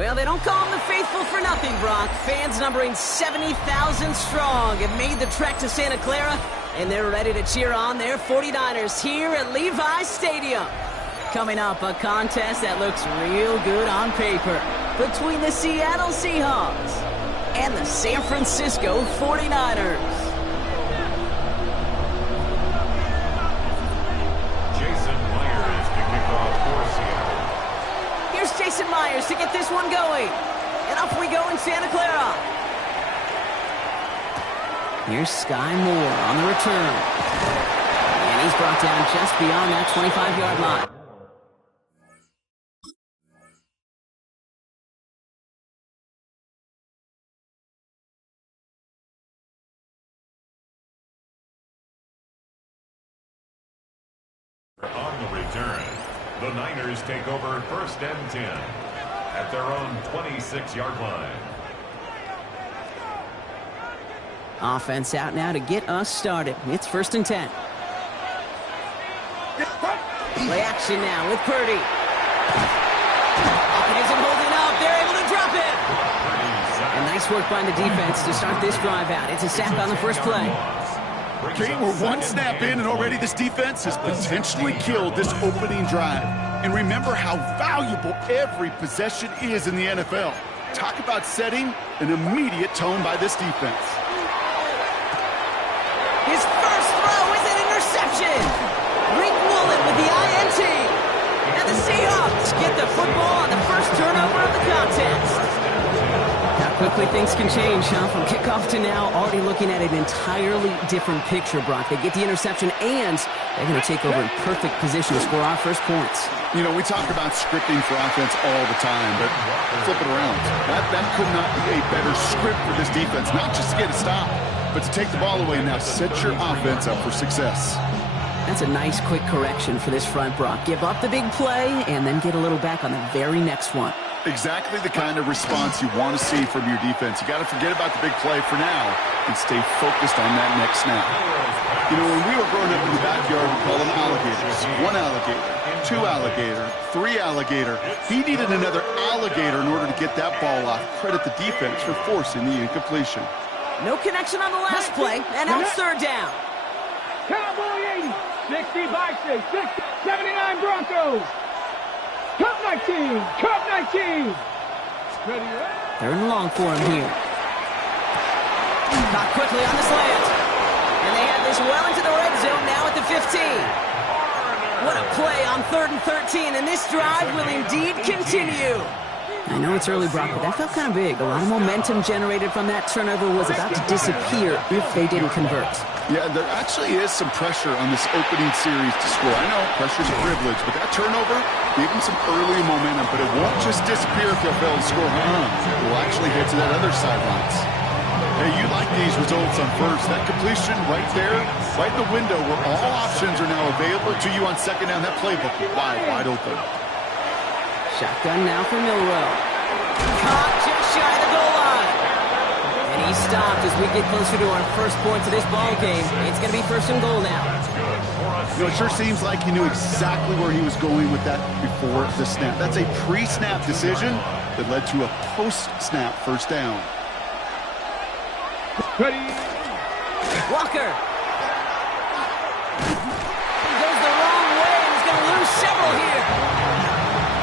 Well, they don't call them the faithful for nothing, Brock. Fans numbering 70,000 strong have made the trek to Santa Clara, and they're ready to cheer on their 49ers here at Levi's Stadium. Coming up, a contest that looks real good on paper between the Seattle Seahawks and the San Francisco 49ers. Jason Myers to get this one going. And off we go in Santa Clara. Here's Sky Moore on the return. And he's brought down just beyond that 25-yard line. On the return, the Niners take over 1st and 10 at their own 26-yard line. Offense out now to get us started. It's 1st and 10. Play action now with Purdy. Isn't holding up. They're able to drop it. And nice work by the defense to start this drive out. It's a sack on the first play. Okay, we're one snap in, and already this defense has potentially killed this opening drive. And remember how valuable every possession is in the NFL. Talk about setting an immediate tone by this defense. His first throw is an interception. Rick Woolen with the INT. And the Seahawks get the football on the first turnover of the contest. How quickly things can change, huh? From kickoff to now, already looking at an entirely different picture, Brock. They get the interception, and they're going to take over in perfect position to score our first points. You know, we talk about scripting for offense all the time, but flip it around. That could not be a better script for this defense, not just to get a stop, but to take the ball away. Now set your offense up for success. That's a nice quick correction for this front, Brock. Give up the big play and then get a little back on the very next one. Exactly the kind of response you want to see from your defense. You got to forget about the big play for now and stay focused on that next snap. You know, when we were growing up in the backyard, we called them alligators. 1 alligator, 2 alligator, 3 alligator. He needed another alligator in order to get that ball off. Credit the defense for forcing the incompletion. No connection on the last play, and now it's 3rd down. Cowboy 80, 60 Vikings, 79 Broncos. Cup 19, Cup 19. 3rd and long for him here. Caught quickly on the slant. And they have this well into the red zone now at the 15. What a play on 3rd and 13, and this drive will indeed continue. I know it's early, Brock, but that felt kind of big. A lot of momentum generated from that turnover was about to disappear if they didn't convert. Yeah, there actually is some pressure on this opening series to score. I know pressure's a privilege, but that turnover gave them some early momentum, but it won't just disappear if they'll fail to score. It will actually head to that other sidelines. Hey, you like these results on first. That completion right there, right in the window where all options are now available to you on 2nd down. That playbook wide open. Shotgun now for Milrow. Caught just shy of the goal line. And he stopped as we get closer to our first points of this ball game. It's going to be 1st and goal now. You know, it sure seems like he knew exactly where he was going with that before the snap. That's a pre-snap decision that led to a post-snap 1st down. Ready. Walker. He goes the wrong way and he's going to lose several here.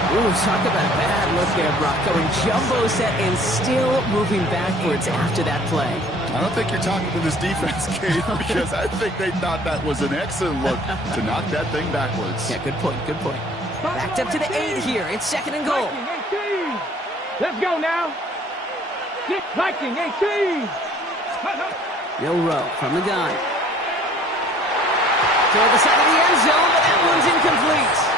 Ooh, talk about a bad look there, Brock. Going jumbo set and still moving backwards after that play. I don't think you're talking to this defense, Kate, because I think they thought that was an excellent look to knock that thing backwards. Yeah, good point, good point. Backed up to the 8 here. It's 2nd and goal. Viking 18. Let's go now. Viking 18. Milrow from the gun. Toward the side of the end zone, but that one's incomplete.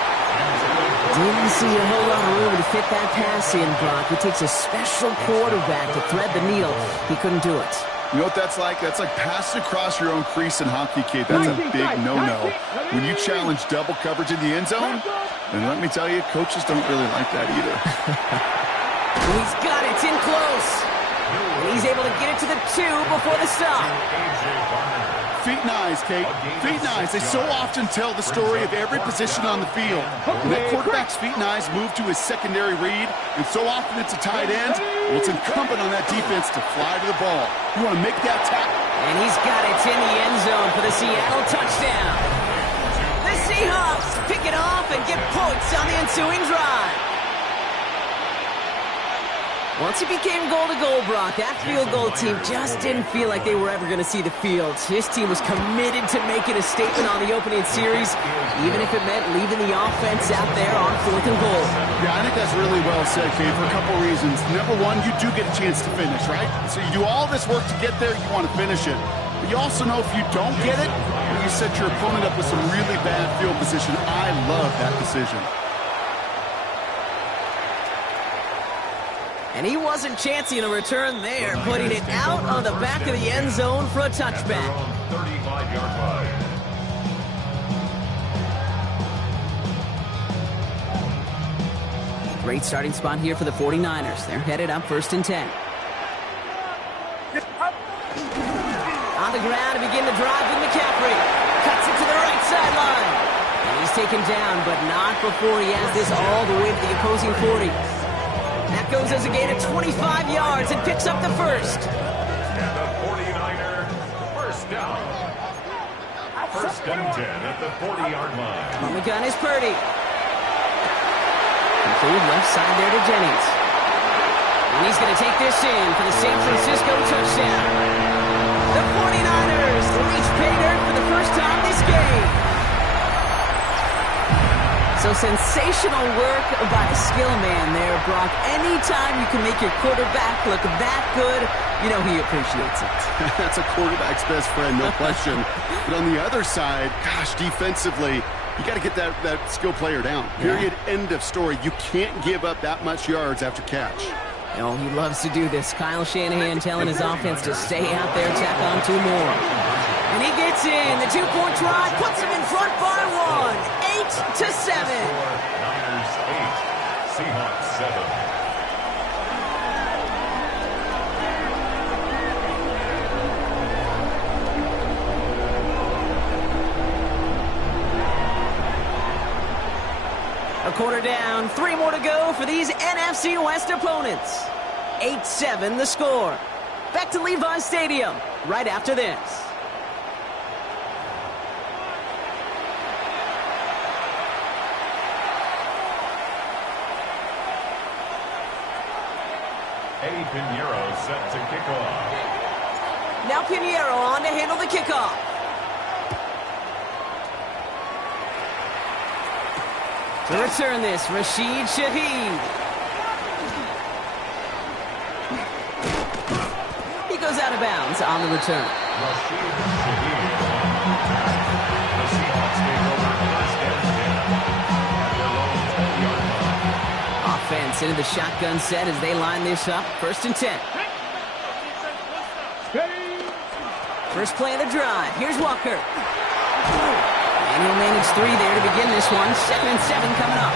Didn't see a whole lot of room to fit that pass in, Brock. It takes a special quarterback to thread the needle. He couldn't do it. You know what that's like? That's like passing across your own crease in hockey, Kate. That's a big no-no. When you challenge double coverage in the end zone, and let me tell you, coaches don't really like that either. He's got it. It's in close. And he's able to get it to the 2 before the stop. Feet and eyes, Kate. Feet and eyes. They so often tell the story of every position on the field. When that quarterback's feet and eyes move to his secondary read, and so often it's a tight end, well, it's incumbent on that defense to fly to the ball. You want to make that tackle. And he's got it in the end zone for the Seattle touchdown. The Seahawks pick it off and get points on the ensuing drive. Once it became goal-to-goal, Brock, that field goal team just didn't feel like they were ever going to see the field. His team was committed to making a statement on the opening series, even if it meant leaving the offense out there on 4th and goal. Yeah, I think that's really well said, Kate, for a couple reasons. Number one, you do get a chance to finish, right? So you do all this work to get there, you want to finish it. But you also know if you don't get it, you set your opponent up with some really bad field position. I love that decision. And he wasn't chancing a return there, putting it out on the back of the end zone for a touchback. 35-yard line. Great starting spot here for the 49ers. They're headed up 1st and 10. On the ground to begin the drive with McCaffrey. Cuts it to the right sideline. And he's taken down, but not before he has this all the way to the opposing 40. That goes as a gain of 25 yards and picks up the first. And the 49er first down. 1st and 10 at the 40-yard line. On the gun is Purdy. Complete left side there to Jennings. And he's going to take this in for the San Francisco touchdown. The 49ers reach pay dirt for the first time this game. So sensational work by a skill man there, Brock. Anytime you can make your quarterback look that good, you know he appreciates it. That's a quarterback's best friend, no question. But on the other side, gosh, defensively, you got to get that skill player down. Period, end of story. You can't give up that much yards after catch. Oh, he loves to do this. Kyle Shanahan telling his offense to stay out there, tack on 2 more. And he gets in. The 2-point try puts him in front by 1. 8-7. Niners 8, Seahawks 7. A quarter down, 3 more to go for these NFC West opponents. 8-7 the score. Back to Levi Stadium right after this. Eddie Pinheiro set to kick off. Now Pinheiro on to handle the kickoff. To return this, Rashid Shaheed. He goes out of bounds on the return. Rashid Shaheed. The Seahawks take over 1st and 10 at their own 10-yard line. Offense into the shotgun set as they line this up. 1st and 10. First play of the drive. Here's Walker. And he'll manage 3 there to begin this one. 2nd and 7 coming up.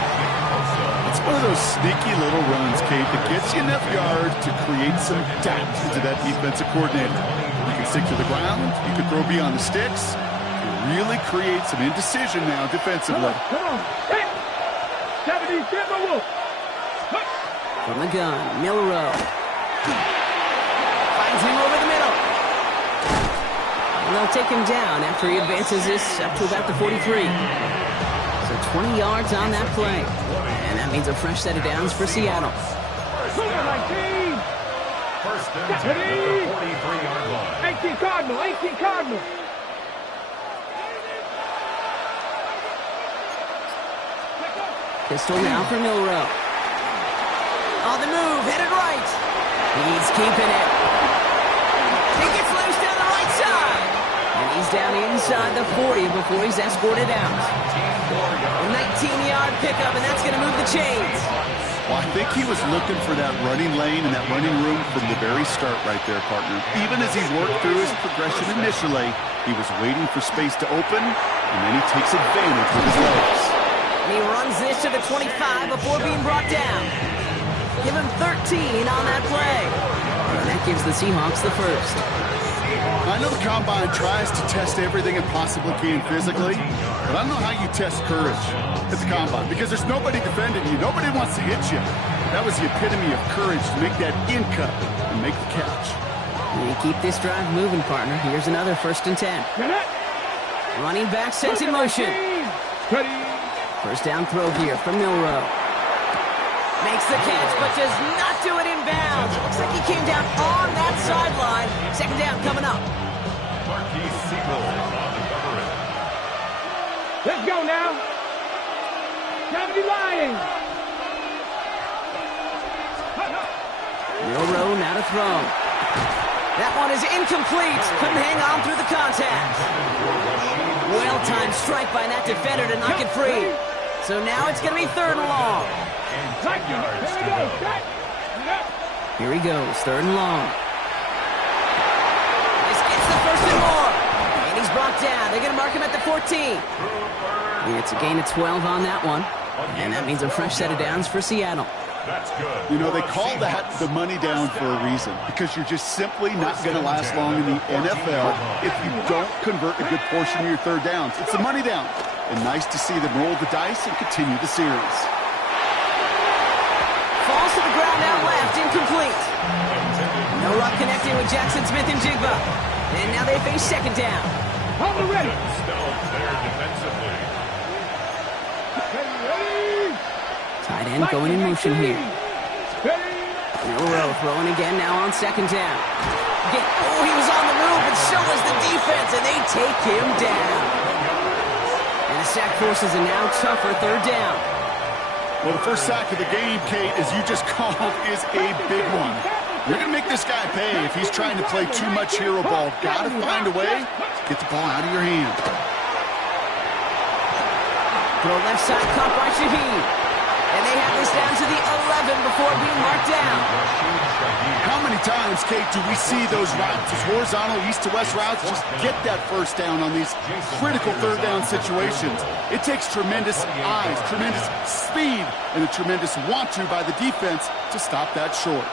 It's one of those sneaky little runs, Kate, that gets you enough yards to create some doubt into that defensive coordinator. You can stick to the ground. You can throw beyond the sticks. You really create some indecision now defensively. Come on. 70, Wolf. From the gun, Milrow. Finds him over the middle. And they'll take him down after he advances this up to about the 43. So 20 yards on that play. And that means a fresh set of downs for Seattle. 1st and 10 at the 43-yard line. 18 Cardinal, 18 Cardinal. Pistol now for Milrow. On the move, headed right. He's keeping it. He gets loose down the right side. And he's down inside the 40 before he's escorted out. A 19-yard pickup, and that's going to move the chains. Well, I think he was looking for that running lane and that running room from the very start right there, partner. Even as he worked through his progression initially, he was waiting for space to open, and then he takes advantage with his legs. And he runs this to the 25 before being brought down. Give him 13 on that play. And that gives the Seahawks the first. I know the Combine tries to test everything it possibly can physically, but I don't know how you test courage at the Combine because there's nobody defending you. Nobody wants to hit you. That was the epitome of courage to make that in cut and make the catch. You keep this drive moving, partner. Here's another 1st and 10. Running back sets in motion. First down throw here from Milroe. Makes the catch, but does not do it in bounds. Looks like he came down on that sideline. 2nd down coming up. Let's go now. 70 Lions. Milroe now to throw. That one is incomplete. Couldn't hang on through the contact. Well-timed strike by that defender to knock it free. So now it's going to be 3rd and long. Here he goes, 3rd and long. This gets the 1st and more. And he's brought down. They're going to mark him at the 14. It's a gain of 12 on that one. And that means a fresh set of downs for Seattle. That's good. You know, they call that the money down for a reason because you're just simply not going to last long in the NFL if you don't convert a good portion of your 3rd downs. It's the money down. And nice to see them roll the dice and continue the series. Falls to the ground out left, incomplete. No luck connecting with Jackson Smith and Jigba. And now they face 2nd down. Hold the ready. Still there defensively. Tight end going in motion here. Milroe throwing again now on 2nd down. He was on the move, and so was the defense, and they take him down. And the sack forces a now tougher 3rd down. Well, the first sack of the game, Kate, as you just called, is a big one. You're going to make this guy pay if he's trying to play too much hero ball. Got to find a way to get the ball out of your hand. Throw left side, caught by Shaheed. And they have this down to the 11 before being marked down. How many times, Kate, do we see those routes, those horizontal east-to-west routes, just get that 1st down on these critical 3rd down situations? It takes tremendous eyes, tremendous speed, and a tremendous want-to by the defense to stop that short.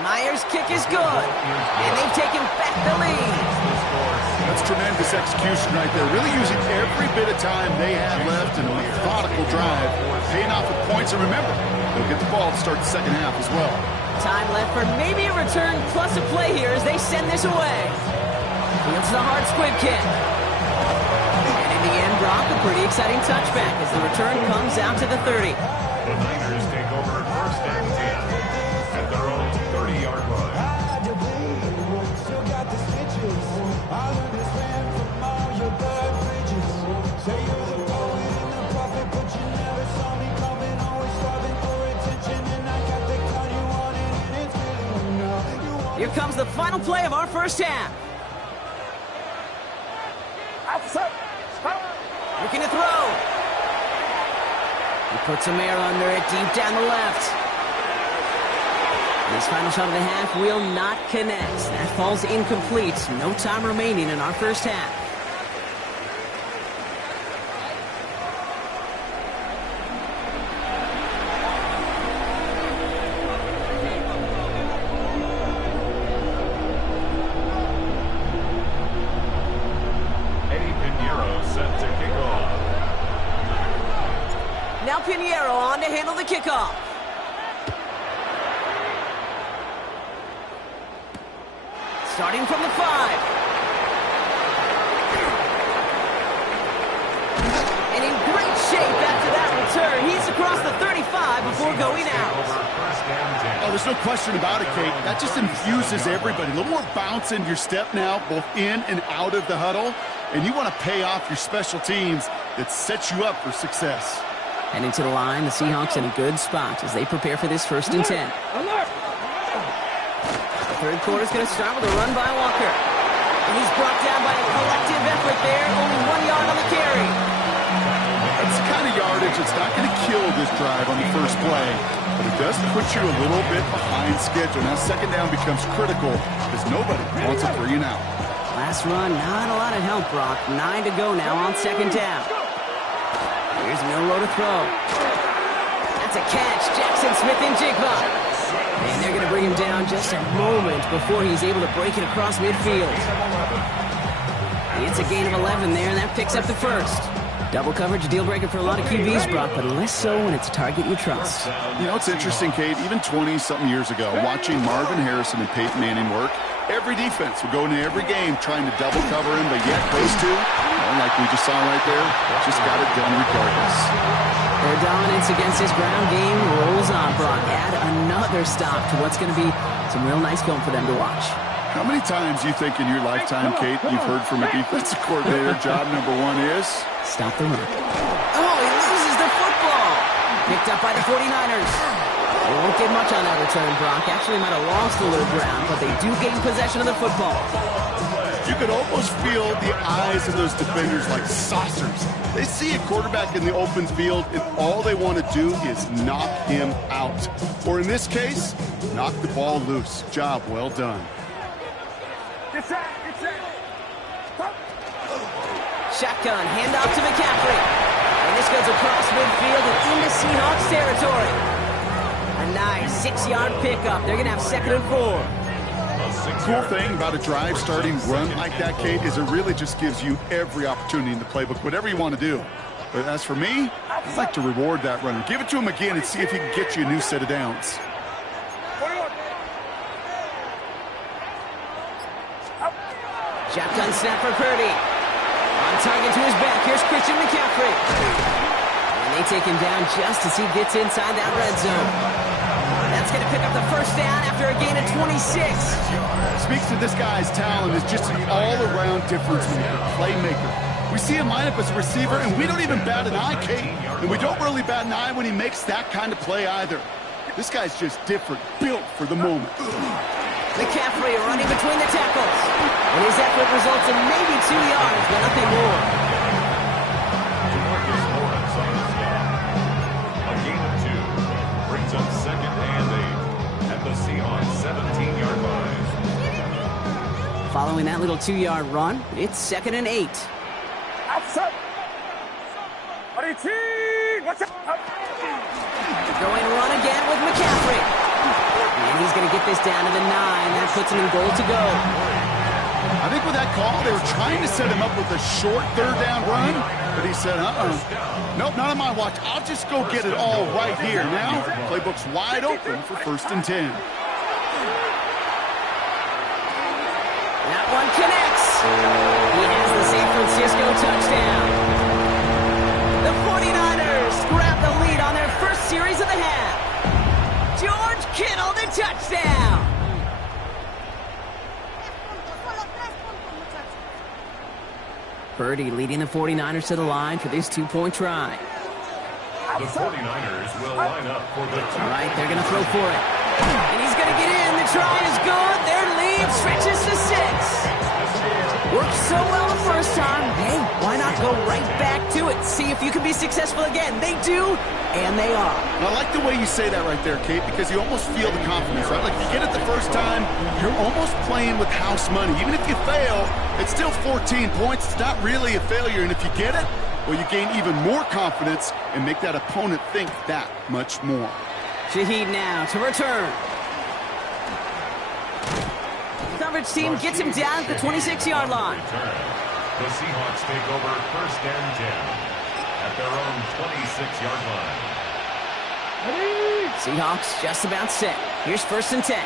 Myers' kick is good, and they've taken back the lead. That's tremendous execution right there. Really using every bit of time they have left in a methodical drive, paying off with points. And remember, they'll get the ball to start the 2nd half as well. Time left for maybe a return plus a play here as they send this away. Fields the hard squib kick. And in the end, Brock, a pretty exciting touchback as the return comes out to the 30. The Niners take over 1st and 10 at their own 30-yard line. Here comes the final play of our 1st half. Looking to throw. He puts some air under it deep down the left. This final shot of the half will not connect. That falls incomplete. No time remaining in our 1st half. Now Pinheiro on to handle the kickoff. Starting from the 5. And in great shape after that return. He's across the 35 before going out. Oh, there's no question about it, Kate. That just infuses everybody. A little more bounce in your step now, both in and out of the huddle. And you want to pay off your special teams that sets you up for success. Heading to the line, the Seahawks in a good spot as they prepare for this 1st and 10. The 3rd quarter is going to start with a run by Walker. And he's brought down by a collective effort there, only 1 yard on the carry. It's the kind of yardage yardage. It's not going to kill this drive on the first play, but it does put you a little bit behind schedule. Now second down becomes critical because nobody wants a 3 and out. Last run, not a lot of help, Brock. 9 to go now on second down. Here's Milrow to throw. That's a catch. Jackson Smith-Njigba. And they're going to bring him down just a moment before he's able to break it across midfield. It's a gain of 11 there, and that picks up the first. Double coverage, deal breaker for a lot of QBs, Brock, but less so when it's a target you trust. You know, it's interesting, Kate, even 20-something years ago, watching Marvin Harrison and Peyton Manning work, every defense would go into every game trying to double cover him, but yet those two, like we just saw right there, just got it done regardless. Their dominance against this ground game rolls on, Brock. Add another stop to what's going to be some real nice film for them to watch. How many times do you think in your lifetime, Kate, you've heard from a defensive coordinator, job number 1 is? Stop the run. Oh, he loses the football. Picked up by the 49ers. They won't get much on that return, Brock. Actually might have lost a little ground, but they do gain possession of the football. You could almost feel the eyes of those defenders like saucers. They see a quarterback in the open field, and all they want to do is knock him out. Or in this case, knock the ball loose. Job well done. Shotgun, handoff to McCaffrey. And this goes across midfield and into Seahawks territory. A nice 6-yard pickup. They're going to have 2nd and 4. Cool thing about a drive starting run like that, Kate, is it really just gives you every opportunity in the playbook, whatever you want to do. But as for me, I'd like to reward that runner. Give it to him again and see if he can get you a new set of downs. Shotgun snap for Purdy. On target to his back. Here's Christian McCaffrey. And they take him down just as he gets inside that red zone. That's going to pick up the first down after a gain of 26. Speaks to this guy's talent as just an all-around difference maker, playmaker. We see him line up as a receiver, and we don't even bat an eye, Kate. And we don't really bat an eye when he makes that kind of play either. This guy's just different, built for the moment. McCaffrey running between the tackles. And his effort results in maybe 2 yards, but nothing more. A gain of 2 brings up 2nd and 8 at the Seahawks 17-yard line. Following that little 2-yard run, it's 2nd and 8. Going to run again with McCaffrey. And he's going to get this down to the 9. That puts him in goal to go. I think with that call, they were trying to set him up with a short 3rd down run, but he said, nope, not on my watch. I'll just go get it all right here. Now, playbook's wide open for 1st and 10. That one connects. He has the San Francisco touchdown. The 49ers grab the lead on their first series of the half. George Kittle, the touchdown. Purdy leading the 49ers to the line for this 2-point try. The 49ers will line up for the 2. All right, they're going to throw for it. And he's going to get in. The try is good. Their lead stretches to 6. Worked so well the first time. Hey, why not go right back to it? See if you can be successful again. They do, and they are. And I like the way you say that right there, Kate, because you almost feel the confidence, right? Like, if you get it the first time, you're almost playing with house money. Even if you fail, it's still 14 points. It's not really a failure. And if you get it, well, you gain even more confidence and make that opponent think that much more. Shaheed now to return. Coverage team gets him down at the 26-yard line. The Seahawks take over 1st and 10 at their own 26-yard line. Seahawks just about set. Here's 1st and 10.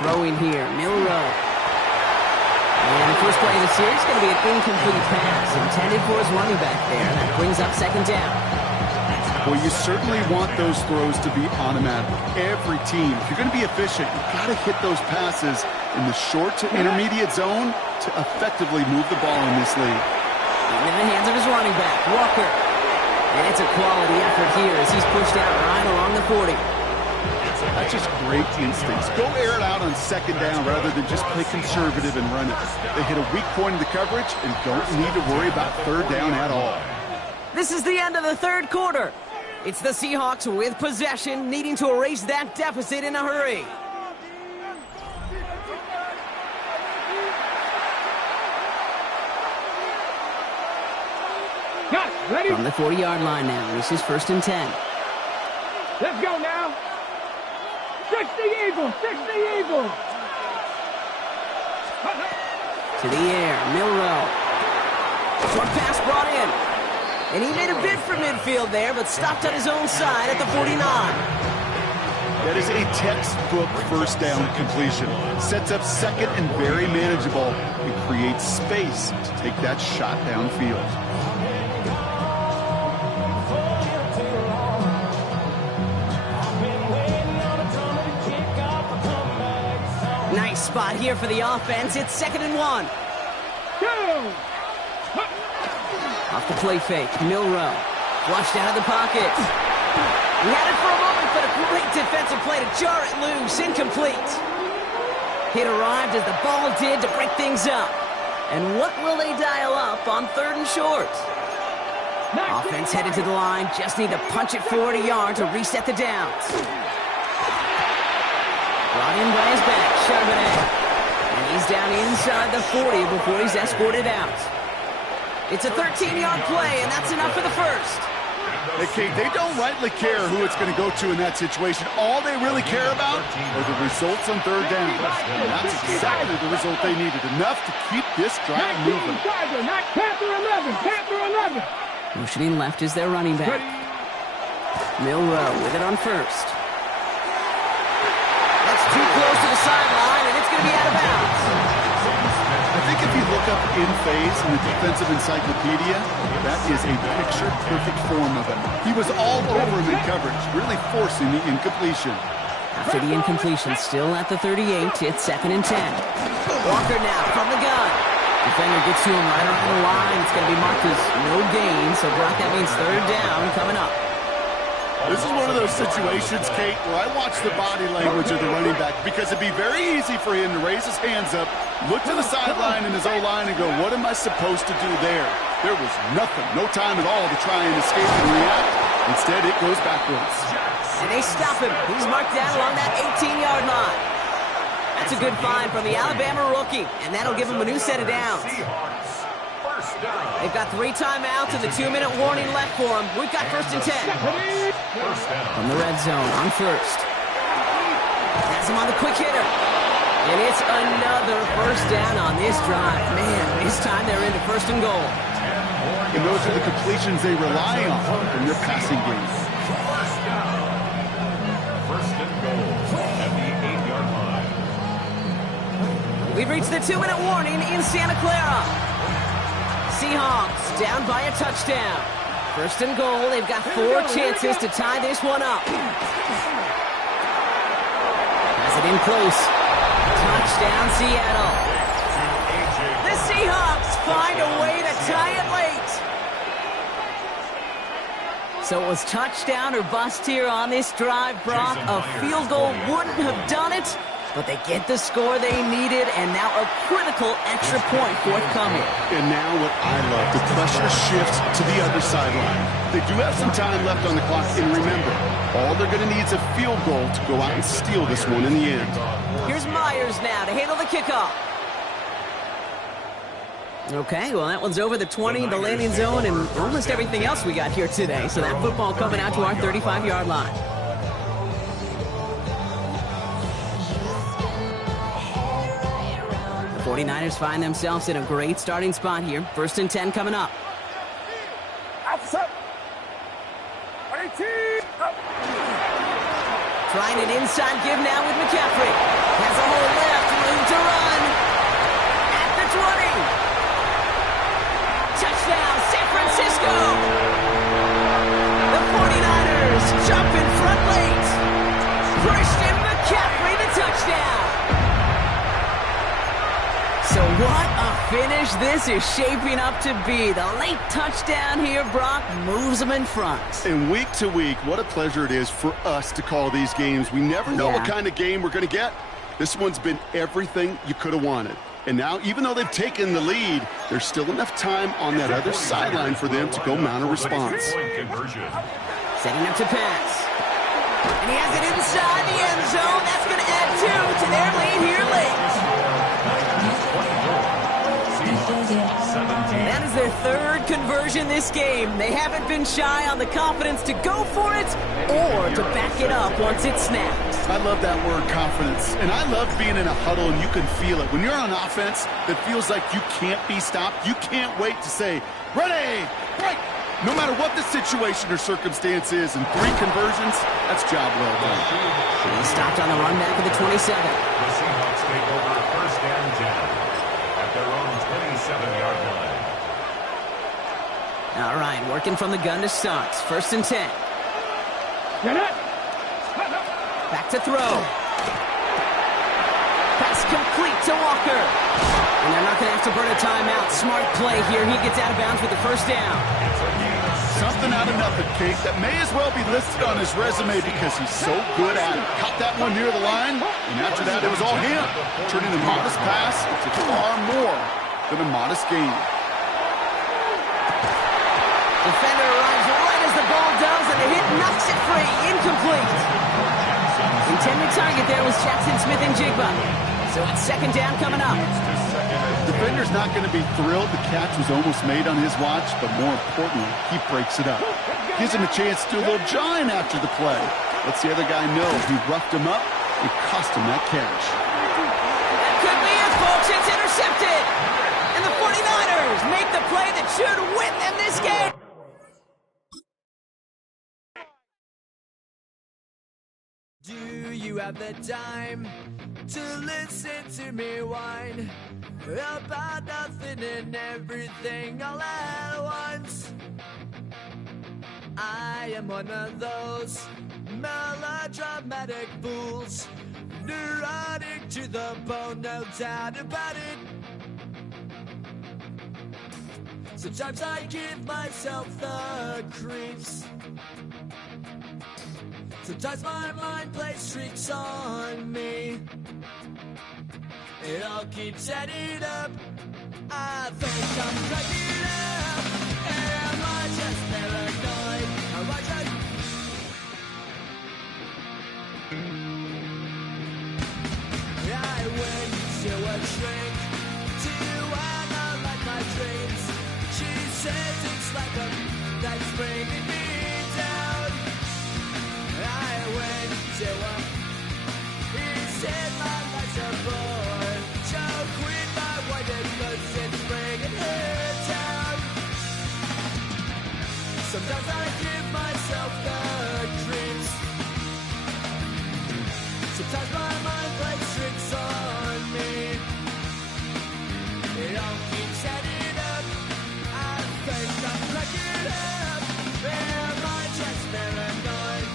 Throwing here, Milrow. And the first play of the series is going to be an incomplete pass intended for his running back there. That brings up 2nd down. Well, you certainly want those throws to be automatic. Every team, if you're going to be efficient, you've got to hit those passes in the short to intermediate zone to effectively move the ball in this league. In the hands of his running back, Walker. And it's a quality effort here as he's pushed out right along the 40. That's just great instincts. Go air it out on second down rather than just play conservative and run it. They hit a weak point in the coverage and don't need to worry about third down at all. This is the end of the third quarter. It's the Seahawks with possession, needing to erase that deficit in a hurry. Got it. Ready? From the 40-yard line now, this is 1st and 10. Let's go now. 60 Eagles. 60 Eagles. To the air, Milrow. Short pass brought in. And he made a bid for midfield there, but stopped on his own side at the 49. That is a textbook first down completion. Sets up second and very manageable and creates space to take that shot downfield. Nice spot here for the offense. It's 2nd and 1. Go. Off the play fake, Milrow. Flushed out of the pocket. He had it for a moment, but a great defensive play to jar it loose. Incomplete. Hit arrived as the ball did to break things up. And what will they dial up on 3rd and short? Offense headed to the line. Just need to punch it forward a yard to reset the downs. Brought in by his back, Charbonnet. And he's down inside the 40 before he's escorted out. It's a 13-yard play, and that's enough for the first. Hey, Kate, they don't rightly care who it's going to go to in that situation. All they really care about are the results on third down. And that's exactly the result they needed. Enough to keep this drive moving. Not Panther 11. Panther 11. Motioning left is their running back. Milrow with it on first. That's too close to the sideline, and it's going to be out of bounds. I think if you look up in phase in the defensive encyclopedia, that is a picture-perfect form of him. He was all over him in coverage, really forcing the incompletion. After the incompletion, still at the 38, it's 2nd and 10. Walker now from the gun. Defender gets to him right around the line. It's going to be marked as no gain, so Brock, that means 3rd down coming up. This is one of those situations, Kate, where I watch the body language of the running back because it'd be very easy for him to raise his hands up, look to the sideline in his O-line and go, what am I supposed to do there? There was nothing, no time at all to try and escape and react. Instead, it goes backwards. And they stop him. He's marked down along that 18-yard line. That's a good find from the Alabama rookie, and that'll give him a new set of downs. They've got 3 timeouts and the 2-minute warning left for them. We've got 1st and 10. From the red zone on first. Has him on the quick hitter. And it's another 1st down on this drive. Man, this time they're into 1st and goal. And those are the completions they rely on from their passing game. 1st and goal at the 8-yard line. We've reached the 2-minute warning in Santa Clara. Seahawks down by a touchdown. 1st and goal. They've got 4 chances to tie this one up. Has it in close. Touchdown, Seattle. The Seahawks find a way to tie it late. So it was touchdown or bust here on this drive, Brock. A field goal wouldn't have done it, but they get the score they needed, and now a critical extra point forthcoming. And now what I love, the pressure shifts to the other sideline. They do have some time left on the clock, and remember, all they're going to need is a field goal to go out and steal this one in the end. Here's Myers now to handle the kickoff. Okay, well, that one's over the 20, the landing zone, and almost everything else we got here today. So that football coming out to our 35-yard line. The 49ers find themselves in a great starting spot here. 1st and 10 coming up. Trying an inside give now with McCaffrey. Has a hole left, room to run. At the 20. Touchdown, San Francisco. The 49ers jump in front late. Christian McCaffrey, the touchdown. So what a finish this is shaping up to be. The late touchdown here, Brock, moves them in front. And week to week, what a pleasure it is for us to call these games. We never know what kind of game we're going to get. This one's been everything you could have wanted. And now, even though they've taken the lead, there's still enough time on that other sideline for them to go mount a response. Setting up to pass. And he has it inside the end zone. That's going to add 2 to their lead here late. That is their 3rd conversion this game. They haven't been shy on the confidence to go for it or to back it up once it's snapped. I love that word, confidence. And I love being in a huddle and you can feel it. When you're on offense, it feels like you can't be stopped. You can't wait to say, ready, break. No matter what the situation or circumstance is, in 3 conversions, that's job well done. He stopped on the run back at the 27. The Seahawks take over 1st and 10 at their own 27-yard line. All right, working from the gun to start. 1st and 10. Back to throw. Pass complete to Walker. And they're not going to have to burn a timeout. Smart play here. He gets out of bounds with the 1st down. Something out of nothing, Kate, that may as well be listed on his resume because he's so good at it. Caught that one near the line, and after that, it was all him. Turning the modest pass to far more than a modest gain. Defender arrives right as the ball does, and the hit knocks it free. Incomplete. Intended target there was Jackson Smith and Jigba. So it's 2nd down coming up. Defender's not going to be thrilled the catch was almost made on his watch, but more importantly, he breaks it up. Gives him a chance to do a little jawing after the play. Lets the other guy know he roughed him up and cost him that catch. That could be it, folks. It's intercepted. And the 49ers make the play that should win them this game. Do you have the time to listen to me whine about nothing and everything all at once? I am one of those melodramatic fools, neurotic to the bone, no doubt about it. Sometimes I give myself the creeps. Sometimes my mind plays tricks on me. It all keeps adding up. I think I'm cracking up. Am I just paranoid? Am I just... I went to a shrink to analyze my dreams. She says it's like a that's bringing me down. I went to a... He said my life's a bore. So quit my wife because it's bringing her down. Sometimes I give myself the creeps. Sometimes my mind plays tricks on me. It all keeps adding up. I think I'm cracking up. Am I just paranoid?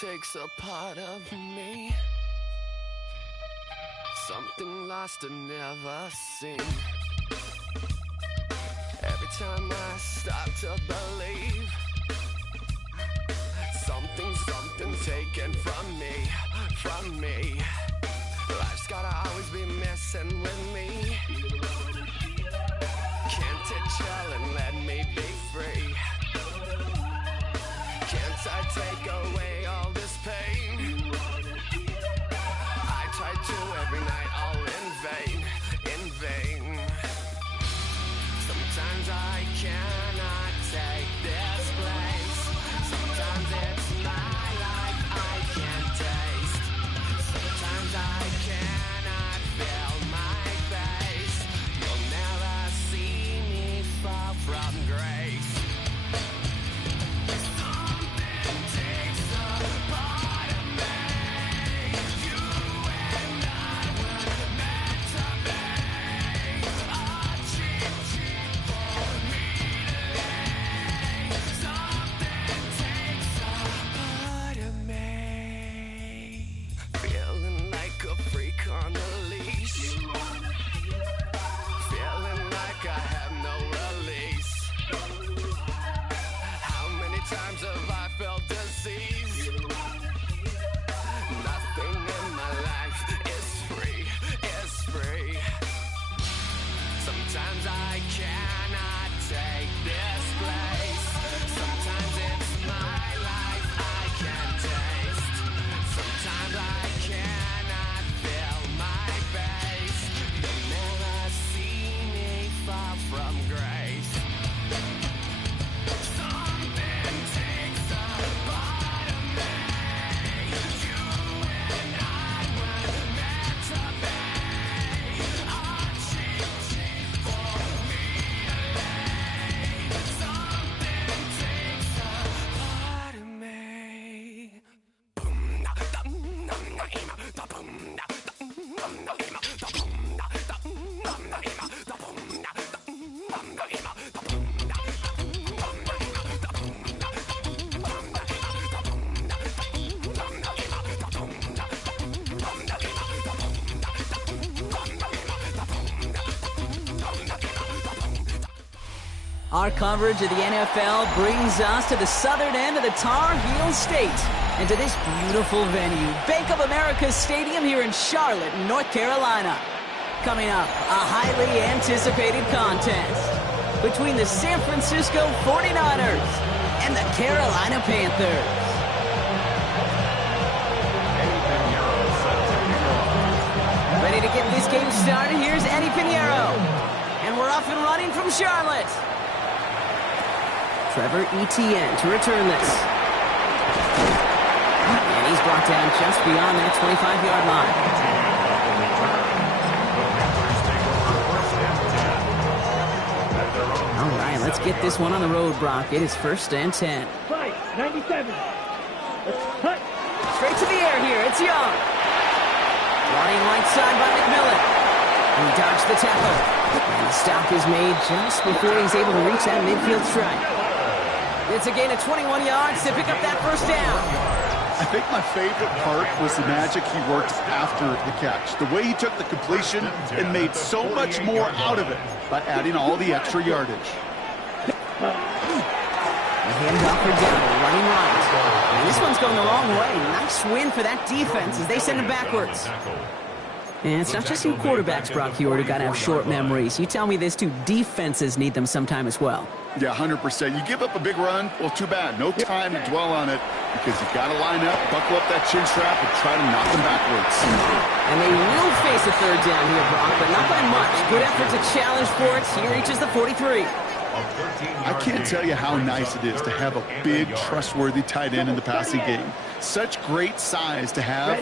takes a part of me. Something lost and never seen. Every time I start to believe, something's taken from me. Life's gotta always be messing with me. Can't it chill and let me be free? Can't I take away all this pain? I try to every night, all in vain. Sometimes I cannot take this place. Sometimes it's my life I can't taste. Sometimes I cannot feel my face. You'll never see me fall from grace. Something takes a part of me. You and I were meant to be. A cheap for me to lay. Something takes a part of me. Feeling like a freak on a leash. Feeling like I have no release. How many times have I felt disease? Nothing in my life is free. Sometimes I cannot take this place. Sometimes it's my life I can't taste. Sometimes I cannot feel my face. You'll never see me fall from grace. Something takes a part of me. You and I were meant to be. A cheap for me to lay. Something takes a part of me. Our coverage of the NFL brings us to the southern end of the Tar Heel State and to this beautiful venue, Bank of America Stadium here in Charlotte, North Carolina. Coming up, a highly anticipated contest between the San Francisco 49ers and the Carolina Panthers. Ready to get this game started? Here's Eddie Pinheiro. And we're off and running from Charlotte. Trevor Etienne to return this. And he's brought down just beyond that 25-yard line. All right, let's get this one on the road, Brock. It is 1st and 10. Fight, 97. Let's cut. Straight to the air here. It's Young. Running right side by McMillan. He dodged the tackle. And the stop is made just before he's able to reach that midfield strike. It's a gain of 21 yards to pick up that first down. I think my favorite part was the magic he worked after the catch. The way he took the completion and made so much more out of it by adding all the extra yardage. The handoff for Dowdle, running right. And this one's going the wrong way. Nice win for that defense as they send him backwards. And it's not just in quarterbacks, Brock. You already got to have short memories. You tell me this too, defenses need them sometime as well. Yeah, 100%. You give up a big run, well, too bad. No time to dwell on it because you've got to line up, buckle up that chin strap, and try to knock them backwards. And they will face a third down here, Brock, but not by much. Good effort to challenge for it. He reaches the 43. I can't tell you how nice it is to have a big, trustworthy tight end in the passing game. Such great size to have,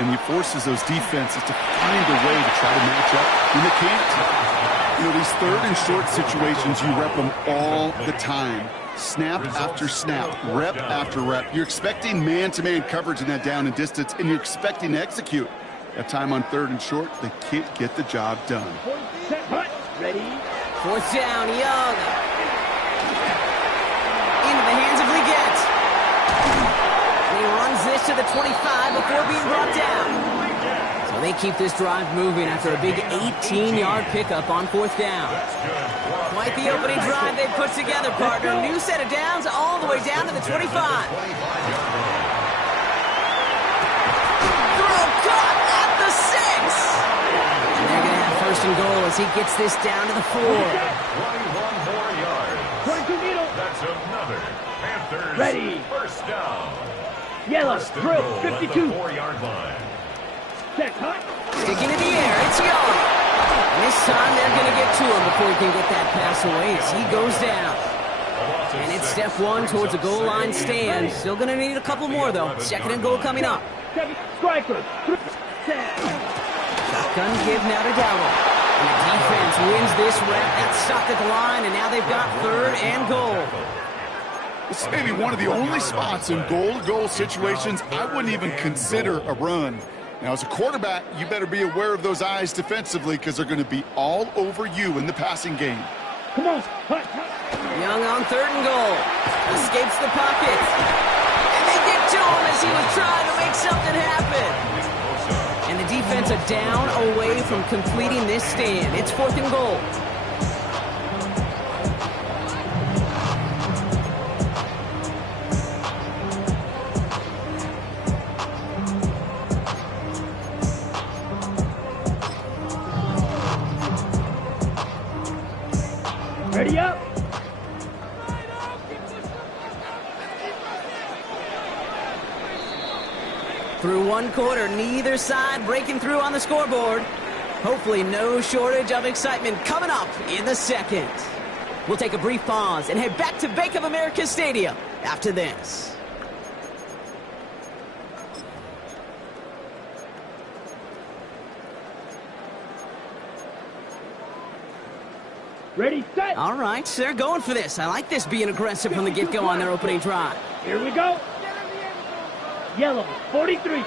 and he forces those defenses to find a way to try to match up when they can't. You know, these third and short situations, you rep them all the time. Snap after snap, rep after rep. You're expecting man-to-man coverage in that down and distance, and you're expecting to execute. That time on third and short, they can't get the job done. Ready? 4th down, Young. Into the hands of Leggett. And he runs this before being brought down. So they keep this drive moving after a big 18-yard pickup on 4th down. Quite the opening drive they put together, partner. New set of downs all the way down to the 25. Throw caught at the 6. And they're going to have 1st and goal as he gets this down to the 4. 21 more yards. 22 middle. That's another Panthers Ready. 1st down. Yellow. First and Drill. goal at the 52. 4-yard line. Set. Hut. Sticking in the air, it's Young. And this time they're going to get to him before he can get that pass away as he goes down. And it's step 1 towards a goal line stand. Still going to need a couple more, though. 2nd and goal coming up. 7. Striker. Set. Shotgun give now to Dowell. And the defense wins this rep. That's stopped at the line, and now they've got 3rd and goal. This may be one of the only spots in goal-to-goal situations I wouldn't even consider a run. Now, as a quarterback, you better be aware of those eyes defensively because they're going to be all over you in the passing game. Come on. Hut. Young on 3rd and goal. Escapes the pocket. And they get to him as he was trying to make something happen. And the defense a down away from completing this stand. It's 4th and goal. Ready up. Through 1 quarter, neither side breaking through on the scoreboard. Hopefully no shortage of excitement coming up in the 2nd. We'll take a brief pause and head back to Bank of America Stadium after this. Ready, set. All right, they're going for this. I like this being aggressive from the get-go on their opening drive. Here we go. Yellow. 43.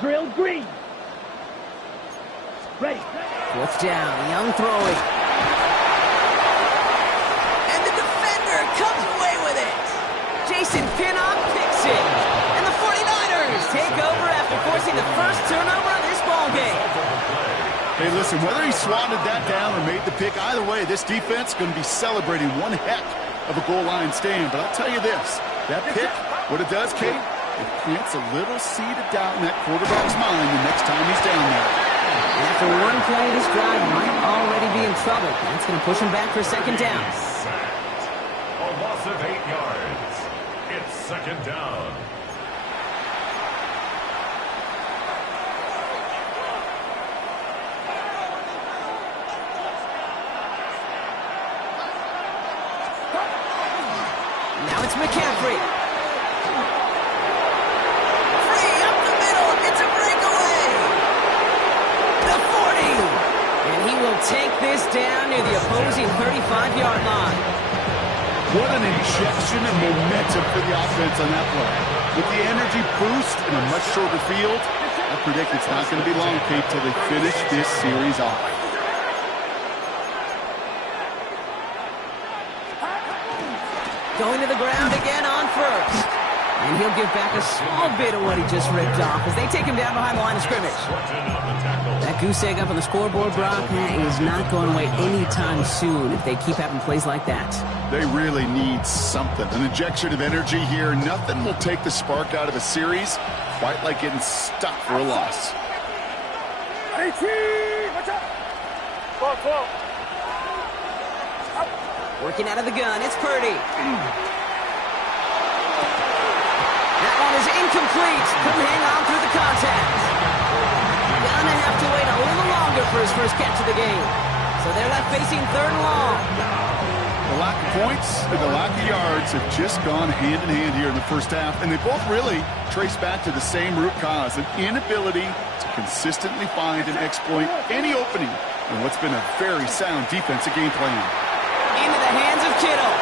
Drill green. Ready. 4th down, Young throwing. And the defender comes away with it. Jason Pinnock picks it. And the 49ers take over after forcing the 1st turnover of this ballgame. Hey, listen, whether he swatted that down or made the pick, either way, this defense is going to be celebrating one heck of a goal line stand. But I'll tell you this, that pick, what it does, Kate, it plants a little seed of doubt in that quarterback's mind the next time he's down there. And after 1 play, this drive might already be in trouble. That's going to push him back for 2nd down. A loss of 8 yards. It's 2nd down. Now it's McCaffrey. Free up the middle. It's a breakaway. The 40. And he will take this down near the opposing 35-yard line. What an injection of momentum for the offense on that play. With the energy boost in a much shorter field, I predict it's not going to be long, Kate, till they finish this series off. Going to the ground again on 1st. And he'll give back a small bit of what he just ripped off as they take him down behind the line of scrimmage. That goose egg up on the scoreboard, Brock, is not going away anytime soon if they keep having plays like that. They really need something. An injection of energy here. Nothing will take the spark out of a series quite like getting stuck for a loss. 18. Watch out. 12. Working out of the gun, it's Purdy. That one is incomplete. Couldn't hang on through the contact. Gonna have to wait a little longer for his first catch of the game. So they're left facing 3rd and long. The lack of points and the lack of yards have just gone hand in hand here in the first half, and they both really trace back to the same root cause, an inability to consistently find and exploit any opening in what's been a very sound defensive game plan. Into the hands of Kittle.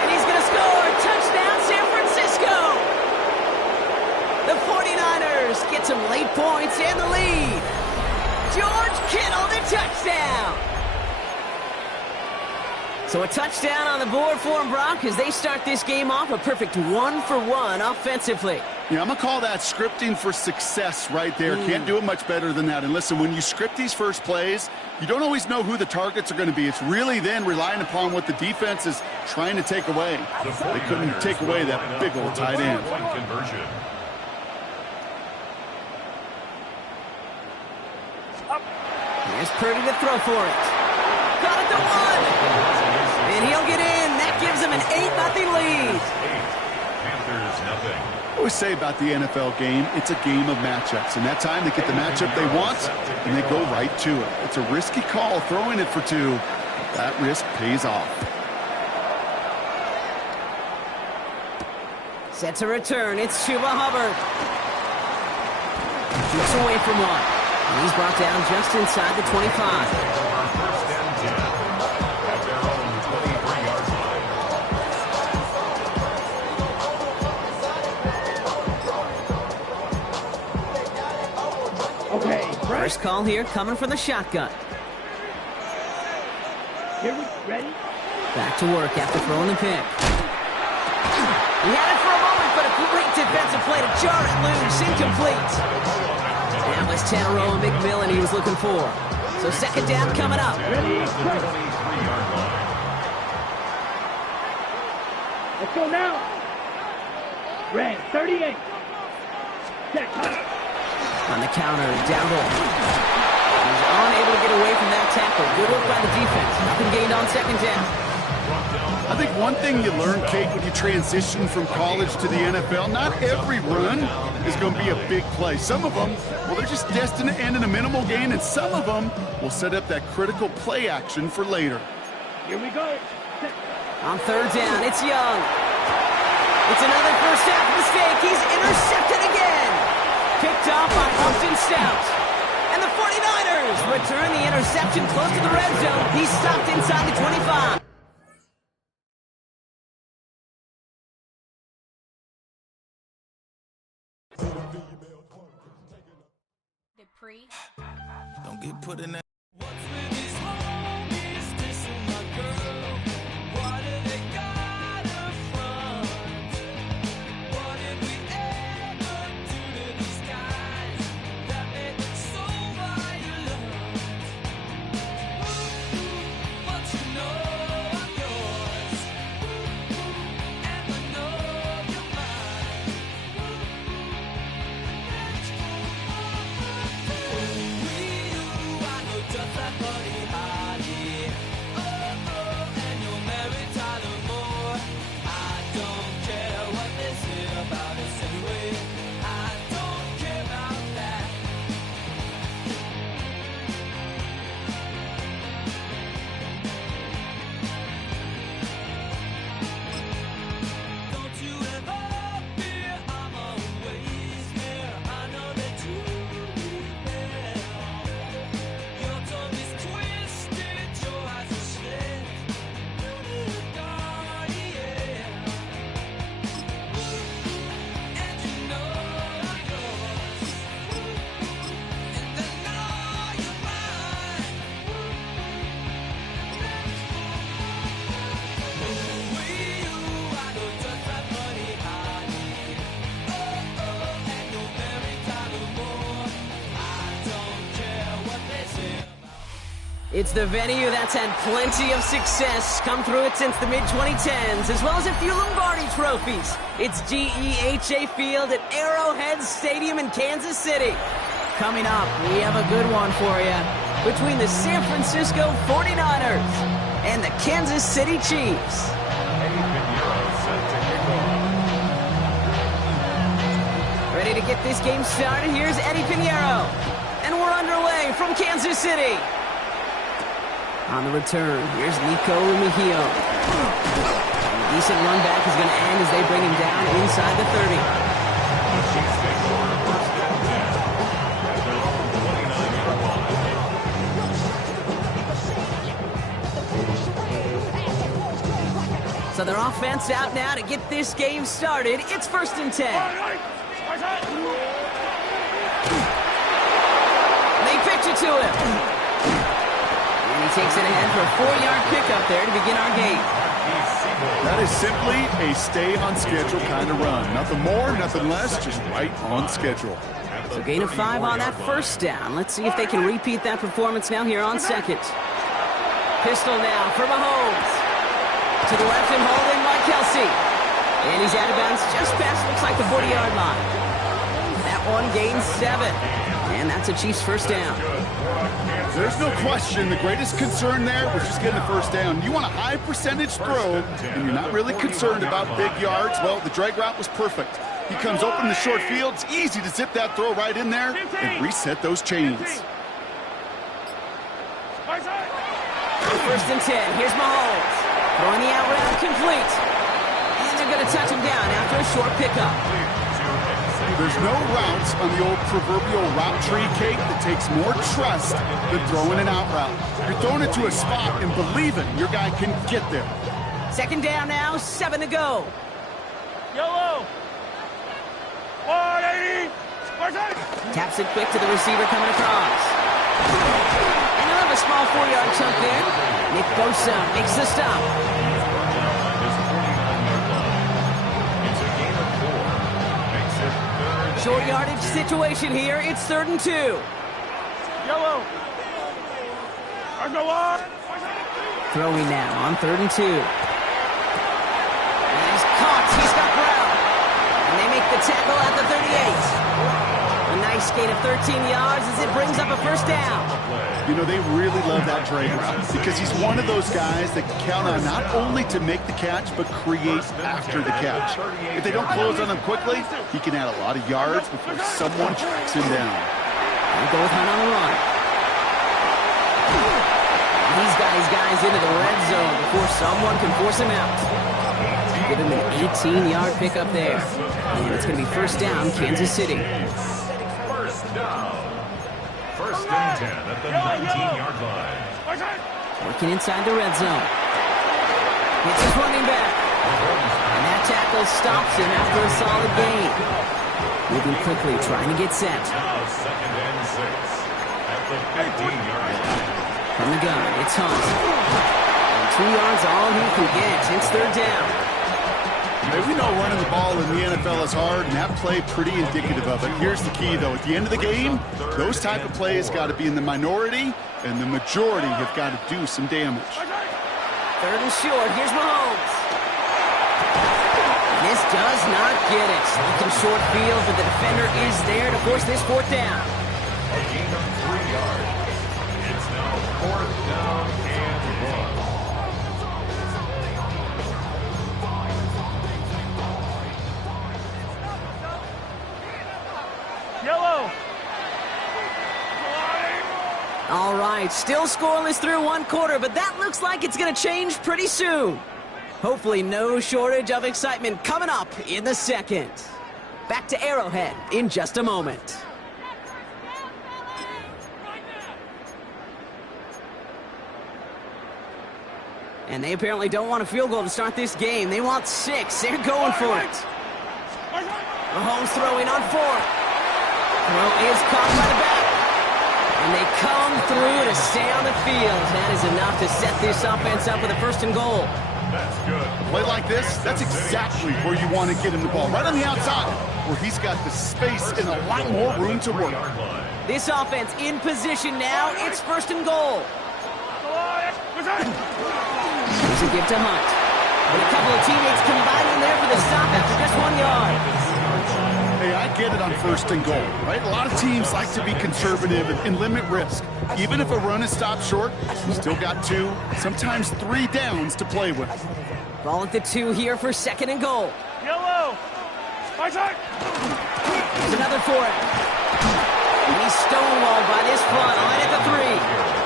And he's going to score. Touchdown, San Francisco. The 49ers get some late points and the lead. George Kittle, the touchdown. So a touchdown on the board for them, Brock, as they start this game off a perfect 1-for-1 offensively. Yeah, I'm going to call that scripting for success right there. Can't do it much better than that. And listen, when you script these first plays, you don't always know who the targets are going to be. It's really then relying upon what the defense is trying to take away. They couldn't take away that big old tight end. Conversion. Here's Purdy to throw for it. Got it to one. And he'll get in. That gives him an 8-0 lead. Panthers nothing. I always say about the NFL game, it's a game of matchups. And that time they get the matchup they want, and they go right to it. It's a risky call throwing it for two. That risk pays off. Set to return. It's Chuba Hubbard. Shoots away from one. And he's brought down just inside the 25. First and 10 at their own 23-yard line. Okay, First call here coming from the shotgun. here we ready? Back to work after throwing the pick. He had it for a moment, but a great defensive play to jar it loose. Incomplete. That was Tanaroa McMillan he was looking for. So second down coming up. Ready? At the 23-yard line. Let's go now. Red, 38. Set. On the counter, down low. He's unable to get away from that tackle. Good work by the defense. Nothing gained on second down. I think one thing you learn, Kate, when you transition from college to the NFL, not every run is going to be a big play. Some of them, well, they're just destined to end in a minimal gain, and some of them will set up that critical play action for later. Here we go. Set. On third down, it's Young. It's another first half mistake. He's intercepted again. Picked off by Austin Stout. And the 49ers return the interception close to the red zone. He's stopped inside the 25. Don't get put in that. It's the venue that's had plenty of success, come through it since the mid-2010s, as well as a few Lombardi trophies. It's GEHA Field at Arrowhead Stadium in Kansas City. Coming up, we have a good one for you between the San Francisco 49ers and the Kansas City Chiefs. Ready to get this game started? Here's Eddie Pinheiro. And we're underway from Kansas City. On the return, here's Nico Mejio. And a decent run back is going to end as they bring him down inside the 30. So their offense out now to get this game started. It's 1st and 10. They pitch it to him. And he takes it ahead for a 4-yard pickup there to begin our game. That is simply a stay-on-schedule kind of run. Nothing more, nothing less, just right on schedule. So gain of 5 on that first down. Let's see if they can repeat that performance now here on second. Pistol now for Mahomes. To the left and hauled in by Kelsey. And he's out of bounds just past, looks like the 40-yard line. That one gains 7. And that's a Chiefs first down. There's no question the greatest concern there was just getting the first down. You want a high percentage throw, and you're not really concerned about big yards. Well, the drag route was perfect. He comes open in the short field. It's easy to zip that throw right in there and reset those chains. First and 10. Here's Mahomes. Throwing the out route complete. And they're going to touch him down after a short pickup. There's no routes on the old proverbial route tree cake that takes more trust than throwing an out route. You're throwing it to a spot and believing your guy can get there. Second down now, 7 to go. Yellow. 180. Taps it quick to the receiver coming across. And another small 4-yard chunk there. Nick Bosa makes the stop. Short yardage situation here. It's 3rd and 2. Yellow. Throwing now on 3rd and 2. And he's caught. He's got Brown. And they make the tackle at the 38. A nice gain of 13 yards as it brings up a first down. You know, they really love that drag route because he's one of those guys that can count on not only to make the catch, but create after the catch. If they don't close on him quickly, he can add a lot of yards before someone tracks him down. They go with Hunt on the run. He's got his guys into the red zone before someone can force him out. Give him an 18-yard pickup there. And it's going to be first down, Kansas City. First down. First and 10 at the 19-yard line. Working inside the red zone. It's his running back. And that tackle stops him after a solid gain. Moving quickly, trying to get set. Now second and 6 at the 15-yard line. From the gun, it's Hunt. And 2 yards all he can get. It's 3rd down. Hey, we know running the ball in the NFL is hard, and that play pretty indicative of it. Here's the key, though. At the end of the game, those type of plays got to be in the minority, and the majority have got to do some damage. 3rd and short. Here's Mahomes. This does not get it. Looking short field, but the defender is there to force this 4th down. A gain of 3 yards. It's now 4th down and 1. Yellow. All right, still scoreless through 1 quarter, but that looks like it's going to change pretty soon. Hopefully no shortage of excitement coming up in the second. Back to Arrowhead in just a moment. And they apparently don't want a field goal to start this game. They want 6. They're going for it. Mahomes throwing on 4th. Throw is caught by the back. And they come through to stay on the field. That is enough to set this offense up with a 1st and goal. That's good. A play like this, that's exactly where you want to get him the ball. Right on the outside, where he's got the space and a lot more room to work. This offense in position now. It's 1st and goal. Here's a give to Hunt. And a couple of teammates combining there for the stop after just 1 yard. Hey, I get it on 1st and goal, right? A lot of teams like to be conservative and limit risk. Even if a run is stopped short, you still got 2, sometimes 3 downs to play with. Ball at the 2 here for 2nd and goal. Yellow. There's another for it. And he's stonewalled by this front line at the 3.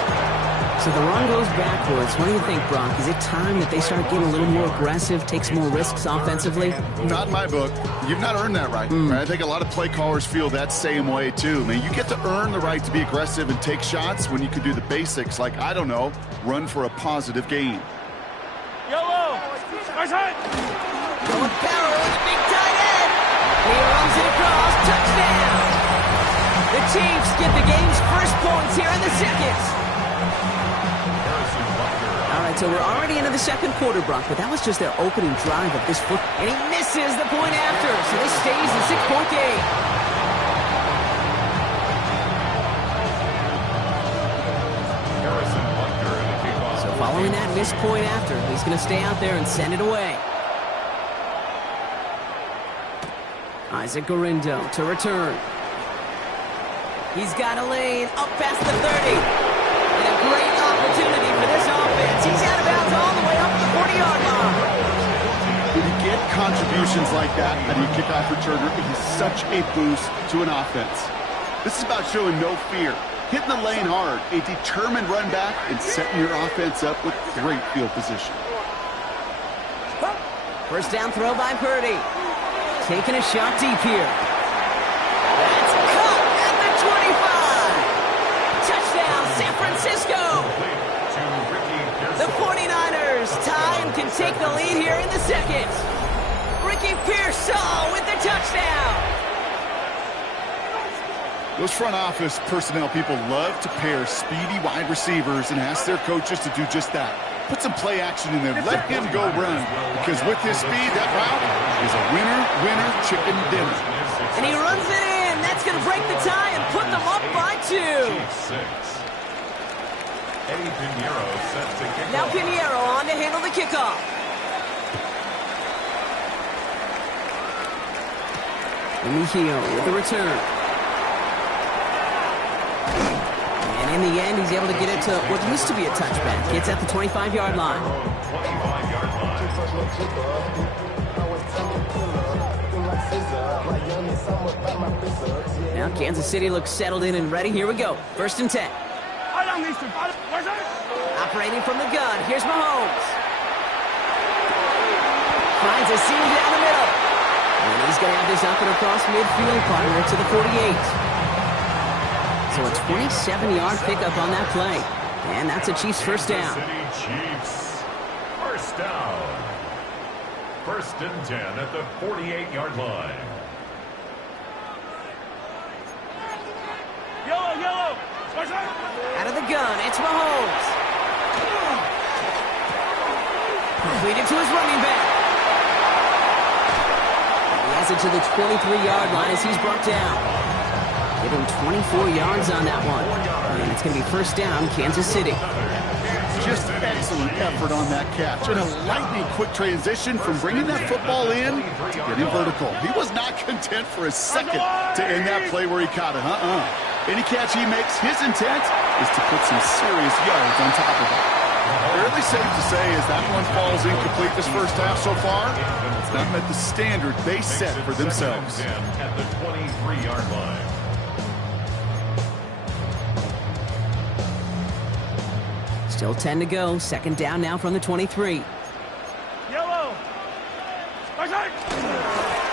So the run goes backwards. What do you think, Brock? Is it time that they start getting a little more aggressive, take some more risks offensively? Not in my book. You've not earned that right. I think a lot of play callers feel that same way, too. Man, you get to earn the right to be aggressive and take shots when you can do the basics, like, I don't know, run for a positive gain. Yellow. Going power with a big tight end. He runs it across. Touchdown. The Chiefs get the game's first points here in the second. right, so we're already into the second quarter, Brock, but that was just their opening drive of this foot. And he misses the point after, so this stays a 6-point game. So following that missed point after, he's going to stay out there and send it away. Isaac Gorindo to return. He's got a lane up past the 30. And a great opportunity for this offense. He's out of bounds all the way up the 40-yard line. When you get contributions like that on your kickoff returner, it is such a boost to an offense. This is about showing no fear, hitting the lane hard, a determined run back, and setting your offense up with great field position. First down throw by Purdy. Taking a shot deep here. That's caught at the 25. Touchdown, San Francisco. The 49ers tie and can take the lead here in the second. Ricky Pearsall with the touchdown. Those front office personnel people love to pair speedy wide receivers and ask their coaches to do just that. Put some play action in there. Let him go run. Because with his speed, that route is a winner, chicken dinner. And he runs it in. That's going to break the tie and put them up by 2. Now Pinheiro on to handle the kickoff. Mejio with the return. And in the end, he's able to get it to what used to be a touchback. It's at the 25-yard line. Now Kansas City looks settled in and ready. Here we go. 1st and 10. Operating from the gun. Here's Mahomes. Finds a seam down the middle. And he's going to have this up and across midfield, partner to the 48. So a 27-yard pickup on that play. And that's a Chiefs first down. Chiefs first down. 1st and 10 at the 48-yard line. Yellow. Out of the gun, it's Mahomes. Completed to his running back. He has it to the 23-yard line as he's brought down. Give him 24 yards on that one. And it's going to be first down, Kansas City. Just excellent effort on that catch. And a lightning quick transition from bringing that football in to getting vertical. He was not content for a second to end that play where he caught it. Any catch he makes, his intent is to put some serious yards on top of it. Fairly safe to say as that one falls incomplete this first half so far, it's not met the standard they set for themselves. At the 23-yard line. Still 10 to go. 2nd down now from the 23. Yellow.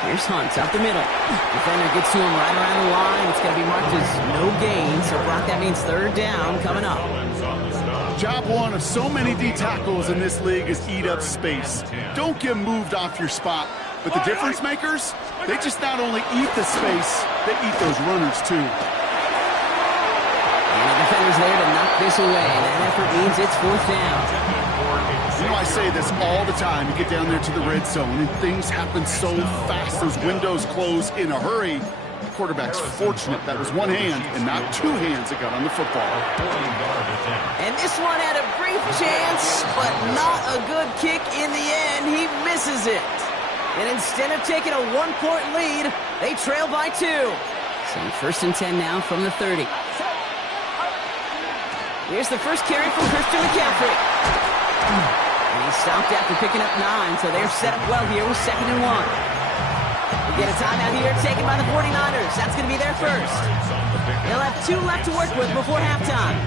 Here's Hunt up the middle. Defender gets to him right around the line. It's going to be marked as no gain. So, Brock, that means 3rd down coming up. Job one of so many D tackles in this league is eat up space. Don't get moved off your spot. But the difference makers, they just not only eat the space, they eat those runners too. And the defender's there to knock this away. That effort means it's 4th down. You know, I say this all the time. You get down there to the red zone, and things happen so fast. Those windows close in a hurry. The quarterback's fortunate that was one hand and not 2 hands that got on the football. And this one had a brief chance, but not a good kick in the end. He misses it. And instead of taking a 1-point lead, they trail by 2. So 1st and 10 now from the 30. Here's the first carry from Christian McCaffrey. And he stopped after picking up 9, so they're set up well here with 2nd and 1. We get a timeout here taken by the 49ers. That's going to be their first. They'll have 2 left to work with before halftime.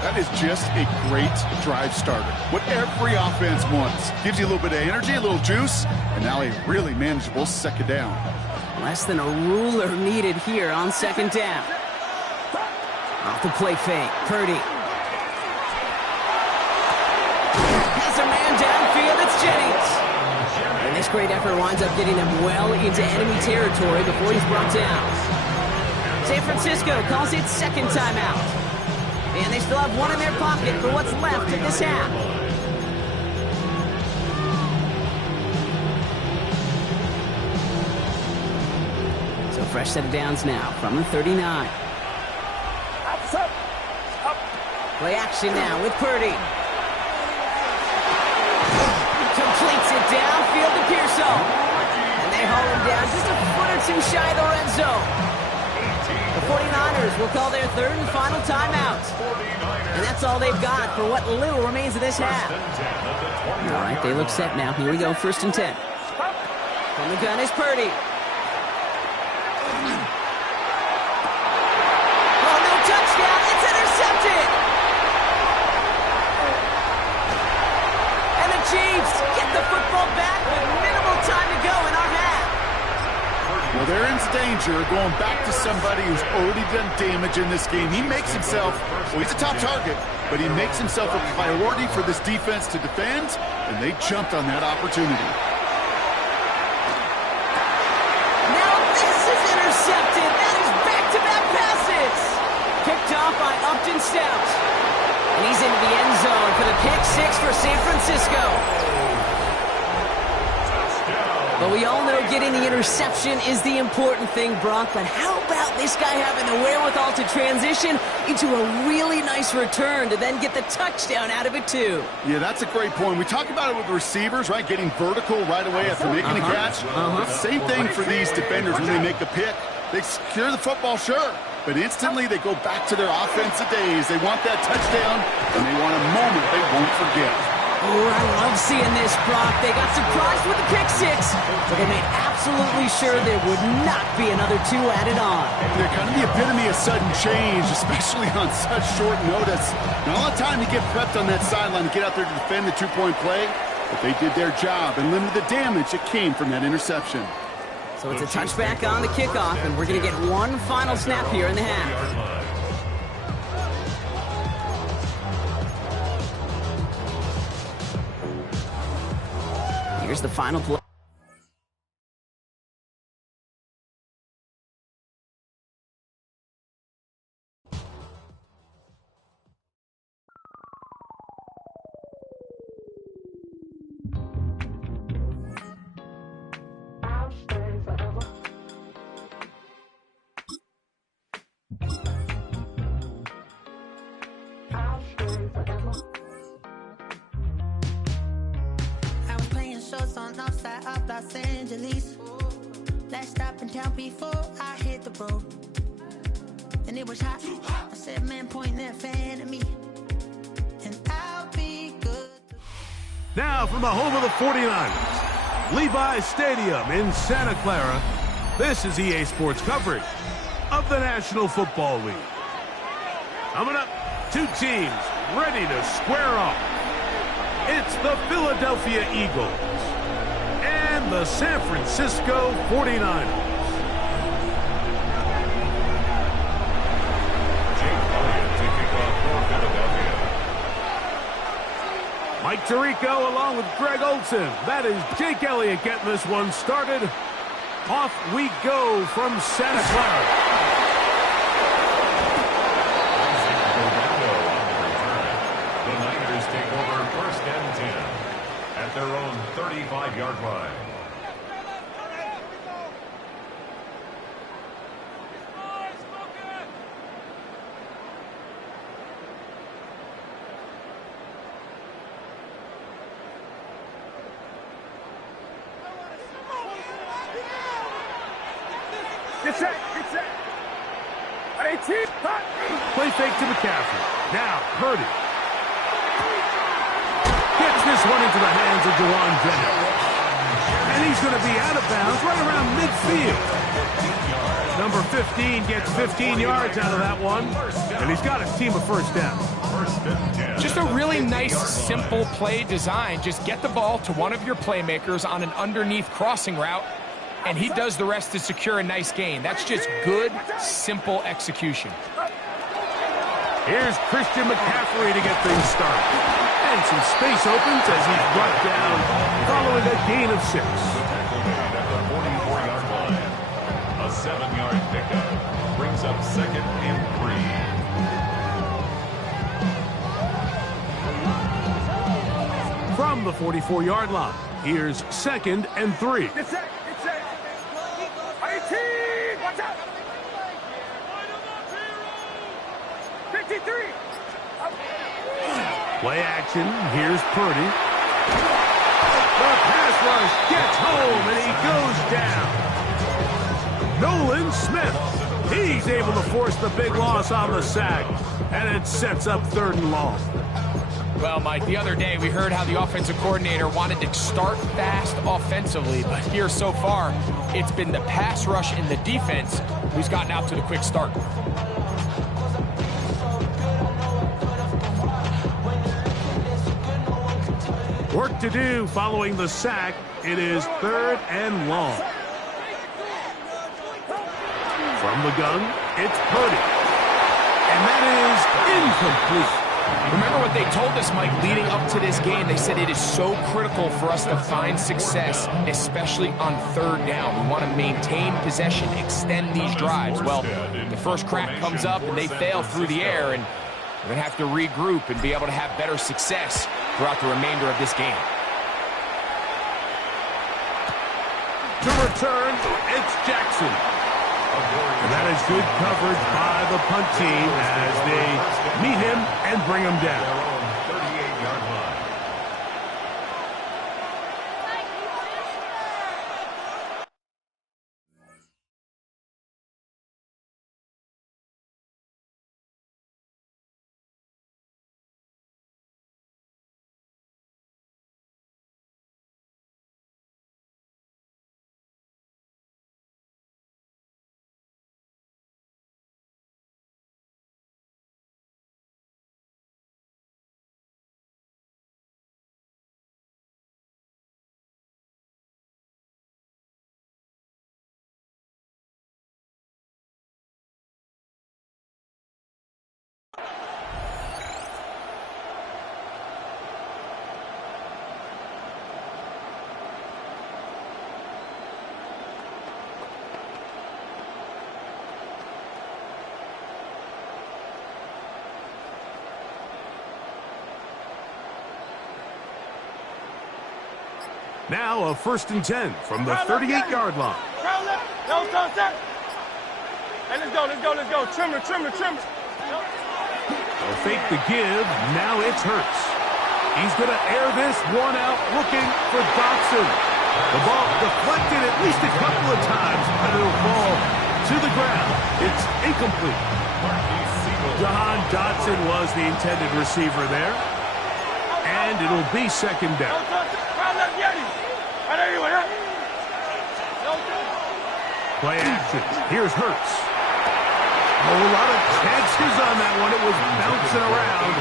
That is just a great drive starter. What every offense wants. Gives you a little bit of energy, a little juice, and now a really manageable 2nd down. Less than a ruler needed here on 2nd down. Off the play fake, Purdy. Has a man downfield, it's Jennings. And this great effort winds up getting them well into enemy territory before he's brought down. San Francisco calls it 2nd timeout. And they still have 1 in their pocket for what's left of this half. fresh set of downs now from the 39. Play action now with Purdy. Completes it downfield to Pearsall. And they haul him down just a foot or two shy of the red zone. The 49ers will call their third and final timeout. And that's all they've got for what little remains of this half. All right, they look set now. Here we go, 1st and 10. From the gun is Purdy. Oh, no touchdown. It's intercepted. And the Chiefs get the football back with minimal time to go in our half. Well, they're in danger going back to somebody who's already done damage in this game. He makes himself, well, he's a top target, but he makes himself a priority for this defense to defend, and they jumped on that opportunity. Now this is intercepted. That is back-to-back passes. Picked off by Upton Stout. And he's into the end zone for the pick 6 for San Francisco. But we all know getting the interception is the important thing, Brock. But how about this guy having the wherewithal to transition into a really nice return to then get the touchdown out of it, too? Yeah, that's a great point. We talk about it with the receivers, right? Getting vertical right away after making a catch. Same thing for these defenders when they make the pick. They secure the football, sure. But instantly they go back to their offensive days. They want that touchdown, and they want a moment they won't forget. Oh, I love seeing this, Brock. They got surprised with the pick 6, but they made absolutely sure there would not be another 2 added on. They're kind of the epitome of sudden change, especially on such short notice. Not a lot of time to get prepped on that sideline to get out there to defend the 2-point play, but they did their job and limited the damage that came from that interception. So it's a touchback on the kickoff, and we're going to get one final snap here in the half. Here's the final play. On outside of Los Angeles. Last stop in town before I hit the road. And it was hot. I said, man, point that fan at me. And I'll be good. Now from the home of the 49ers, Levi's Stadium in Santa Clara, this is EA Sports coverage of the National Football League. Coming up, 2 teams ready to square off. It's the Philadelphia Eagles and the San Francisco 49ers. Jake Elliott taking off for Philadelphia. Mike Tirico along with Greg Olsen. That is Jake Elliott getting this one started. Off we go from Santa Clara. Their own 35-yard line. Get set, get set. Play fake to McCaffrey. Now, Purdy. Gets this one into the hands of Jawan Jennings. And he's going to be out of bounds right around midfield. Number 15 gets 15 yards out of that one. And he's got his team a first down. Just a really nice, simple play design. Just get the ball to one of your playmakers on an underneath crossing route, and he does the rest to secure a nice gain. That's just good, simple execution. Here's Christian McCaffrey to get things started. And some space opens as he's brought down following a gain of 6. At the 44-yard line. A 7-yard pickup brings up 2nd and 3. From the 44-yard line, here's 2nd and 3. Get set, get set. 18, watch out. Play action. Here's Purdy. The pass rush gets home, and he goes down. Nolan Smith. He's able to force the big loss on the sack, and it sets up 3rd and long. Well, Mike, the other day we heard how the offensive coordinator wanted to start fast offensively, but here so far, it's been the pass rush and the defense who's gotten out to the quick start. Work to do following the sack. It is 3rd and long. From the gun, it's Purdy. And that is incomplete. Remember what they told us, Mike, leading up to this game? They said it is so critical for us to find success, especially on 3rd down. We want to maintain possession, extend these drives. Well, the first crack comes up and they fail through the air, and we're going to have to regroup and be able to have better success throughout the remainder of this game. To return, it's Jackson. And that is good coverage by the punt team as they meet him and bring him down. 38-yard line. Now a 1st and 10 from the 38-yard line. No, stop. Hey, let's go. Trimmer. They'll fake the give. Now it's Hurts. He's going to air this one out, looking for Dotson. The ball deflected at least a couple of times, but it'll fall to the ground. It's incomplete. Jahan Dotson was the intended receiver there. And it'll be 2nd down. Play action. Here's Hurts. A lot of chances on that one. It was bouncing around,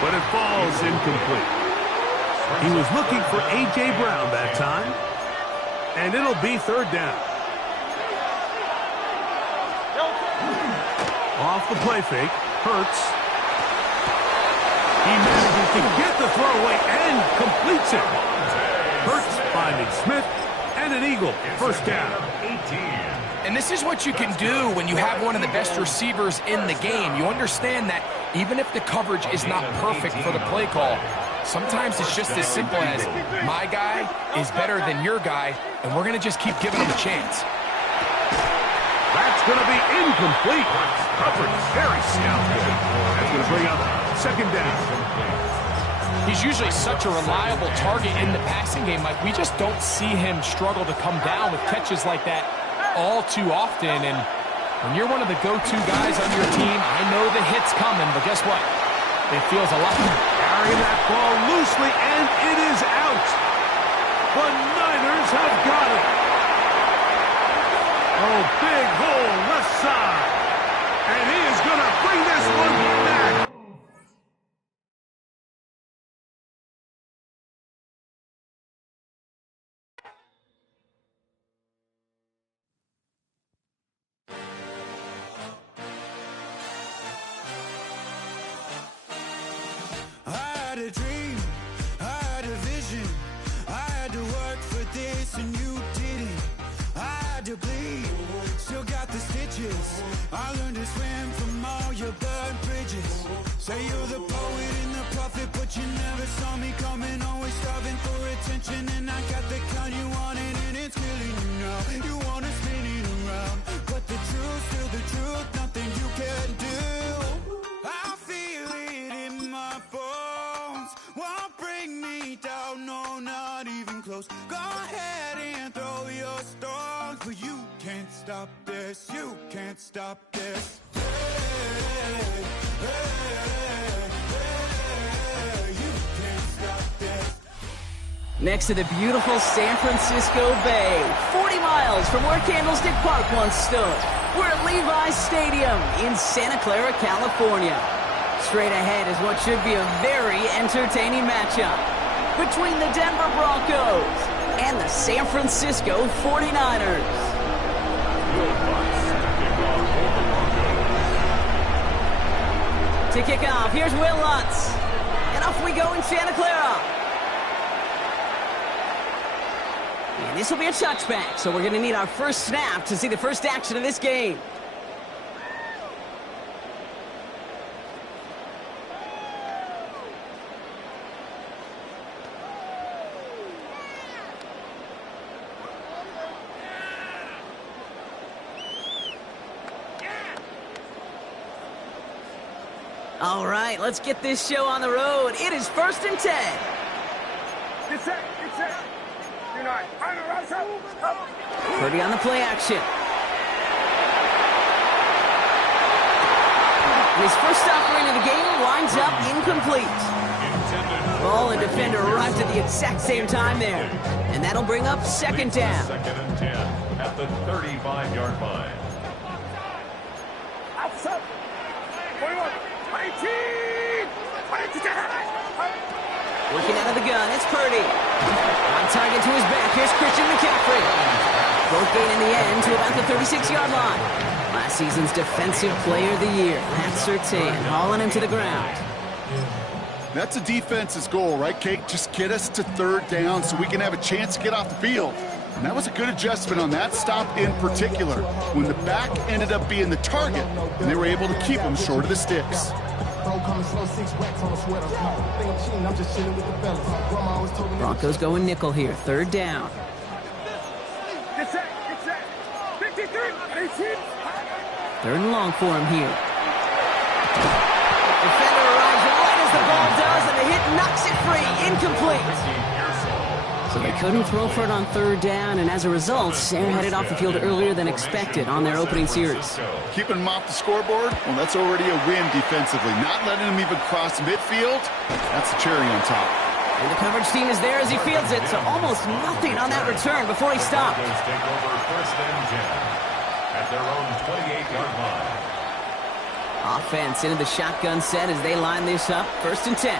but it falls incomplete. He was looking for A.J. Brown that time, and it'll be 3rd down. Off the play fake, Hurts. He manages to get the throw away and completes it. Hurts finding Smith, and an eagle. 1st down. 18. And this is what you can do when you have one of the best receivers in the game. You understand that even if the coverage is not perfect for the play call, sometimes it's just as simple as my guy is better than your guy, and we're going to just keep giving him a chance. That's going to be incomplete. Covered very soundly. That's going to bring up 2nd down. He's usually such a reliable target in the passing game. Like, we just don't see him struggle to come down with catches like that all too often. And when you're one of the go-to guys on your team, I know the hit's coming, but guess what? It feels a lot. Carrying that ball loosely, and it is out. The Niners have got it. Oh, big hole left side. And he is going to bring this one back. I learned to swim from all your burned bridges. Say you're the poet and the prophet, but you never saw me coming. Always starving for attention, and I got the kind you wanted, and it's killing you now. You wanna spin it around, but the truth's still the truth. Nothing you can do. I close. Go ahead and throw your stones, but you can't stop this. You can't stop this. Hey, hey, hey, you can't stop this. Next to the beautiful San Francisco Bay, 40 miles from where Candlestick Park once stood. We're at Levi's Stadium in Santa Clara, California. Straight ahead is what should be a very entertaining matchup between the Denver Broncos and the San Francisco 49ers. To kick off, here's Will Lutz. And off we go in Santa Clara. And this will be a touchback, so we're going to need our first snap to see the first action of this game. All right, let's get this show on the road. It is 1st and 10. Get set, get set. You're not. Purdy on the play action. His first offering of the game winds up incomplete. Ball and defender arrived at the exact same time there. And that'll bring up 2nd down. 2nd and 10 at the 35-yard line. Outside. 21. 19! Working out of the gun, it's Purdy. On target to his back, here's Christian McCaffrey. Both gain in the end to about the 36-yard line. Last season's Defensive Player of the Year, that's Surtain, hauling him to the ground. That's a defense's goal, right, Kate? Just get us to 3rd down so we can have a chance to get off the field. And that was a good adjustment on that stop in particular, when the back ended up being the target, and they were able to keep him short of the sticks. Broncos going nickel here, 3rd down. Get set, get set. 53, 18. 3rd and long for him here. Defender arrives right as the ball does, and the hit knocks it free, incomplete. So they couldn't throw for it on 3rd down, and as a result, Sam headed off the field earlier than expected on their opening series. Keeping him off the scoreboard, well, that's already a win defensively. Not letting him even cross midfield, that's the cherry on top. And the coverage team is there as he fields it, so almost nothing on that return before he stopped. Broncos take over 1st and 10 at their own 28-yard line. Offense into the shotgun set as they line this up, 1st and 10.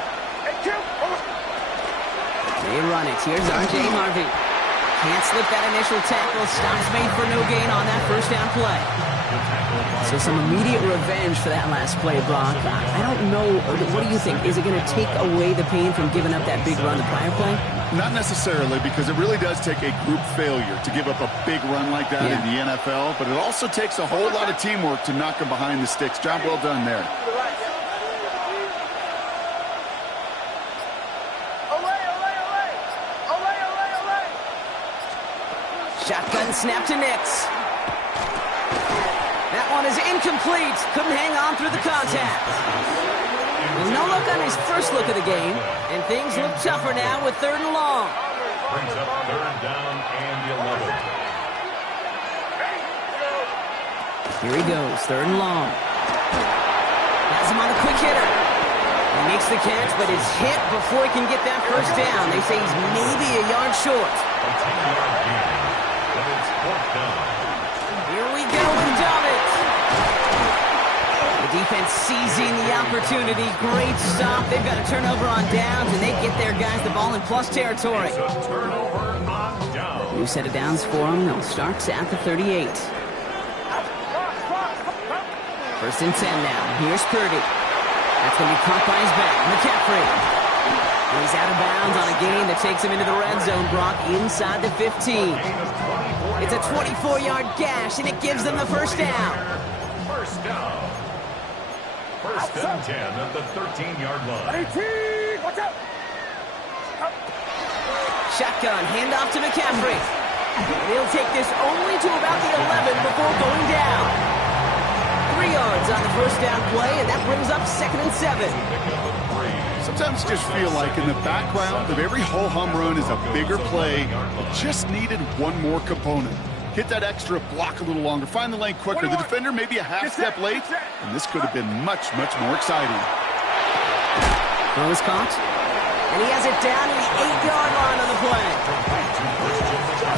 They run it. Here's R.J. Harvey. Can't slip that initial tackle. Stops made for no gain on that 1st down play. So some immediate revenge for that last play, Brock. I don't know. What do you think? Is it going to take away the pain from giving up that big run the prior play? Not necessarily, because it really does take a group failure to give up a big run like that in the NFL, but it also takes a whole lot of teamwork to knock him behind the sticks. Job well done there. Shotgun snap to Nix. That one is incomplete. Couldn't hang on through the contact. Well, no look on his first look of the game, and things look tougher now with 3rd and long. Brings up 3rd down and 11. Here he goes, 3rd and long. Has him on a quick hitter. He makes the catch, but is hit before he can get that 1st down. They say he's maybe a yard short. A 10-yard gain. But it's 4th down. Here we go with Dobbins. The defense seizing the opportunity. Great stop. They've got a turnover on downs, and they get their guys the ball in plus territory. It's a turnover on down. New set of downs for them. They'll start at the 38. 1st and 10 now. Here's Purdy. That's going to be caught by his back. McCaffrey. He's out of bounds on a gain that takes him into the red zone, Brock, inside the 15. It's a 24-yard gash, and it gives them the 1st down. 1st down. 1st and 10 at the 13-yard line. 18! Watch out! Shotgun, handoff to McCaffrey. They'll take this only to about the 11 before going down. 3 yards on the 1st down play, and that brings up 2nd and 7. Sometimes you just feel like in the background of every ho-hum run is a bigger play that just needed one more component. Hit that extra block a little longer, find the lane quicker. The defender maybe a half step late, and this could have been much, much more exciting. Throw is caught, and he has it down to the 8-yard line on the play.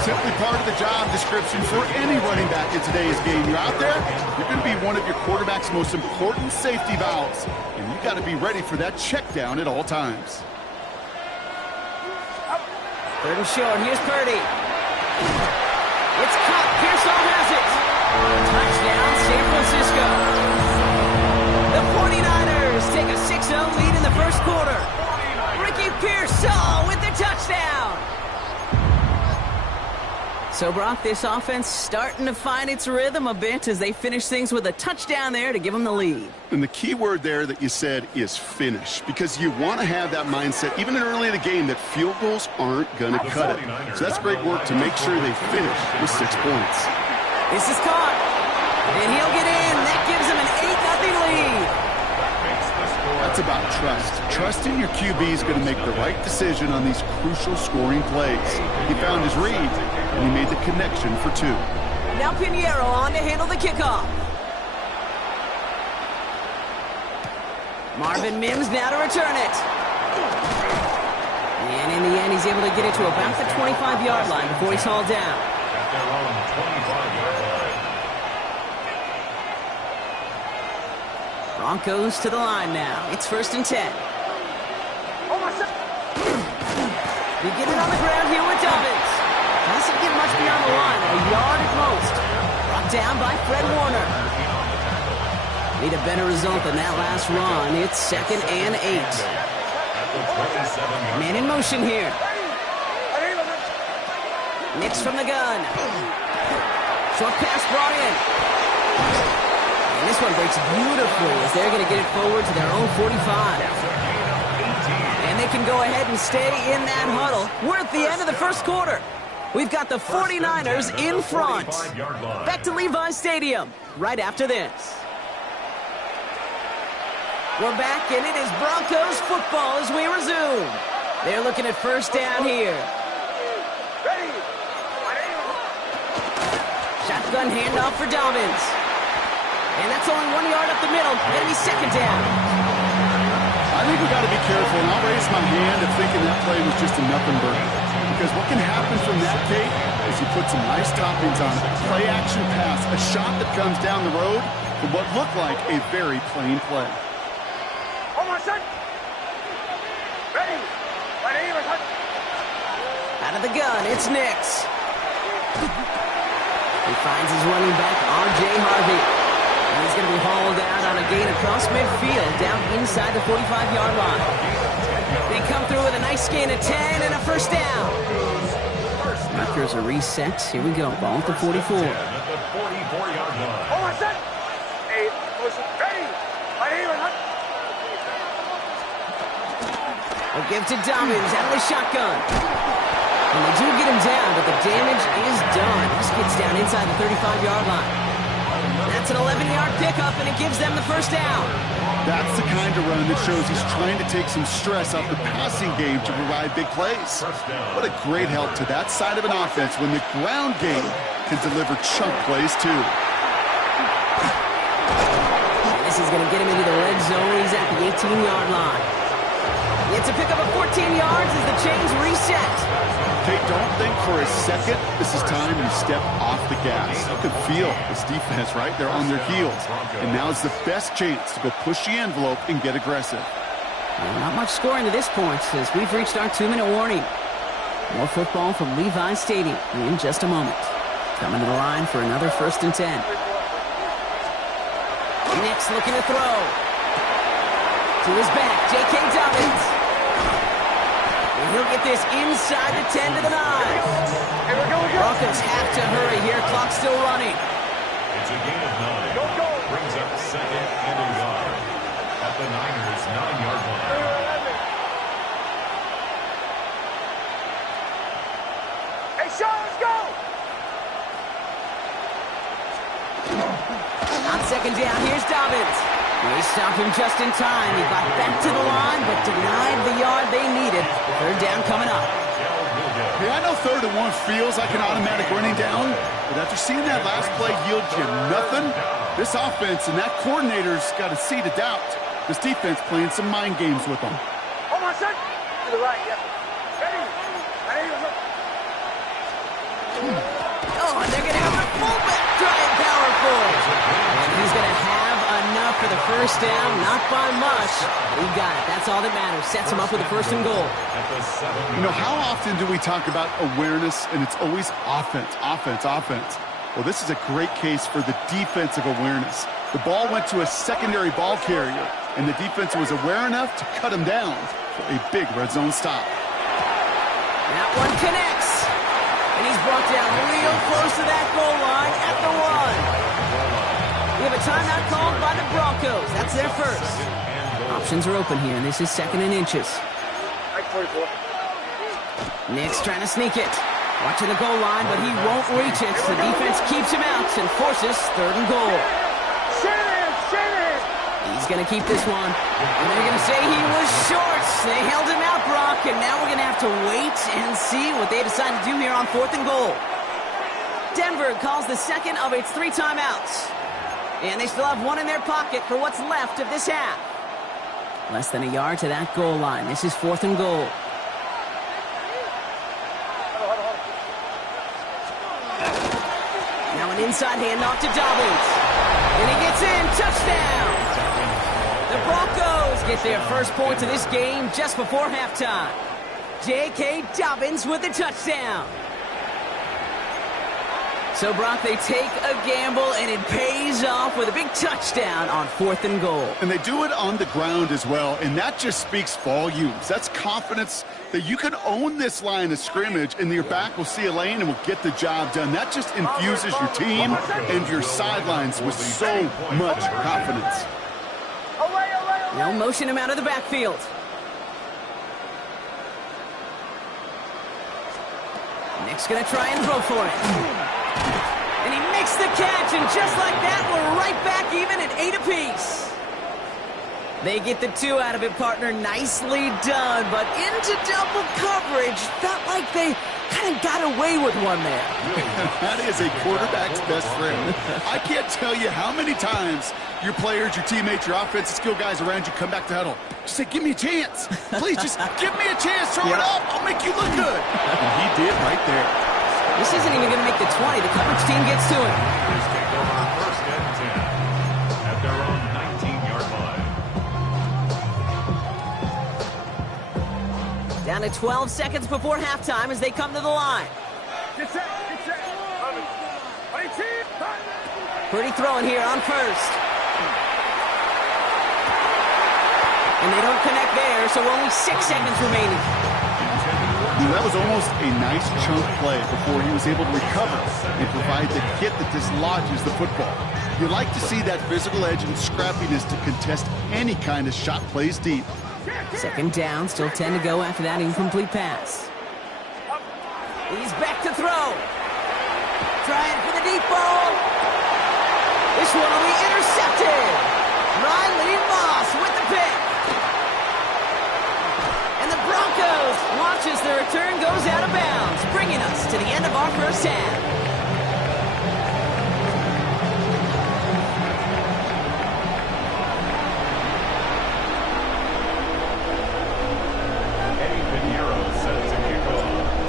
Simply part of the job description for any running back in today's game. You're out there, you're going to be one of your quarterback's most important safety valves, and you got to be ready for that check down at all times. Third and short, here's Purdy. It's caught, Pearsall has it. Touchdown, San Francisco. The 49ers take a 6-0 lead in the first quarter. Ricky Pearsall with the touchdown. So, Brock, this offense starting to find its rhythm a bit as they finish things with a touchdown there to give them the lead. And the key word there that you said is finish, because you want to have that mindset, even early in the game, that field goals aren't going to cut it. So that's great work to make sure they finish with 6 points. This is caught, and he'll get in. That gives him an 8-0 lead. That's about trust. Trusting your QB is going to make the right decision on these crucial scoring plays. He found his read, and he made the connection for 2. Now Pinheiro on to handle the kickoff. Marvin Mims now to return it. And in the end, he's able to get it to about the 25-yard line before he's hauled down. At their own 25-yard line. Broncos to the line now. It's 1st and 10. You get it on the ground here with Dobbins. Doesn't get much beyond the line, a yard at most. Brought down by Fred Warner. Need a better result than that last run. It's 2nd and 8. Man in motion here. Nix from the gun. Short pass brought in. And this one breaks beautifully as they're going to get it forward to their own 45. And they can go ahead and stay in that huddle. We're at the end of the first quarter. We've got the 49ers in front. Back to Levi Stadium right after this. We're back, and it is Broncos football as we resume. They're looking at first down here. Shotgun handoff for Dobbins. And that's only 1 yard up the middle. Going to be 2nd down. I think we got to be careful, and I'll raise my hand of thinking that play was just a nothing burger. Because what can happen from that, Kate, is you put some nice toppings on it. Play action pass, a shot that comes down the road from what looked like a very plain play. Out of the gun, it's Nix. He finds his running back, R.J. Harvey. And he's going to be hauled out on a gain across midfield, down inside the 45-yard line. They come through with a nice gain of 10 and a first down. Markers are reset. Here we go. Ball at the 44. At the 44-yard line. We'll give to Dobbins out of the shotgun. And they do get him down, but the damage is done. This gets down inside the 35-yard line. That's an 11-yard pickup, and it gives them the first down. That's the kind of run that shows he's trying to take some stress off the passing game to provide big plays. What a great help to that side of an offense when the ground game can deliver chunk plays, too. This is going to get him into the red zone. He's at the 18-yard line. It's a pickup of 14 yards as the chains reset. Kate, don't think for a second this is time you step off the gas. You can feel this defense, right? They're on their heels. And now is the best chance to go push the envelope and get aggressive. Well, not much scoring to this point as we've reached our 2-minute warning. More football from Levi Stadium in just a moment. Coming to the line for another 1st and 10. Nix looking to throw. To his back, J.K. Dobbins. And he'll get this inside the 10 to the 9. Broncos have to hurry here. Clock's still running. It's a gain of 9. Brings up 2nd and a yard. At the Niners' 9-yard line. Hey, Sean, let's go! On 2nd down, here's Dobbins. They stopped him just in time. He got back to the line, but denied the yard they needed. Third down coming up. Hey, I know 3rd and 1 feels like an automatic running down, but after seeing that last play yield you nothing, this offense and that coordinator's got a seed of doubt. This defense playing some mind games with them. Hold on, son. To the right, yeah. Ready? Oh, and they're going to have the fullback trying powerful. And he's going to have enough for the first down, not by much. He got it. That's all that matters. Sets him up with a 1st and goal. You know, how often do we talk about awareness, and it's always offense, offense, offense? Well, this is a great case for the defensive awareness. The ball went to a secondary ball carrier, and the defense was aware enough to cut him down for a big red zone stop. That one connects. And he's brought down real close to that goal line at the 1. We have a timeout called by the Broncos. That's their first. Options are open here, and this is 2nd and inches. Nick's trying to sneak it. Watching the goal line, but he won't reach it. So the defense keeps him out and forces 3rd and goal. He's going to keep this one. And they're going to say he was short. They held him out, Brock, and now we're going to have to wait and see what they decide to do here on 4th and goal. Denver calls the second of its 3 timeouts. And they still have one in their pocket for what's left of this half. Less than a yard to that goal line. This is 4th and goal. Now an inside handoff to Dobbins. And he gets in. Touchdown! The Broncos get their first points of this game just before halftime. J.K. Dobbins with the touchdown. So, Brock, they take a gamble, and it pays off with a big touchdown on 4th and goal. And they do it on the ground as well, and that just speaks volumes. That's confidence that you can own this line of scrimmage, and your back will see a lane and will get the job done. That just infuses your team and your sidelines with so much confidence. They'll motion him out of the backfield. Nick's going to try and throw for it. And he makes the catch, and just like that, we're right back even at 8 apiece. They get the 2 out of it, partner. Nicely done, but into double coverage. Felt like they kind of got away with one there. That is a quarterback's best friend. I can't tell you how many times your players, your teammates, your offensive skill guys around you come back to huddle. Just say, give me a chance. Please, just give me a chance. Throw it up. I'll make you look good. And he did right there. This isn't even going to make the 20. The coverage team gets to it. Take over 1st and 10 at their own 19-yard line. Down to 12 seconds before halftime as they come to the line. Get set. Pretty throwing here on 1st. And they don't connect there, so only 6 seconds remaining. That was almost a nice chunk play before he was able to recover and provide the hit that dislodges the football. You like to see that physical edge and scrappiness to contest any kind of shot plays deep. 2nd down, still 10 to go after that incomplete pass. He's back to throw. Trying for the deep ball. This one will be intercepted. Riley Moss with the pick. And the Broncos watch as the return goes out of bounds, bringing us to the end of our first half.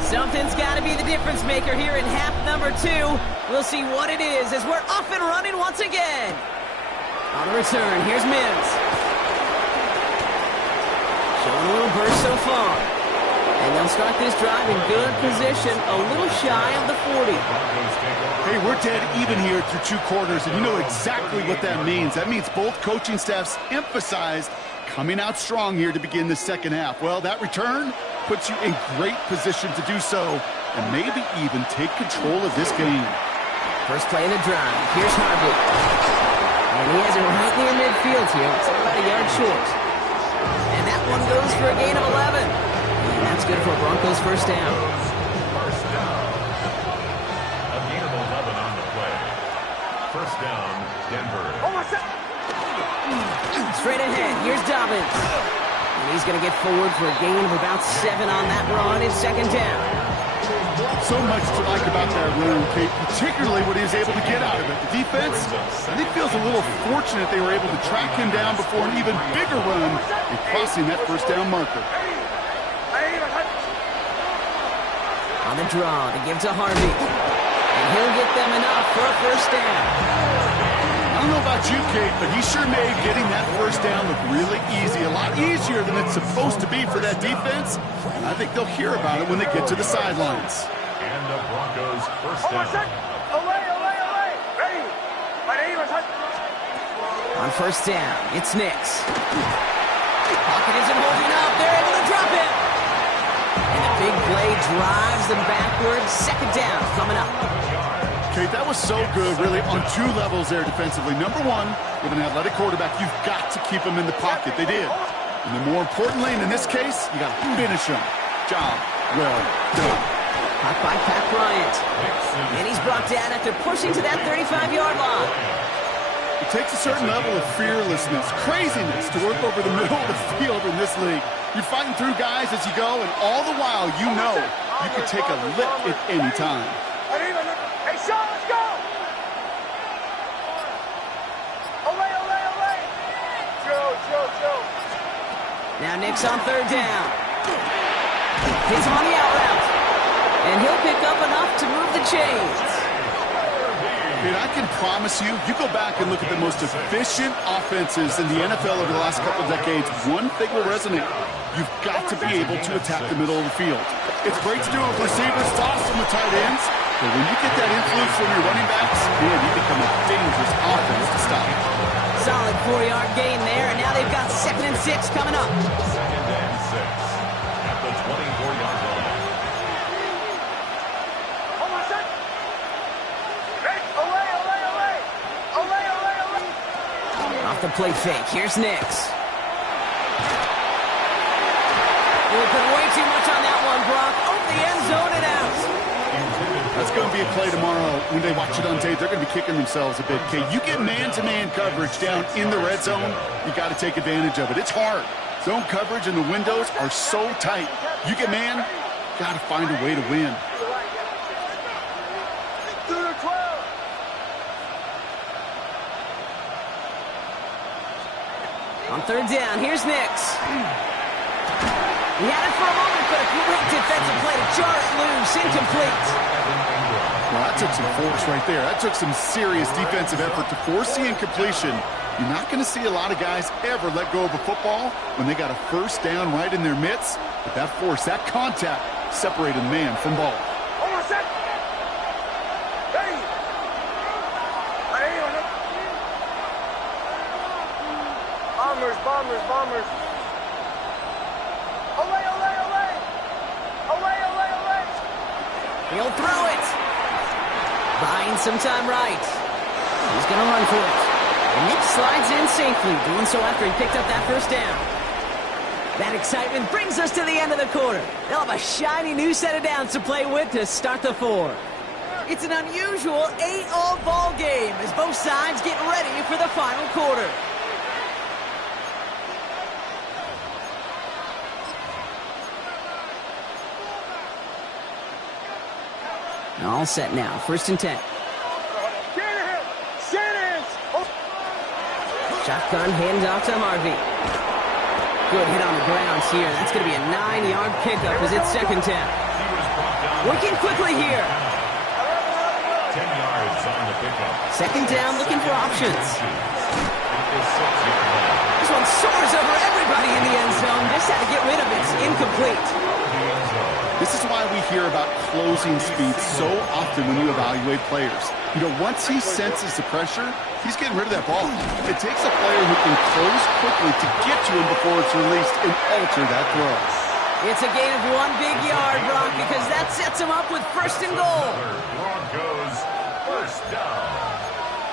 Something's got to be the difference maker here in half number 2. We'll see what it is as we're off and running once again. On the return, here's Mims. Showing a little burst so far. And they'll start this drive in good position, a little shy of the 40. Hey, we're dead even here through 2 quarters, and you know exactly what that means. That means both coaching staffs emphasized coming out strong here to begin the second half. Well, that return puts you in great position to do so and maybe even take control of this game. First play of the drive. Here's Harvey. And he has it right near midfield here. It's about a yard short. And that one goes for a gain of 11. And that's good for Broncos first down. First down. A gain of 11 on the play. First down, Denver. Straight ahead, here's Dobbins. And he's going to get forward for a gain of about 7 on that run. It's second down. So much to like about that run, Kate, particularly what he was able to get out of it. The defense, I think, feels a little fortunate they were able to track him down before an even bigger run and crossing that first down marker. On the draw to give to Harvey. And he'll get them enough for a first down. I don't know about you, Kate, but he sure made getting that first down look really easy. A lot easier than it's supposed to be for that defense. I think they'll hear about it when they get to the sidelines. And the Broncos first down. On first down, it's Nix. Pocket isn't holding up. They're able to drop him. And the big play drives them backwards. Second down coming up. Kate, that was so good, really, on 2 levels there defensively. Number one, with an athletic quarterback, you've got to keep him in the pocket. They did. And then more importantly, and in this case, you got to finish him. Job well done. Caught by Pat Bryant. And he's brought down after pushing to that 35-yard line. It takes a certain level of fearlessness, craziness to work over the middle of the field in this league. You're fighting through guys as you go, and all the while you know you can take a lick at any time. Hey, Sean, let's go! Olay! Joe. Now Nix on third down. He's on the out route. And he'll pick up enough to move the chains. Dude, I can promise you, you go back and look at the most efficient offenses in the NFL over the last couple decades, one thing will resonate. You've got to be able to attack the middle of the field. It's great to do it with receivers, it's awesome with tight ends, but when you get that influence from your running backs, man, you become a dangerous offense to stop. Solid 4-yard gain there, and now they've got 2nd and 6 coming up. 2nd and 6 at the 24-yard line. Off the play fake, here's Nix. We'll put way too much on that one, Brock. Over the end zone and out. That's going to be a play tomorrow. When they watch it on tape, they're going to be kicking themselves a bit. Okay, you get man-to-man coverage down in the red zone, you got to take advantage of it. It's hard. Zone coverage and the windows are so tight. You get man, got to find a way to win. On third down, here's Nix. He had it for a moment, but a great defensive play to jar it loose. Incomplete. Well, that took some force right there. That took some serious defensive effort to force the incompletion. You're not going to see a lot of guys ever let go of a football when they got a first down right in their midst. But that force, that contact, separated man from ball. Bombers. Olay! He'll throw it. Buying some time right. He's going to run for it. And Nick slides in safely, doing so after he picked up that first down. That excitement brings us to the end of the quarter. They'll have a shiny new set of downs to play with to start the 4. It's an unusual 8-all ball game as both sides get ready for the final quarter. All set now. 1st and 10. Shotgun handoff to Harvey. Good hit on the grounds here. That's going to be a 9-yard pickup as it's 2nd down. Working quickly here. 10 yards on the pickup. 2nd down, looking for options. This one soars over everybody in the end zone. Just had to get rid of it. Incomplete. This is why we hear about closing speed so often when you evaluate players. You know, once he senses the pressure, he's getting rid of that ball. It takes a player who can close quickly to get to him before it's released and alter that throw. It's a gain of 1 big yard, Brock, because that sets him up with 1st and goal. Broncos first down.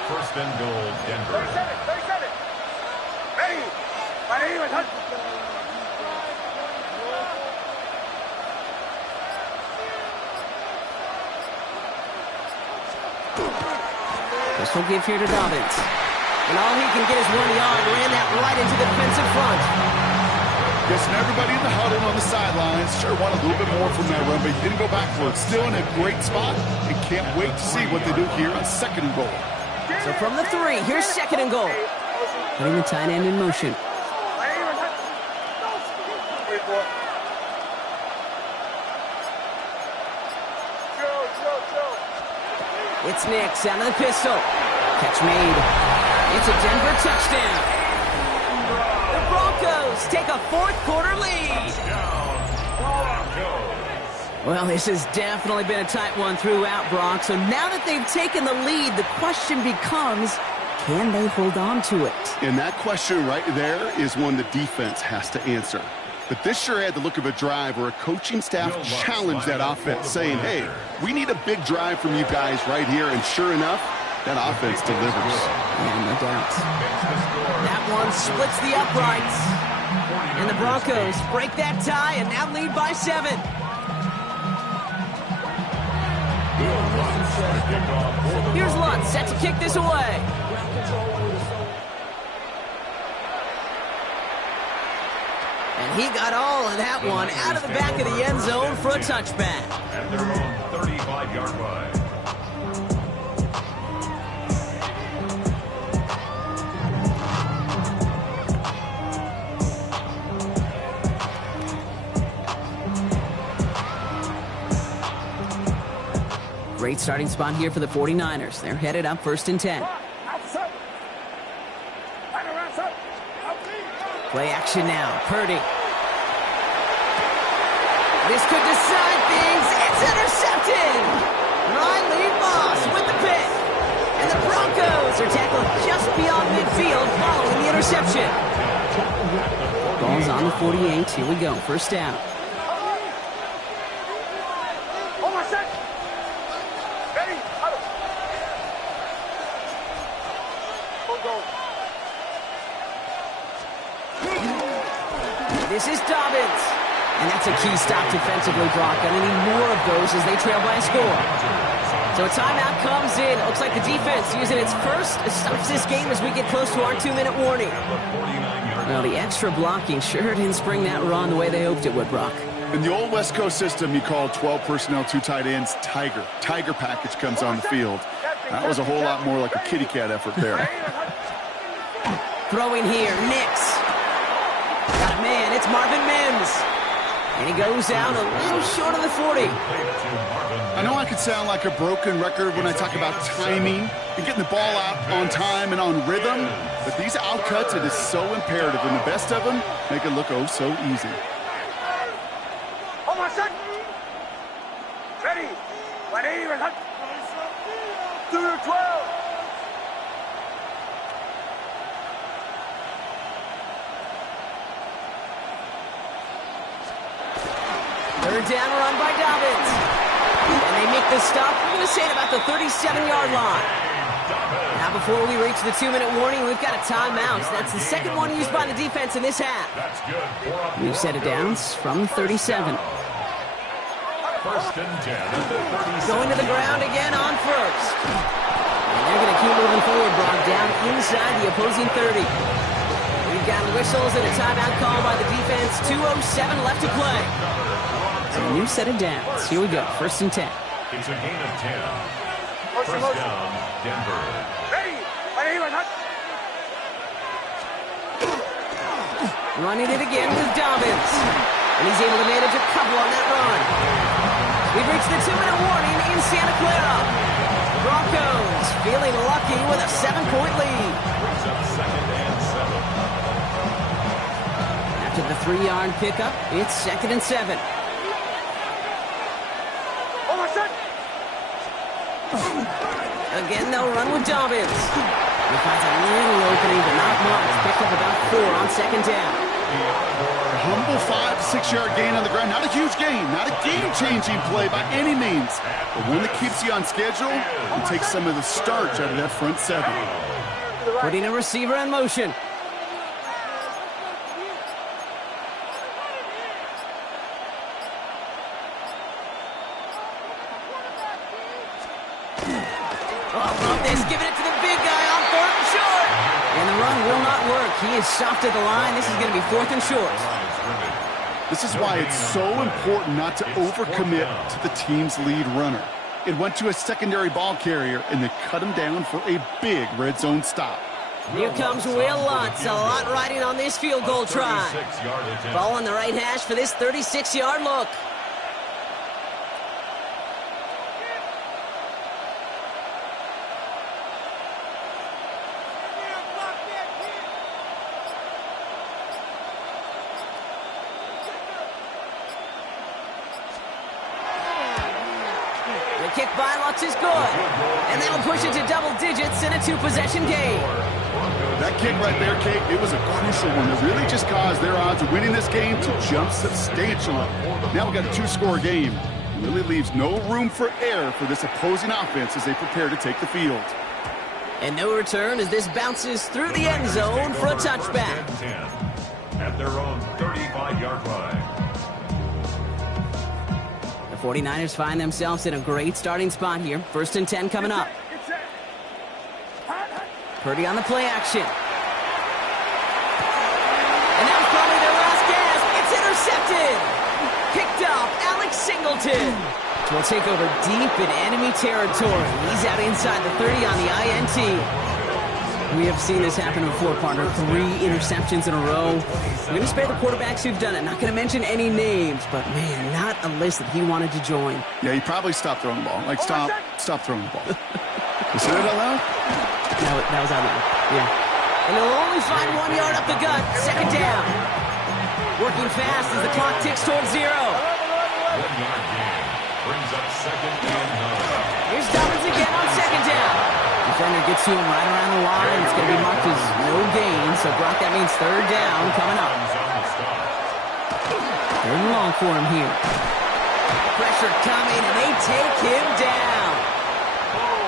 1st and goal, Denver. 37. Hey! This will give here to Dobbins. And all he can get is 1 yard. Ran that right into the defensive front. Guessing everybody in the huddle on the sidelines sure want a little bit more from that run, but he didn't go backwards. Still in a great spot, and can't wait to see what they do here on 2nd and goal. So from the 3, here's 2nd and goal. Putting the tight end in motion. It's Nix out of the pistol. Catch made. It's a Denver touchdown. The Broncos take a 4th quarter lead. Well, this has definitely been a tight one throughout, Brock. So now that they've taken the lead, the question becomes, can they hold on to it? And that question right there is one the defense has to answer. But this sure had the look of a drive where a coaching staff challenged that offense, saying, hey, we need a big drive from you guys right here. And sure enough, that offense delivers. Yeah, no doubt. That one splits the uprights. And the Broncos break that tie and now lead by 7. Here's Lutz set to kick this away. And he got all of that one out of the back of the end zone for a touchback. At their own 35-yard line. Great starting spot here for the 49ers. They're headed up 1st and 10. Play action now. Purdy. This could decide things. It's intercepted. Riley Moss with the pick. And the Broncos are tackled just beyond midfield following the interception. Ball's on the 48. Here we go. 1st down. This is Dobbins. And that's a key stop defensively, Brock. Gonna need more of those as they trail by a score. So a timeout comes in. Looks like the defense using its first stops this game as we get close to our 2-minute warning. Well, the extra blocking sure didn't spring that run the way they hoped it would, Brock. In the old West Coast system, you call 12 personnel, 2 tight ends, Tiger. Tiger package comes on the field. That was a whole lot more like a kitty cat effort there. Throwing here, Nix. Got a man, it's Marvin Mims. And he goes down a little short of the 40. I know I could sound like a broken record when I talk about timing and getting the ball out on time and on rhythm, but these outcuts, it is so imperative, and the best of them make it look oh so easy. Hold on a sec. Ready. 180. 2-12. Third down run by Dobbins. And they make the stop, we're going to say, at about the 37-yard line. Now before we reach the 2-minute warning, we've got a timeout. That's the second one used by the defense in this half. New set of downs from 37. 1st and 10. Going to the ground again on 1st. And they're going to keep moving forward, Brock, down inside the opposing 30. We've got whistles and a timeout call by the defense. 2:07 left to play. So a new set of downs. Here we go. 1st and 10. It's a gain of 10. 1st down, Denver. Ready. 180. Running it again with Dobbins. And he's able to manage a couple on that run. We've reached the 2-minute warning in Santa Clara. The Broncos feeling lucky with a 7-point lead. Brings up 2nd and 7. After the 3-yard pickup, it's 2nd and 7. Again, they'll run with Dobbins. He finds a little opening, but not much. Picked up about 4 on 2nd down. A humble 5 to 6 yard gain on the ground. Not a huge gain, not a game-changing play by any means, but one that keeps you on schedule and takes some of the starch out of that front 7. Putting a receiver in motion. Oh, love this. Giving it to the big guy on 3rd and short. run will not work. He is soft at the line. This is going to be 4th and short. This is why it's so important not to overcommit to the team's lead runner. It went to a secondary ball carrier, and they cut him down for a big red zone stop. Here comes Will Lutz. A lot riding on this field goal try. Ball on the right hash for this 36-yard look. Kick by Lutz is good. And that'll push it to double digits in a 2-possession game. That kick right there, Kate, it was a crucial one that really just caused their odds of winning this game to jump substantially. Now we got a 2-score game. It really leaves no room for error for this opposing offense as they prepare to take the field. And no return as this bounces through the end zone for a touchback. At their own 35-yard line. 49ers find themselves in a great starting spot here. 1st and 10 coming up. Purdy on the play action. And that was probably their last gasp. It's intercepted. Picked up Alex Singleton. Will take over deep in enemy territory. He's out inside the 30 on the INT. We have seen this happen before, partner. 3 interceptions in a row. We're going to spare the quarterbacks who've done it. Not going to mention any names, but man, not a list that he wanted to join. Yeah, he probably stopped throwing the ball. Like, stop throwing the ball. You said it out loud? That was out loud. Yeah. And he'll only find 1 yard up the gut. 2nd down. Working fast as the clock ticks towards 0. 1-yard gain brings up 2nd and 9. Here's Dobbins again on 2nd down. Defender gets to him right around the line. It's going to be marked as no gain. So, Brock, that means 3rd down coming up. 3rd and long for him here. Pressure coming, and they take him down.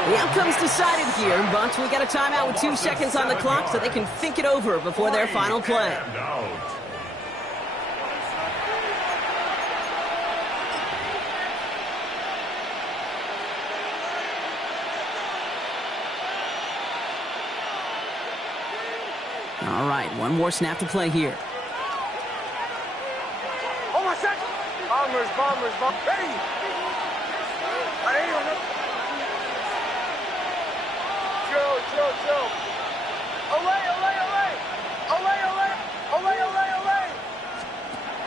The outcome's decided here, but we got a timeout with 2 seconds on the clock so they can think it over before their final play. All right, 1 more snap to play here. Hold on a second. Bombers. Ready. Chill. Olay.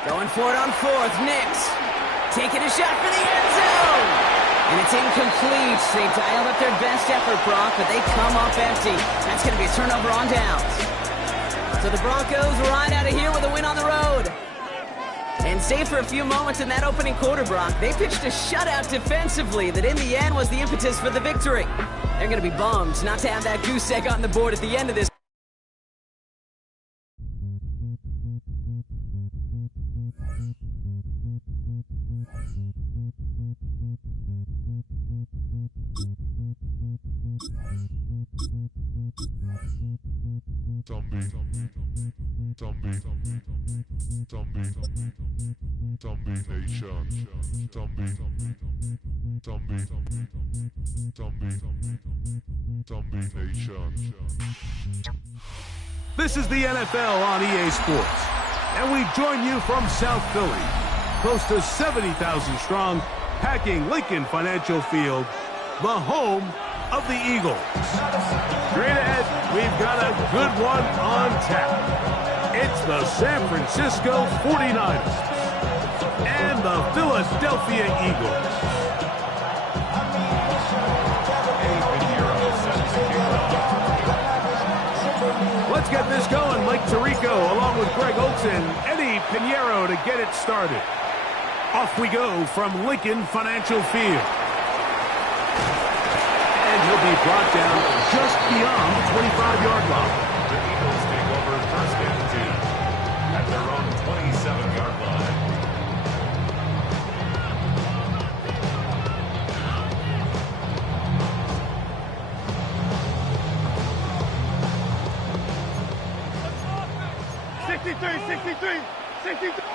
Going for it on 4th. Nix taking a shot for the end zone. And it's incomplete. They dialed up their best effort, Brock, but they come up empty. That's going to be a turnover on downs. So the Broncos ride out of here with a win on the road. And stay for a few moments in that opening quarter, Brock. They pitched a shutout defensively that in the end was the impetus for the victory. They're going to be bummed not to have that goose egg on the board at the end of this. This is the NFL on EA Sports, and we join you from South Philly, close to 70,000 strong, packing Lincoln Financial Field, the home of the Eagles. Straight ahead, we've got a good one on tap. It's the San Francisco 49ers and the Philadelphia Eagles. Let's get this going. Mike Tirico along with Greg Olson, Eddie Pinheiro to get it started. Off we go from Lincoln Financial Field. And he'll be brought down just beyond the 25-yard line. The Eagles take over 1st and 10 at their own 27-yard line.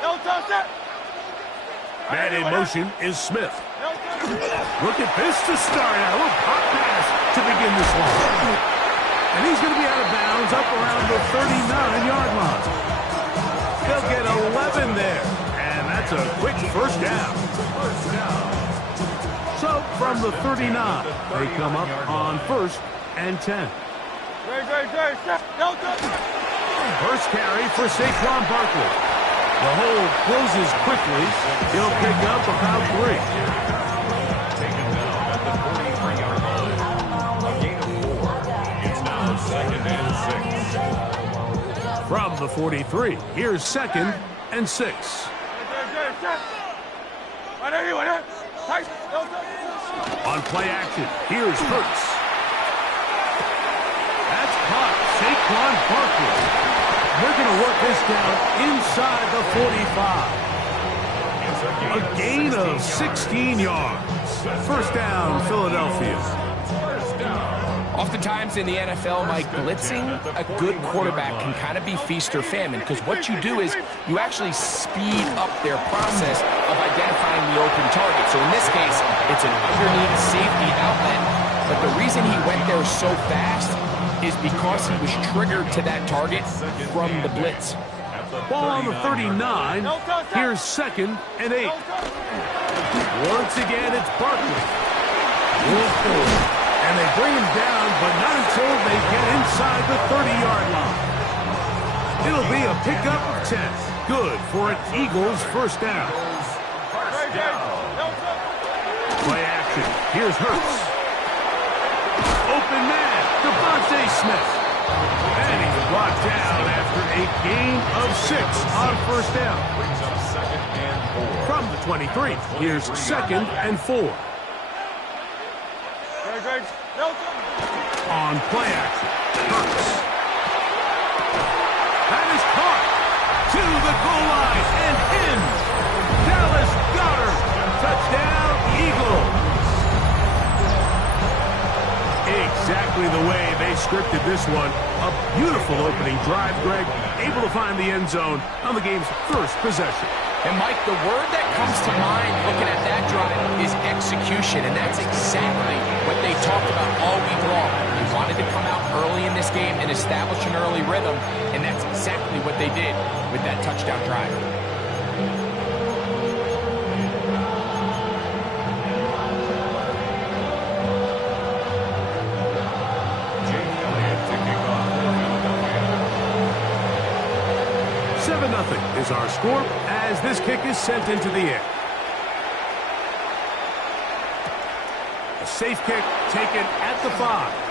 Don't touch that. Man in motion is Smith. Look at this to start out. A little pop pass to begin this one. And he's going to be out of bounds up around the 39-yard line. They'll get 11 there. And that's a quick first down. So from the 39, they come up on 1st and 10. First carry for Saquon Barkley. The hold closes quickly. He'll pick up about 3. Taken down at the 43-yard line. A gain of 4. It's now 2nd and 6. From the 43, here's 2nd and 6. On play action, here's Hurts. That's caught. Saquon Barkley. They're going to work this down inside the 45. A gain of 16 yards. First down, Philadelphia. Oftentimes in the NFL, Mike, blitzing a good quarterback can kind of be feast or famine, because what you do is you actually speed up their process of identifying the open target. So in this case, it's an underneath safety outlet, but the reason he went there so fast is because he was triggered to that target from the blitz. Ball on the 39. Here's 2nd and 8. Once again, it's Barkley. And they bring him down, but not until they get inside the 30-yard line. It'll be a pickup of 10. Good for an Eagles first down. Play action. Here's Hurts. Open man, Devontae Smith. And he's brought down after a gain of 6 on first down. Brings up 2nd and 4. From the 23, here's 2nd and 4. On play action, Hurts. That is caught to the goal line and in. Dallas Goedert, touchdown Eagles. Exactly the way they scripted this one. A beautiful opening drive, Greg. Able to find the end zone on the game's first possession. And, Mike, the word that comes to mind looking at that drive is execution, and that's exactly what they talked about all week long. They wanted to come out early in this game and establish an early rhythm, and that's exactly what they did with that touchdown drive. Jake Elliott to kick off for Philadelphia. 7-0 is our score as this kick is sent into the air. A safe kick taken at the 5.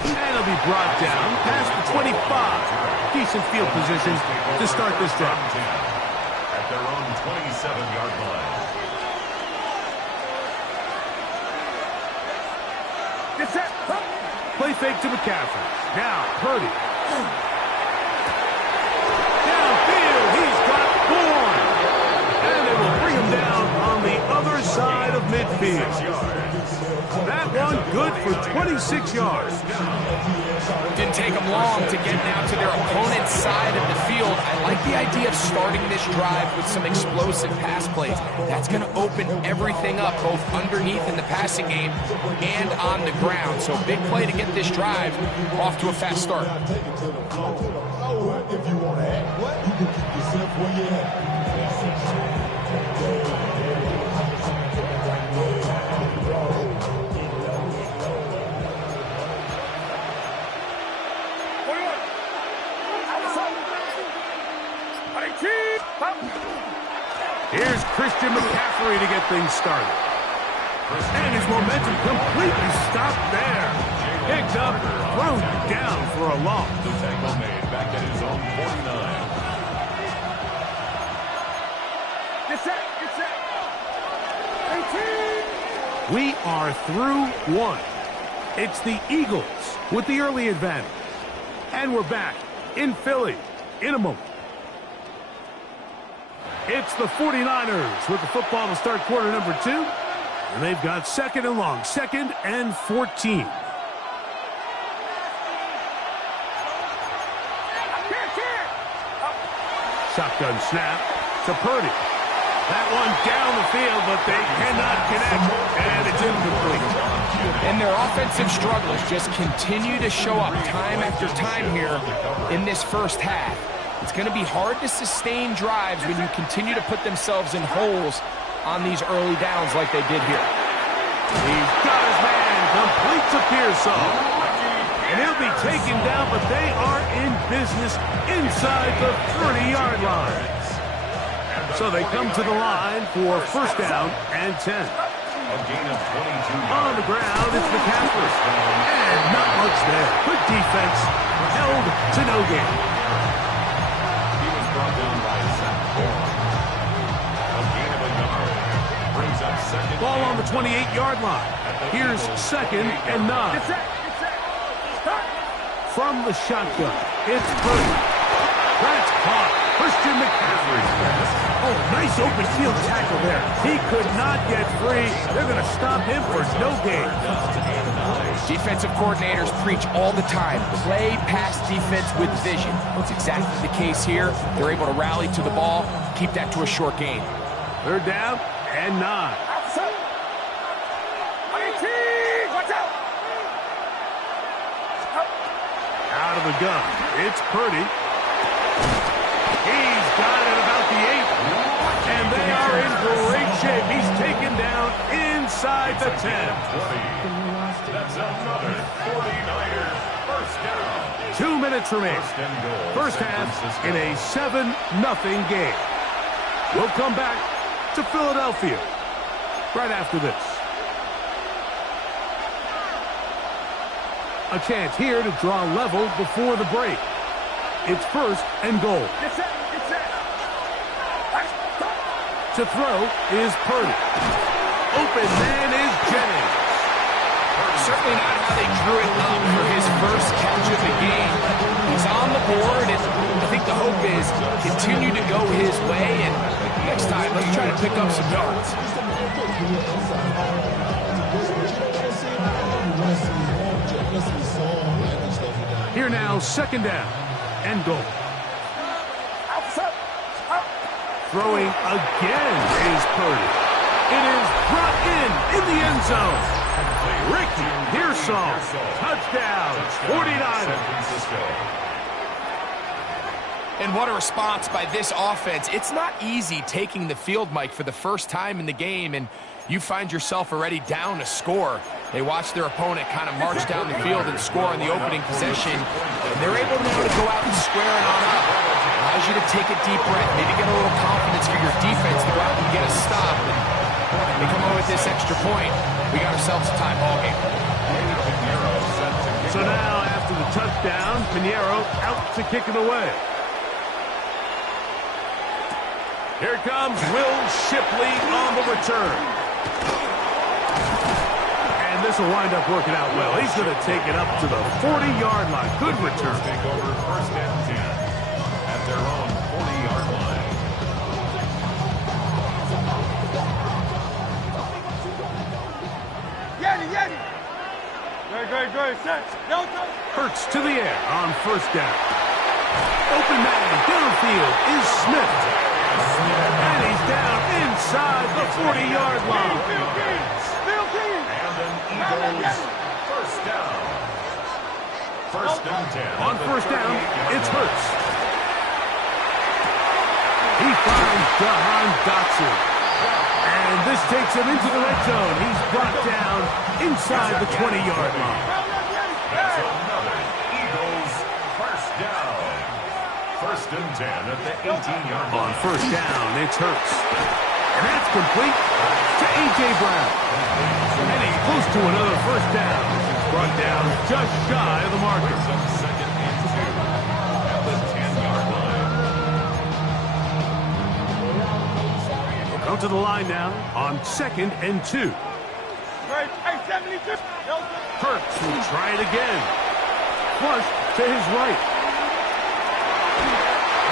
And it'll be brought down past the 25. Decent field position to start this drive. At their own 27-yard line. Play fake to McCaffrey. Now, Purdy. Downfield, he's got Bourne. And they will bring him down on the other side of midfield. That one good for 26 yards. Didn't take them long to get now to their opponent's side of the field. I like the idea of starting this drive with some explosive pass plays. That's going to open everything up, both underneath in the passing game and on the ground. So big play to get this drive off to a fast start. Here's Christian McCaffrey to get things started. And his momentum completely stopped there. Picked up, thrown down for a loss. The tackle made back at his own 49. We are through one. It's the Eagles with the early advantage. And we're back in Philly in a moment. It's the 49ers with the football to start quarter number 2. And they've got 2nd and long, 2nd and 14. Shotgun snap to Purdy. That one down the field, but they cannot connect, and it's incomplete. And their offensive struggles just continue to show up time after time here in this first half. It's going to be hard to sustain drives when you continue to put themselves in holes on these early downs like they did here. He's got his man, completes a Pearsall. And he'll be taken down, but they are in business inside the 30-yard line. So they come to the line for first down and 10. On the ground, it's McCaffrey. And not much there. Good defense. Held to no gain. He was brought down by Zach Bourne. A gain of a yard. Brings up second. Ball on the 28-yard line. Here's second and 9. From the shotgun, it's Purdy. That's caught. Christian McCaffrey. Oh, nice open field tackle there. He could not get free. They're going to stop him for no gain. Defensive coordinators preach all the time, play pass defense with vision. That's exactly the case here. They're able to rally to the ball, keep that to a short gain. Third down and 9. Out of the gun, it's Purdy. He's got it about the 8. And they are in great shape. He's taken down inside the 10. That's another 49er first down. 2 minutes remaining. First half in a 7-0 game. We'll come back to Philadelphia right after this. A chance here to draw level before the break. It's first and goal. To throw is Purdy. Open man is Jennings. Certainly not how they drew it up for his first catch of the game. He's on the board, and I think the hope is continue to go his way, and next time, let's try to pick up some yards. Here now, second down and goal. Throwing again is Purdy. It is brought in the end zone. Ricky Pearsall, touchdown, 49ers. And what a response by this offense. It's not easy taking the field, Mike, for the first time in the game, and you find yourself already down a score. They watch their opponent kind of march down the field and score on the opening possession. And they're able now to go out and square it on up. Allows you to take a deep breath, maybe get a little confidence for your defense to go out and get a stop. And they come away with this extra point. We got ourselves a tie ball game. So now, after the touchdown, Pinheiro out to kick it away. Here comes Will Shipley on the return. And this will wind up working out well. He's going to take it up to the 40-yard line. Good return. Take over first and 10 at their own 40-yard line. Good. Set. No. Hurts to the air on first down. Open man downfield is Smith. And he's down inside the 40-yard line. And an Eagles first down. First and 10. On first down, it's Hurts. He finds Jahan Dotson. And this takes him into the red zone. He's brought down inside the 20-yard line. That's another Eagles first down. First and 10 at the 18-yard line. On first down, it's Hurts. And that's complete to A.J. Brown. And he's close to another first down. Brought down just shy of the marker. Second and 2 at the 10-yard line. We'll come to the line now on second and 2. Hurts will try it again. Flush to his right.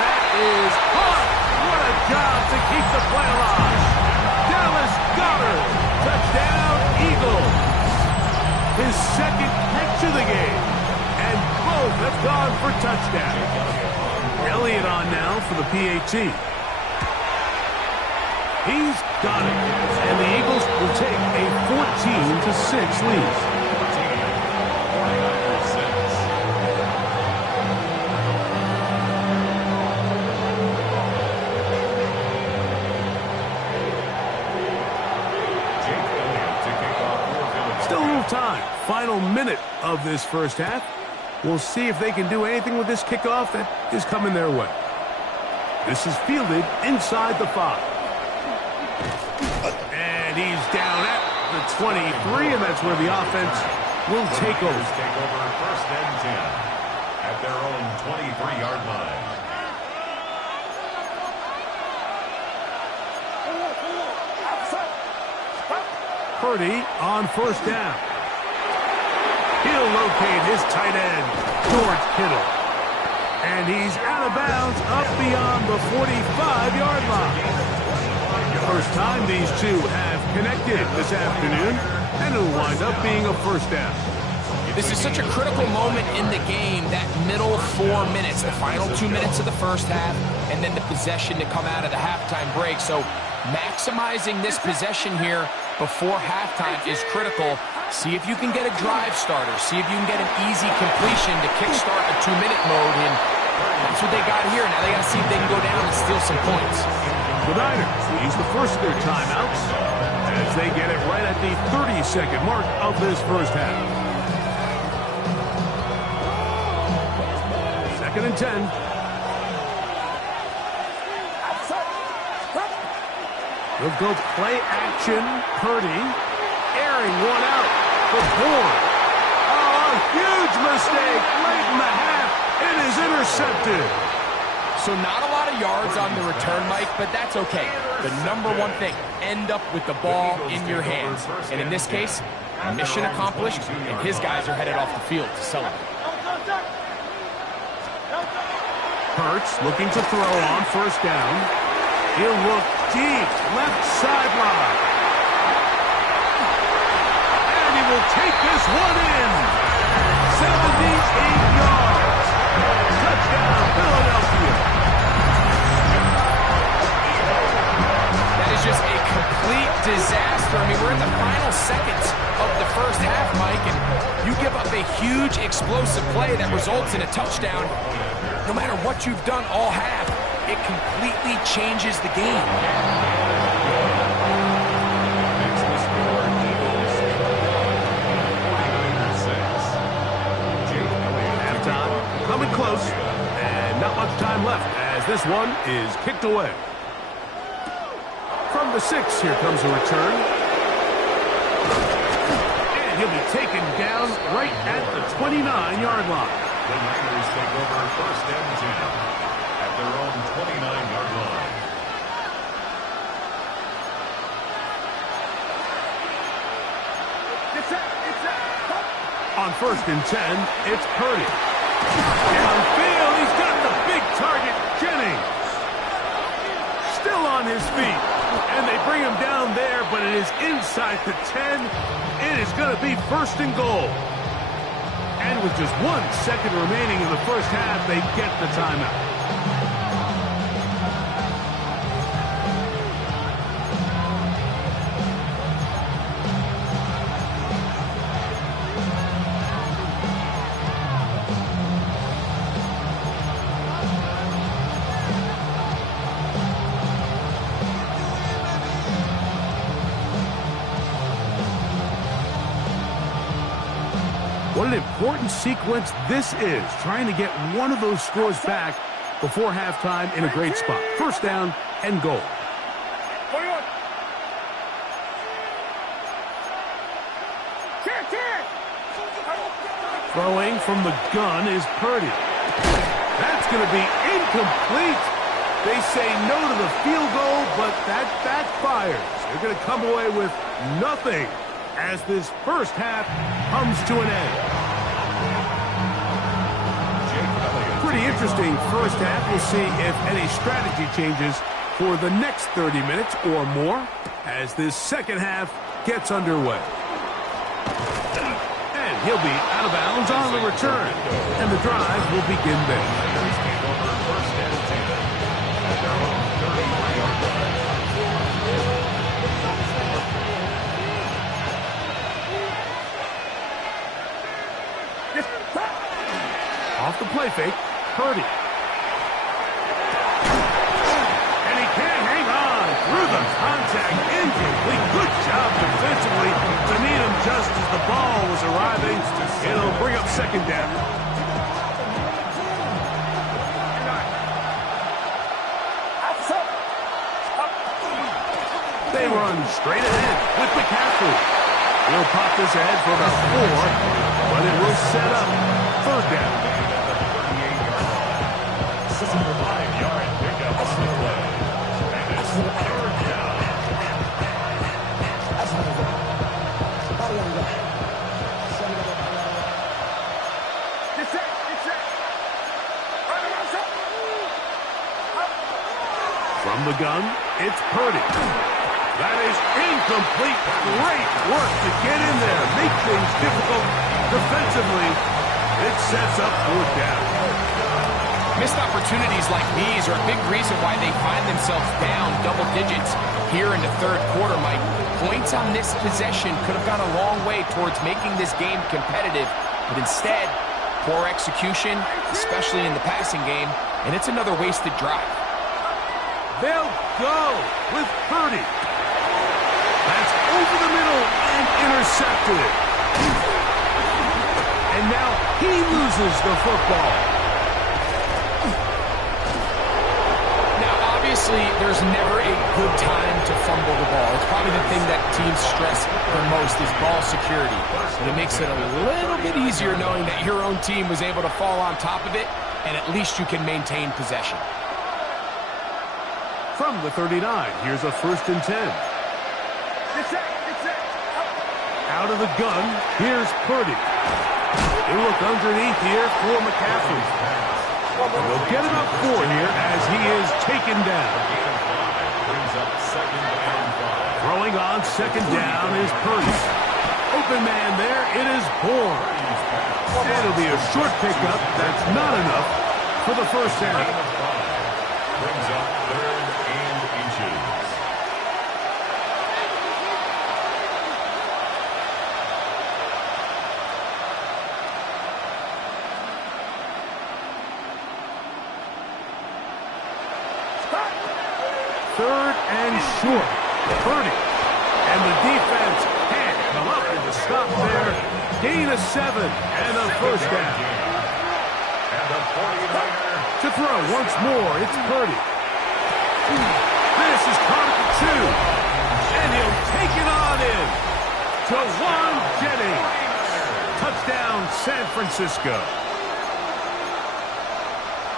That is hot. What a job to keep the play alive. Dallas Goedert. Touchdown, Eagles. His second catch of the game. And both have gone for touchdown. Elliott on now for the PAT. He's got it. And the Eagles will take a 14-6 lead. Still a little time. Final minute of this first half. We'll see if they can do anything with this kickoff that is coming their way. This is fielded inside the 5. And he's down at the 23, and that's where the offense will take over. Take over first and 10 at their own 23-yard line. Purdy on first down. He'll locate his tight end, George Kittle. And he's out of bounds up beyond the 45-yard line. First time these two have connected this afternoon, and it'll wind up being a first down. This is such a critical moment in the game, that middle 4 minutes, the final 2 minutes of the first half, and then the possession to come out of the halftime break. So maximizing this possession here before halftime is critical. See if you can get a drive starter. See if you can get an easy completion to kickstart a 2-minute mode, and that's what they got here. Now they got to see if they can go down and steal some points. The Niners will use the first of their timeouts as they get it right at the 30-second mark of this first half. 2nd and 10. They'll go play action. Purdy airing one out for Bourne. Oh, a huge mistake late in the half. It is intercepted. So not a lot of yards on the return, Mike, but that's okay. The number one thing, end up with the ball in your hands. And in this case, mission accomplished, and his guys are headed off the field to celebrate. Hurts looking to throw on first down. He'll look deep, left sideline. And he will take this one in. 78 yards. Touchdown, Philadelphia. That is just a complete disaster. I mean, we're in the final seconds of the first half, Mike, and you give up a huge explosive play that results in a touchdown. No matter what you've done all half, it completely changes the game. Halftime coming close, and not much time left as this one is kicked away. From the 6, here comes a return. And he'll be taken down right at the 29-yard line. The Niners take over first and 10 at their own 29-yard line. On first and 10, it's Purdy. Downfield, he's got the big target, Jennings. Still on his feet, and they bring him down there, but it is inside the 10. It is going to be first and goal. And with just 1 second remaining in the first half, they get the timeout. What an important sequence this is, trying to get one of those scores back before halftime in a great spot. First down and goal. Throwing from the gun is Purdy. That's going to be incomplete. They say no to the field goal, but that backfires. They're going to come away with nothing as this first half comes to an end. Pretty interesting first half. We'll see if any strategy changes for the next 30 minutes or more as this second half gets underway. And he'll be out of bounds on the return, and the drive will begin there. play fake. Purdy. And he can't hang on through the contact. Incomplete. Good job defensively to meet him just as the ball was arriving. It'll bring up second down. They run straight ahead with McCaffrey. He'll pop this ahead for about 4, but it will set up third down. 5-yard pickup on the play. And it's third down. From the gun, it's Purdy. That is incomplete. Great work to get in there. Make things difficult defensively. It sets up fourth down. Missed opportunities like these are a big reason why they find themselves down double digits here in the third quarter, Mike. Points on this possession could have gone a long way towards making this game competitive, but instead, poor execution, especially in the passing game, and it's another wasted drive. They'll go with Purdy. That's over the middle and intercepted. And now he loses the football. Now, obviously, there's never a good time to fumble the ball. It's probably the thing that teams stress the most is ball security. And it makes it a little bit easier knowing that your own team was able to fall on top of it, and at least you can maintain possession. From the 39, here's a 1st and 10. Out of the gun, here's Purdy. They look underneath here for McCaffrey. And they'll get it up 4 here as he is taken down. Throwing on second down is Purdy. Open man there, it is Bourne. It'll be a short pickup. That's not enough for the first down. Brings up 3rd and inches. Third and short. Purdy. And the defense can't come up with a stop there. Gain of 7 and a first down. And the 49er. To throw once more, it's Purdy. This is caught at the 2. And he'll take it on in. Jawan Jennings. Touchdown, San Francisco.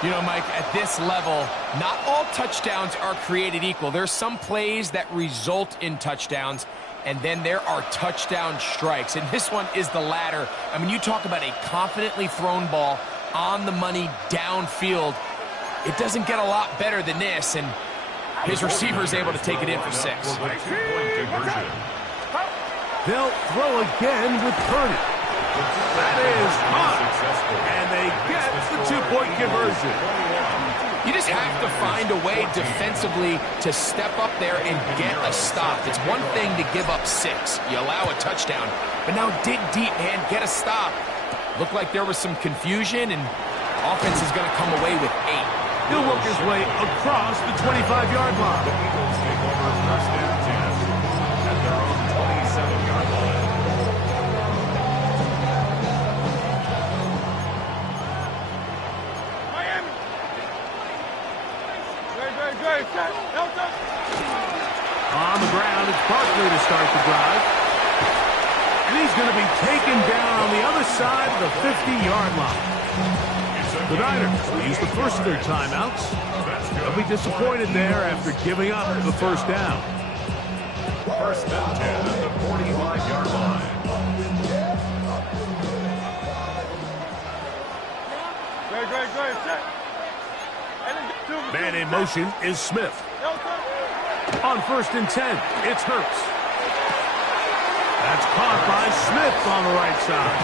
You know, Mike, at this level, not all touchdowns are created equal. There's some plays that result in touchdowns, and then there are touchdown strikes. And this one is the latter. I mean, you talk about a confidently thrown ball on the money downfield. It doesn't get a lot better than this, and his receiver is able to take it in for 6. They'll throw again with Purdy. That is hot, and they get the 2-point conversion. You just have to find a way defensively to step up there and get a stop. It's one thing to give up 6. You allow a touchdown, but now dig deep, man, get a stop. Looked like there was some confusion, and offense is going to come away with 8. He'll work his way across the 25-yard line. The Eagles take over 1st and 10 at their own 27-yard line. On the ground, it's Barkley to start the drive. And he's going to be taken down on the other side of the 50-yard line. The Niners will use the first of their timeouts. They'll be disappointed there after giving up the first down. 1st and 10 at the 45-yard line. Man in motion is Smith. On 1st and 10, it's Hurts. That's caught by Smith on the right side.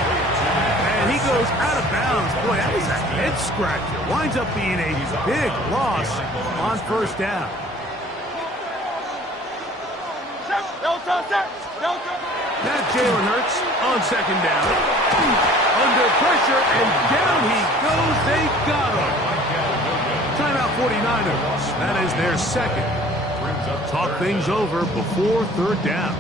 And he goes out of bounds. Boy, that was a head scratcher. Winds up being a big loss on 1st down. Now Jalen Hurts on second down. Under pressure, and down he goes. They got him. Timeout 49ers. That is their second. Talk things over before third down.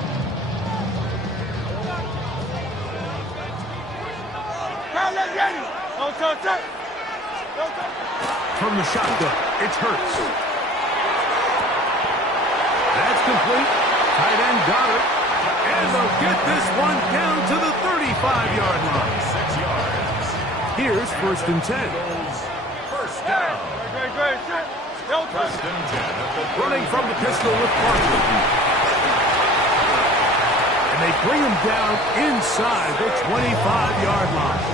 From the shotgun, it's Hurts. That's complete. Tight end got it. And they'll get this one down to the 35-yard line. 6 yards. Here's first and 10. First down. First and 10. Running from the pistol with Barkley. And they bring him down inside the 25-yard line.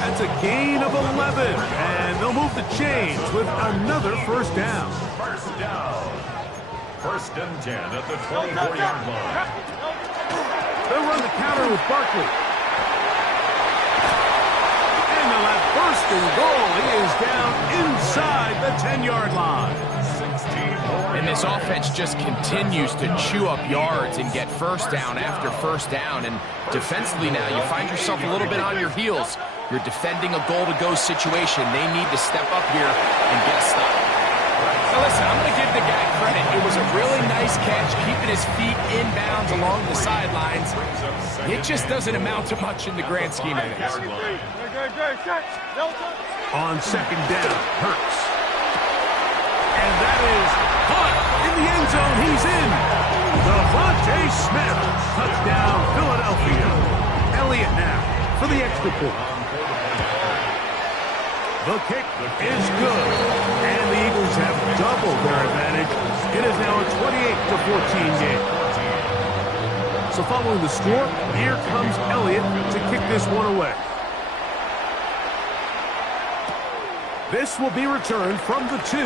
That's a gain of 11. And they'll move the chains with another first down. First down. First and 10 at the 24-yard line. They'll run the counter with Barkley. And they'll have first and goal. He is down inside the 10-yard line. 16 more. And this offense just continues to chew up yards and get first down after first down. And defensively now, you find yourself a little bit on your heels. You're defending a goal-to-go situation. They need to step up here and get a stop. So listen, I'm going to give the guy credit. It was a really nice catch, keeping his feet inbounds along the sidelines. It just doesn't amount to much in the grand scheme of things. On second down, Hurts. And that is caught in the end zone. He's in. Devontae Smith. Touchdown, Philadelphia. Elliott now for the extra point. The kick is good. And the Eagles have doubled their advantage. It is now a 28-14 game. So following the score, here comes Elliott to kick this one away. This will be returned from the 2.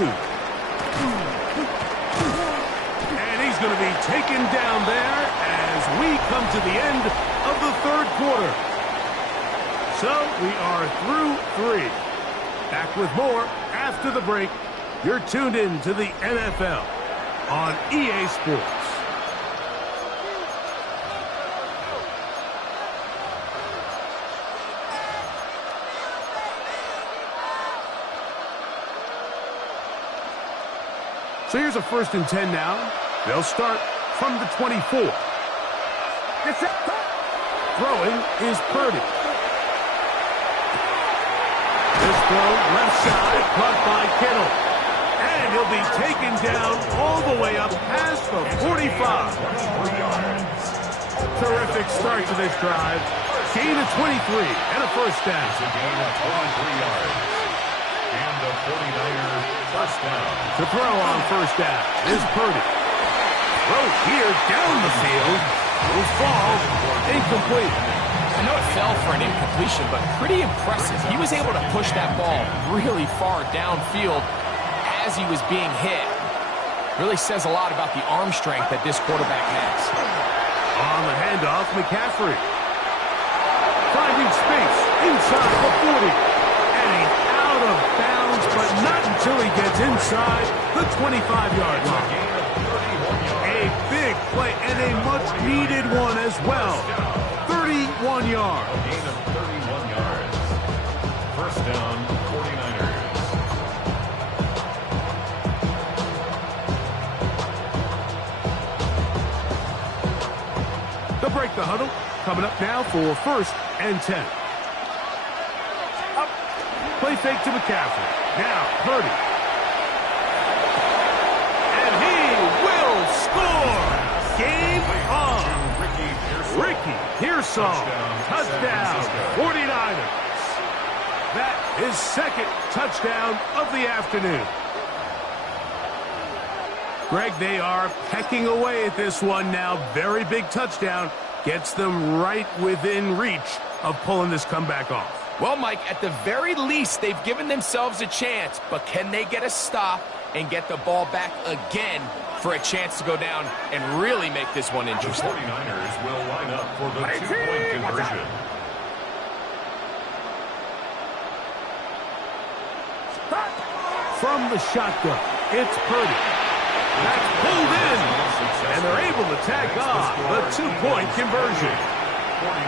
And he's going to be taken down there as we come to the end of the third quarter. So we are through 3. Back with more after the break. You're tuned in to the NFL on EA Sports. So here's a first and 10 now. They'll start from the 24. Throwing is Purdy. This throw left side, caught by Kittle. And he'll be taken down all the way up past the 45. Terrific start to this drive. Gain of 23 and a first down. It's a gain of 23 yards. And the 49er first down. To throw on first down is Purdy. Throw here down the field. Will fall incomplete. I know it fell for an incompletion, but pretty impressive. He was able to push that ball really far downfield as he was being hit. Really says a lot about the arm strength that this quarterback has. On the handoff, McCaffrey. Finding space inside the 40. And he's out of bounds, but not until he gets inside the 25-yard line. A big play and a much-needed one as well. 31 yards. A gain of 31 yards. First down, 49ers. They'll break the huddle. Coming up now for first and 10. Up. Play fake to McCaffrey. Now, Purdy. And he will score. Game on. Ricky Pearsall. Touchdown. 49ers. That is second touchdown of the afternoon. Greg, they are pecking away at this one now. Very big touchdown. Gets them right within reach of pulling this comeback off. Well, Mike, at the very least, they've given themselves a chance, but can they get a stop and get the ball back again for a chance to go down and really make this one The interesting? 49ers will line up for the two-point conversion. From the shotgun, it's Purdy. That's pulled in. And they're able to tack on the 2-point conversion.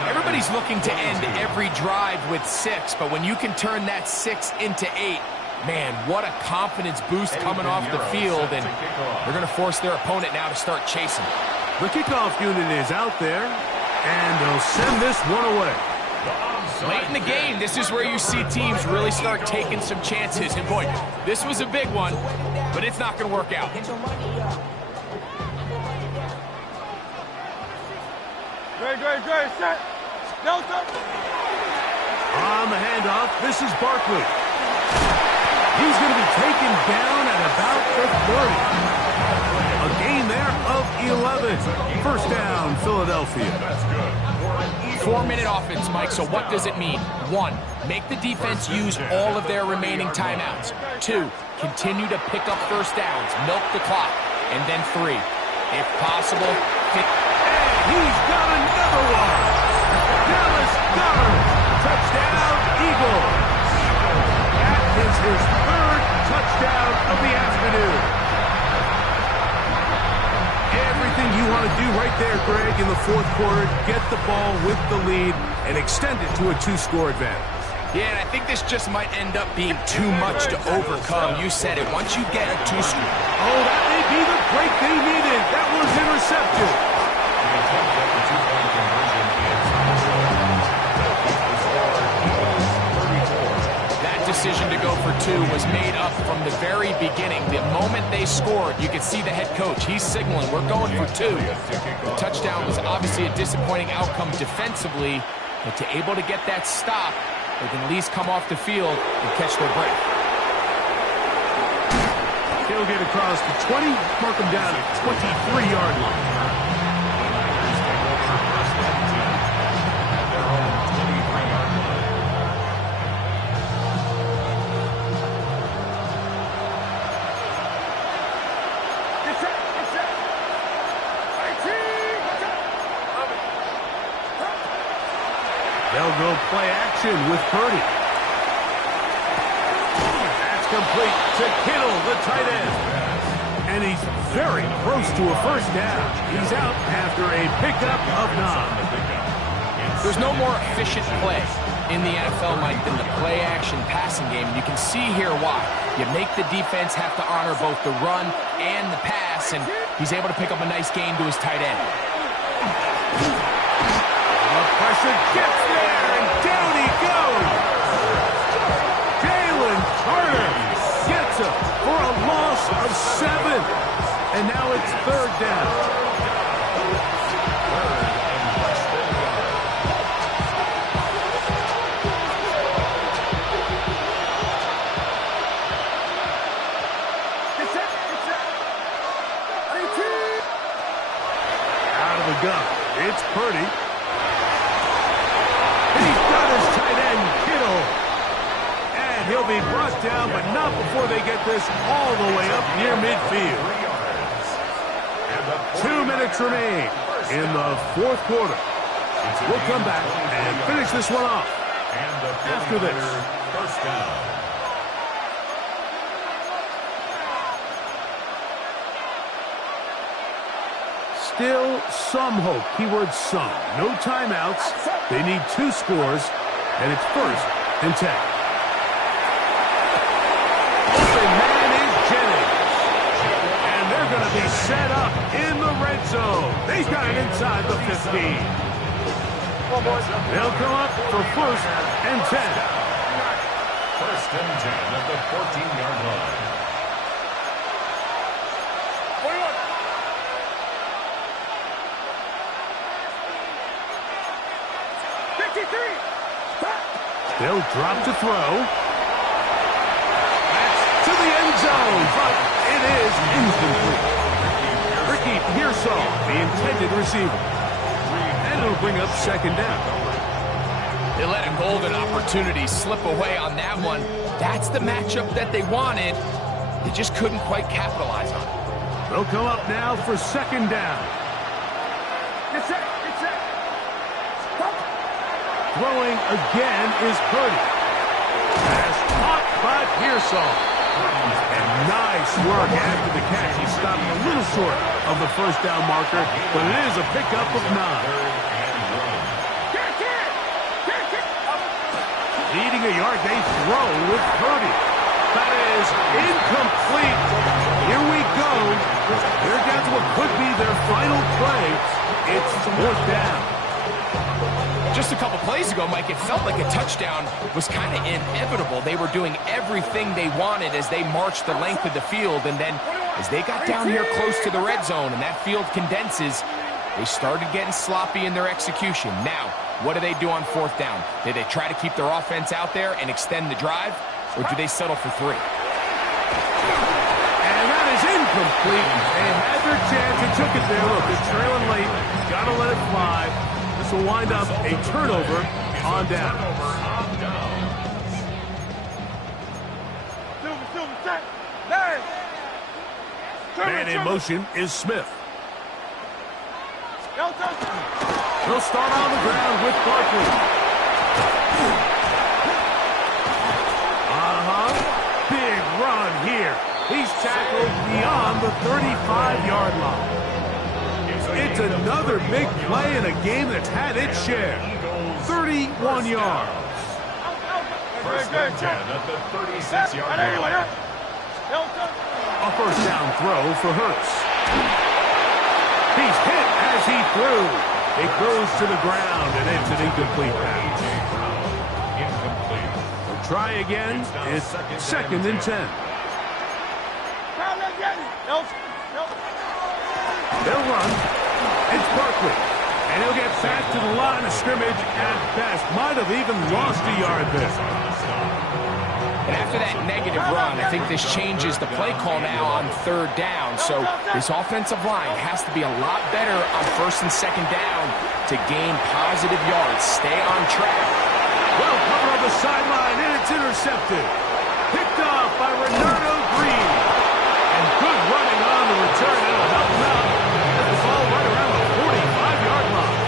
Everybody's looking to end every drive with 6, but when you can turn that 6 into 8, man, what a confidence boost coming off the field, and they're going to force their opponent now to start chasing. The kickoff unit is out there, and they'll send this one away. Late in the game, this is where you see teams really start taking some chances. And boy, this was a big one, but it's not going to work out. Great, set. Delta. On the handoff, this is Barkley. He's going to be taken down at about the 30. A gain there of 11. First down, Philadelphia. 4-minute offense, Mike, so what does it mean? 1, make the defense use all of their remaining timeouts. 2, continue to pick up first downs, milk the clock. And then 3, if possible, He's got another one. Dallas Goddard. Touchdown, Eagles. That is his 3rd touchdown of the afternoon. Everything you want to do right there, Greg, in the 4th quarter. Get the ball with the lead and extend it to a 2-score advantage. Yeah, and I think this just might end up being too much to overcome. You said it. Once you get a 2-score. Oh, that may be the break they needed. That was intercepted. That decision to go for 2 was made up from the very beginning. The moment they scored, you could see the head coach. He's signaling, we're going for 2. The touchdown was obviously a disappointing outcome defensively, but to able to get that stop, they can at least come off the field and catch their breath. He'll get across the 20, mark him down at 23-yard line. They'll go play action with Purdy. That's complete to Kittle, the tight end. And he's very close to a first down. He's out after a pickup of 9. There's no more efficient play in the NFL, Mike, than the play-action passing game. You can see here why. You make the defense have to honor both the run and the pass, and he's able to pick up a nice gain to his tight end. The pressure gets there, and down he goes. Jalen Carter gets him for a loss of 7. And now it's 3rd down. Out of the gun, it's Purdy. He's got his tight end, Kittle. And he'll be brought down, but not before they get this all the way up near midfield. 2 minutes remain in the 4th quarter. We'll come back and finish this one off after this. First down. Still some hope. Keyword some. No timeouts. They need 2 scores, and it's 1st and 10. Open man is Jennings. And they're going to be set up in the red zone. They've got it inside the 15. They'll come up for 1st and 10. 1st and 10 at the 14-yard line. They'll drop to throw. That's to the end zone, but it is incomplete. Ricky Pearsall, the intended receiver. And it'll bring up 2nd down. They let a golden opportunity slip away on that one. That's the matchup that they wanted. They just couldn't quite capitalize on it. They'll come up now for 2nd down. Get set. Throwing again is Purdy. Pass caught by Pearsall. And nice work after the catch. He stopped a little short of the first down marker, but it is a pickup of 9. Needing a yard, they throw with Purdy. That is incomplete. Here we go. They're down to what could be their final play. It's 4th down. Just a couple plays ago, Mike, it felt like a touchdown was kind of inevitable. They were doing everything they wanted as they marched the length of the field, and then as they got down here close to the red zone and that field condenses, they started getting sloppy in their execution. Now, what do they do on 4th down? Do they try to keep their offense out there and extend the drive, or do they settle for 3? And that is incomplete. They had their chance. They took it there. Look, they're trailing late. Got to let it fly. This will wind up a turnover on down. Man in motion is Smith. He'll start on the ground with Barkley. Big run here. He's tackled beyond the 35-yard line. It's another big play in a game that's had its share. 31 yards. First and 10 at the 36-yard line. A first down throw for Hurts. He's hit as he threw. It goes to the ground, and it's an incomplete pass. Incomplete. We'll try again. It's 2nd and 10. They'll run. It's Barkley. And he'll get back to the line of scrimmage at best. Might have even lost a yard there. And after that negative run, I think this changes the play call now on 3rd down. So this offensive line has to be a lot better on 1st and 2nd down to gain positive yards. Stay on track. Well covered on the sideline, and it's intercepted. Picked off by Renardo Green. And good running on the return. It'll help him out. Get the ball right around the 45-yard line.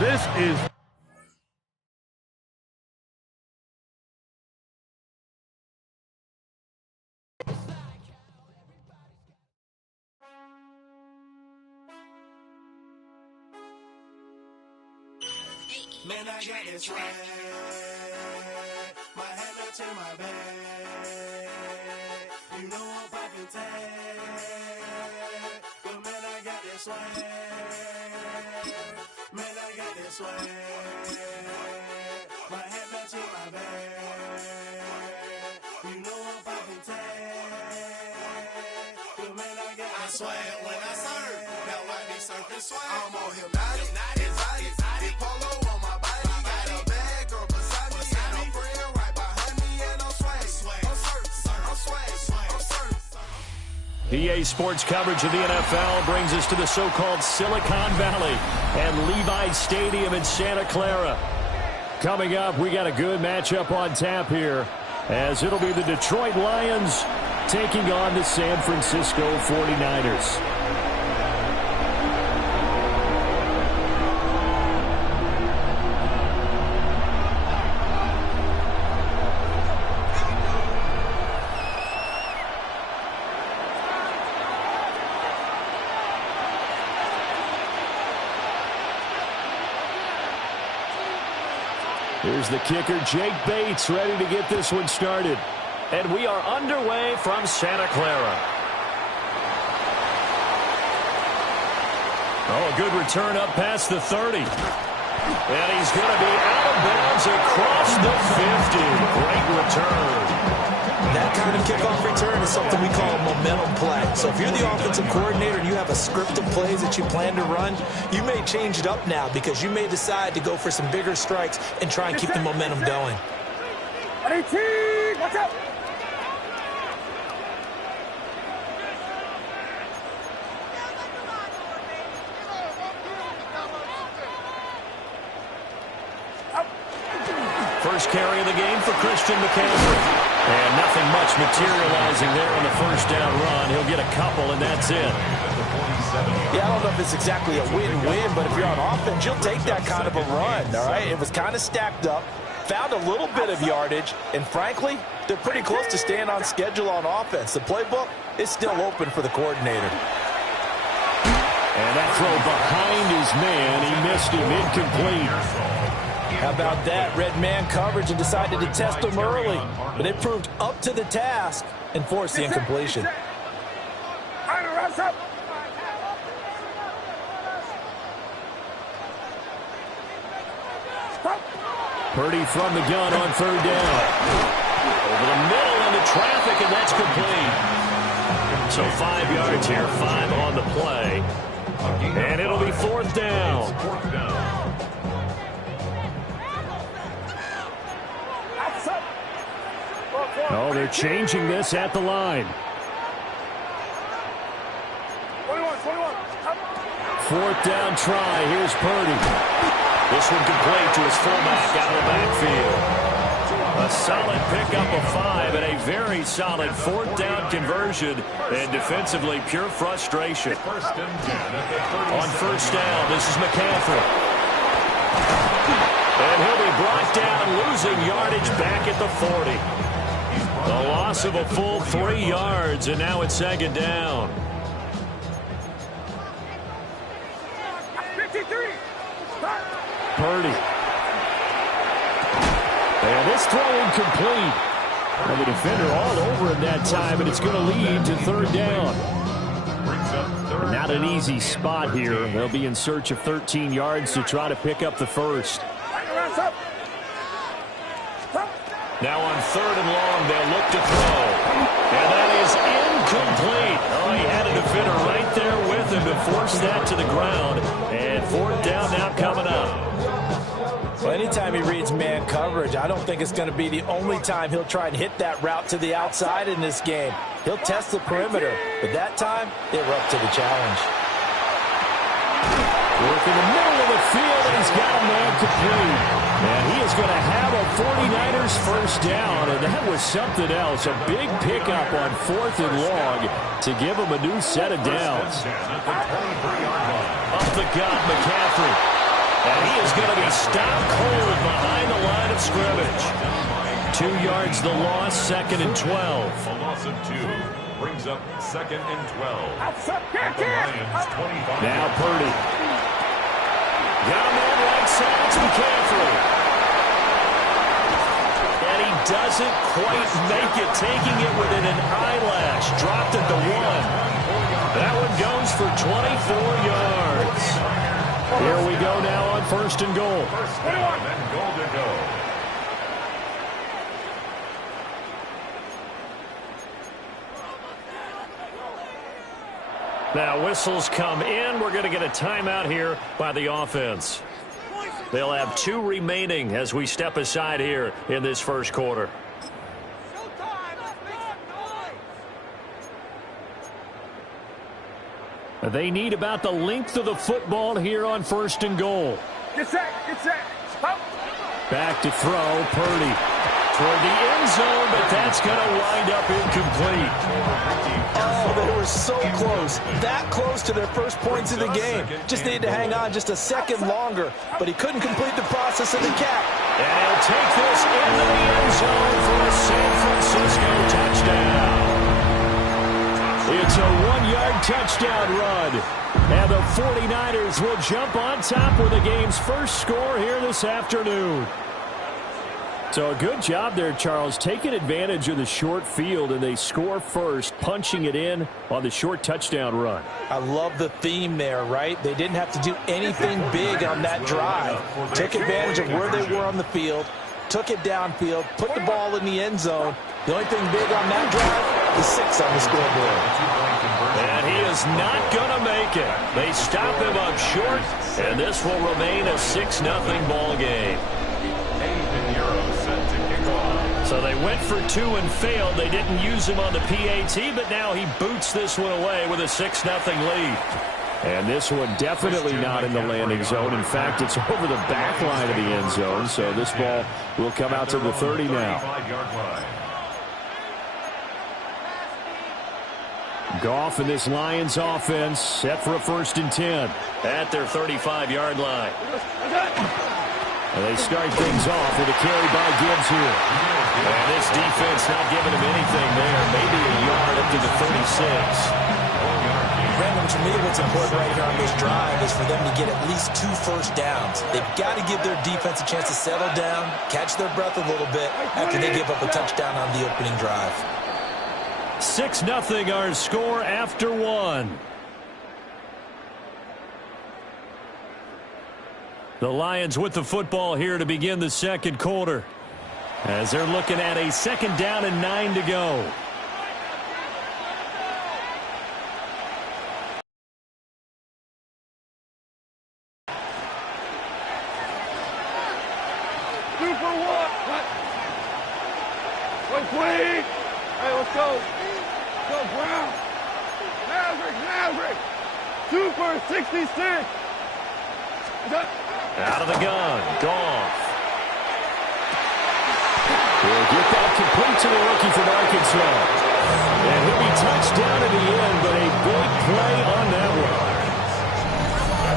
This is... Man, I got this swag. My head up to my bed. You know I'm poppin' tag. But man, I got this swag. Man, I got this swag. My head up to my bed. You know I'm poppin' tag. But man, I got this swag. When I surf, now I be surfing swag. I'm on hypnotic, exotic, polo. EA Sports coverage of the NFL brings us to the so-called Silicon Valley and Levi Stadium in Santa Clara. Coming up, we got a good matchup on tap here, as it'll be the Detroit Lions taking on the San Francisco 49ers. Here's the kicker, Jake Bates, ready to get this one started. And we are underway from Santa Clara. Oh, a good return up past the 30. And he's going to be out of bounds across the 50. Great return. That kind of kickoff return is something we call a momentum play. So if you're the offensive coordinator and you have a script of plays that you plan to run, you may change it up now because you may decide to go for some bigger strikes and try and keep the momentum going. Watch out! First carry of the game for Christian McCaffrey. And nothing much materializing there on the first down run. He'll get a couple, and that's it. At the 47-yard Yeah, I don't know if it's exactly a win-win, but if you're on offense, you'll take that kind of a run, all right? It was kind of stacked up, found a little bit of yardage, and frankly, they're pretty close to staying on schedule on offense. The playbook is still open for the coordinator. And that throw behind his man, he missed him, incomplete. How about that? Red man coverage and decided to test him early, but it proved up to the task and forced the incompletion. Purdy from the gun on third down. Over the middle into traffic, and that's complete. So 5 yards here, 5 on the play. And it'll be fourth down. Oh, they're changing this at the line. 21. Fourth down try. Here's Purdy. This one complete to his fullback out of the backfield. A solid pickup of 5 and a very solid fourth down conversion. And defensively, pure frustration. On first down, this is McCaffrey. And he'll be brought down, losing yardage back at the 40. The loss of a full 3 yards, and now it's second down. 53. Purdy. And this throw incomplete. And the defender all over him that time, and it's going to lead to third down. Not an easy spot here. They'll be in search of 13 yards to try to pick up the first. Now on third and long, they'll look to throw. And that is incomplete. Oh, he had a defender right there with him to force that to the ground. And fourth down now coming up. Well, anytime he reads man coverage, I don't think it's going to be the only time he'll try and hit that route to the outside in this game. He'll test the perimeter, but that time, they were up to the challenge. Work in the middle of the field, and he's got a man complete. And he is going to have a 49ers first down, and that was something else. A big pickup on fourth and long to give him a new set of downs. Up the gut, McCaffrey. And he is going to be stopped cold behind the line of scrimmage. 2 yards the loss, second and 12. A loss of 2 brings up second and 12. At the Lions' 25. Now Purdy. Got a man right side, it's McCaffrey. And he doesn't quite make it, taking it within an eyelash. Dropped it to 1. That one goes for 24 yards. Here we go now on first and goal. First down and goal to go. Now whistles come in. We're going to get a timeout here by the offense. They'll have 2 remaining as we step aside here in this first quarter. They need about the length of the football here on first and goal. Get set. Stop. Back to throw, Purdy. Toward the end zone, but that's going to wind up incomplete. Oh, they were so close. That close to their first points of the game. Just needed to hang on just a second longer, but he couldn't complete the process of the cap. And he'll take this into the end zone for a San Francisco touchdown. It's a 1-yard touchdown run. And the 49ers will jump on top with the game's first score here this afternoon. So a good job there, Charles, taking advantage of the short field, and they score first, punching it in on the short touchdown run. I love the theme there, right? They didn't have to do anything big on that drive. Took advantage of where they were on the field, took it downfield, put the ball in the end zone. The only thing big on that drive is 6 on the scoreboard. And he is not going to make it. They stop him up short, and this will remain a 6-0 ball game. So they went for 2 and failed. They didn't use him on the PAT, but now he boots this one away with a 6-0 lead. And this one definitely not in the landing zone. In fact, it's over the back line of the end zone, so this ball will come out to the 30 now. Goff and this Lions offense set for a 1st and 10 at their 35-yard line. And they start things off with a carry by Gibbs here. And this defense not giving him anything there. Maybe a yard up to the 36. Brandon, to me, what's important right here on this drive is for them to get at least 2 first downs. They've got to give their defense a chance to settle down, catch their breath a little bit after they give up a touchdown on the opening drive. 6-0 our score after 1. The Lions with the football here to begin the 2nd quarter, as they're looking at a 2nd down and 9 to go. Super 120. Hey, let's go. Go, Brown. Maverick. Super 66. Out of the gun, Goff. He'll get that complete to the rookie from Arkansas. And he'll be touched down in the end, but a big play on that one.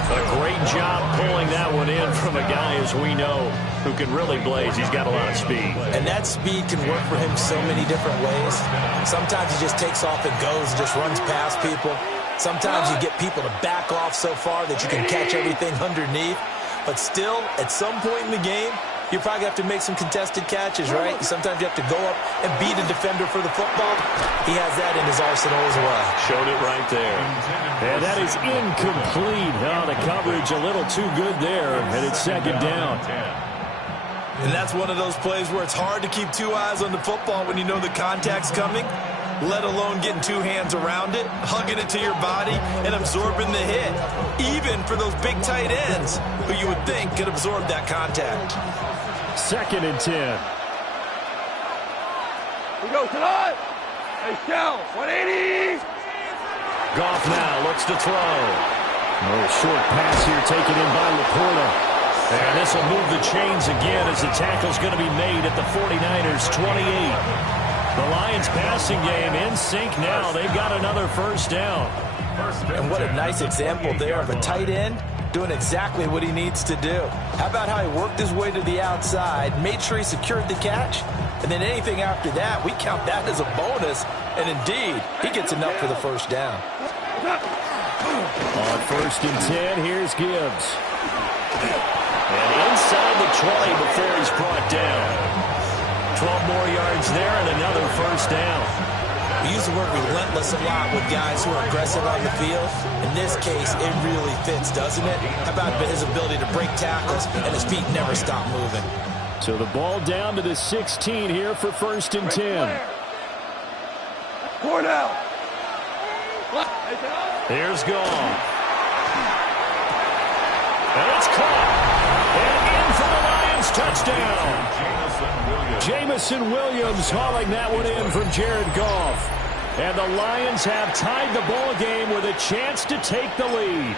A great job pulling that one in from a guy, as we know, who can really blaze. He's got a lot of speed. And that speed can work for him so many different ways. Sometimes he just takes off and goes and just runs past people. Sometimes you get people to back off so far that you can catch everything underneath. But still, at some point in the game, you probably have to make some contested catches, right? Sometimes you have to go up and beat a defender for the football. He has that in his arsenal as well. Showed it right there. And that is incomplete. Oh, the coverage a little too good there, and it's 2nd down. And that's one of those plays where it's hard to keep 2 eyes on the football when you know the contact's coming, let alone getting 2 hands around it, hugging it to your body, and absorbing the hit. Even for those big tight ends who you would think could absorb that contact. 2nd and 10. We go tonight. Hey, Shell, 180. Goff now looks to throw. A short pass here taken in by Laporta. And this will move the chains again as the tackle's going to be made at the 49ers 28. The Lions passing game in sync now. They've got another 1st down. And what a nice example there of a tight end doing exactly what he needs to do. How about how he worked his way to the outside, made sure he secured the catch, and then anything after that, we count that as a bonus. And indeed, he gets enough for the 1st down. On 1st and 10, here's Gibbs. And inside the 20 before he's brought down. 12 more yards there and another 1st down. We use the word relentless a lot with guys who are aggressive on the field. In this case, it really fits, doesn't it? How about his ability to break tackles and his feet never stop moving? So the ball down to the 16 here for 1st and 10. Cornell. Here's Goff. And it's caught. And in for the Lions touchdown. Jamison Williams hauling that one in from Jared Goff. And the Lions have tied the ball game with a chance to take the lead.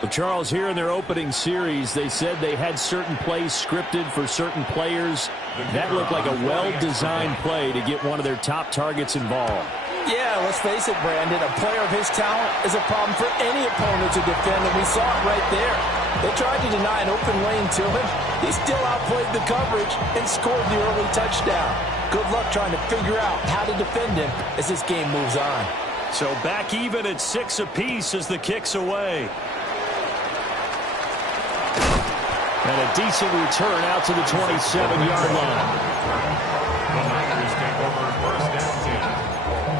Well, Charles, here in their opening series, they said they had certain plays scripted for certain players. That looked like a well-designed play to get one of their top targets involved. Yeah, let's face it, Brandon. A player of his talent is a problem for any opponent to defend, and we saw it right there. They tried to deny an open lane to him. He still outplayed the coverage and scored the early touchdown. Good luck trying to figure out how to defend him as this game moves on. So back even at 6 apiece as the kick's away. And a decent return out to the 27-yard line. The Niners take over 1st and 10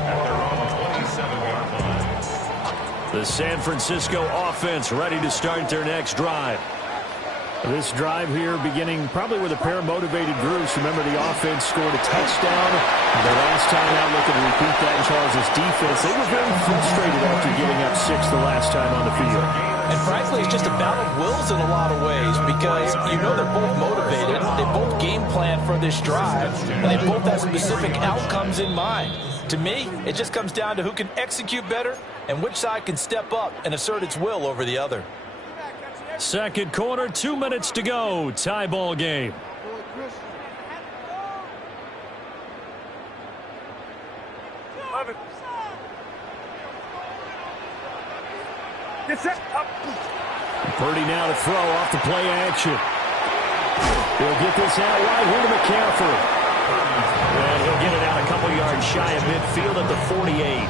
at their own 27-yard line. The San Francisco offense ready to start their next drive. This drive here beginning probably with a pair of motivated groups. Remember, the offense scored a touchdown. The last time out, looking to repeat that in Charles' defense. They were very frustrated after giving up 6 the last time on the field. And frankly, it's just a battle of wills in a lot of ways because you know they're both motivated. They both game plan for this drive, and they both have specific outcomes in mind. To me, it just comes down to who can execute better and which side can step up and assert its will over the other. 2nd quarter, 2 minutes to go. Tie ball game. Get set. Up. Purdy now to throw off the play action. He'll get this out wide here to McCaffrey. And he'll get it out a couple yards shy of midfield at the 48.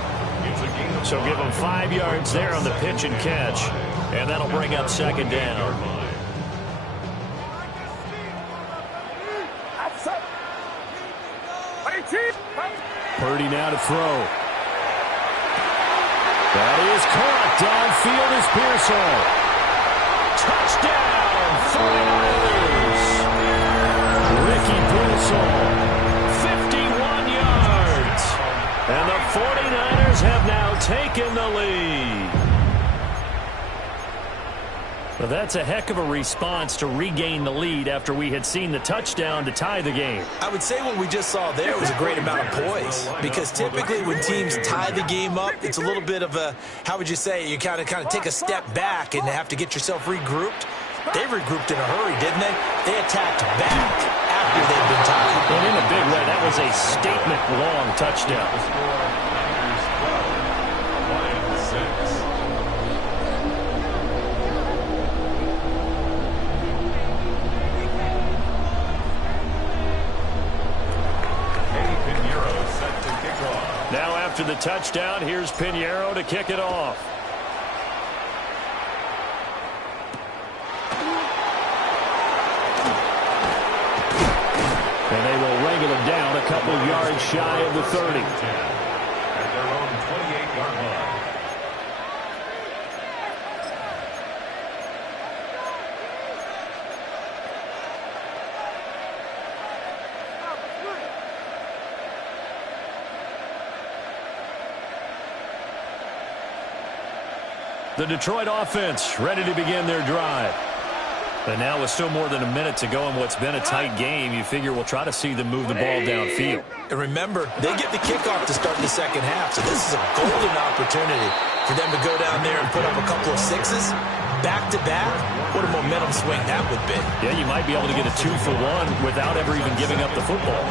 So give him 5 yards there on the pitch and catch. And that'll bring up second down. Purdy now to throw. That is caught. Downfield is Pearsall. Touchdown, 49ers. Ricky Pearsall, 51 yards. And the 49ers have now taken the lead. Well, that's a heck of a response to regain the lead after we had seen the touchdown to tie the game. I would say what we just saw there was a great amount of poise, because typically when teams tie the game up, it's a little bit of a, how would you say, you kind of take a step back and have to get yourself regrouped. They regrouped in a hurry, didn't they? They attacked back after they'd been tied. And in a big way, that was a statement-long touchdown. Now after the touchdown, here's Pinheiro to kick it off. And they will wrangle him down a couple yards shy of the 30. At their own 28-yard line. The Detroit offense ready to begin their drive. And now with still more than a minute to go in what's been a tight game, you figure we'll try to see them move the ball downfield. And remember, they get the kickoff to start the second half, so this is a golden opportunity for them to go down there and put up a couple of sixes. Back-to-back, what a momentum swing that would be. Yeah, you might be able to get a 2-for-1 without ever even giving up the football.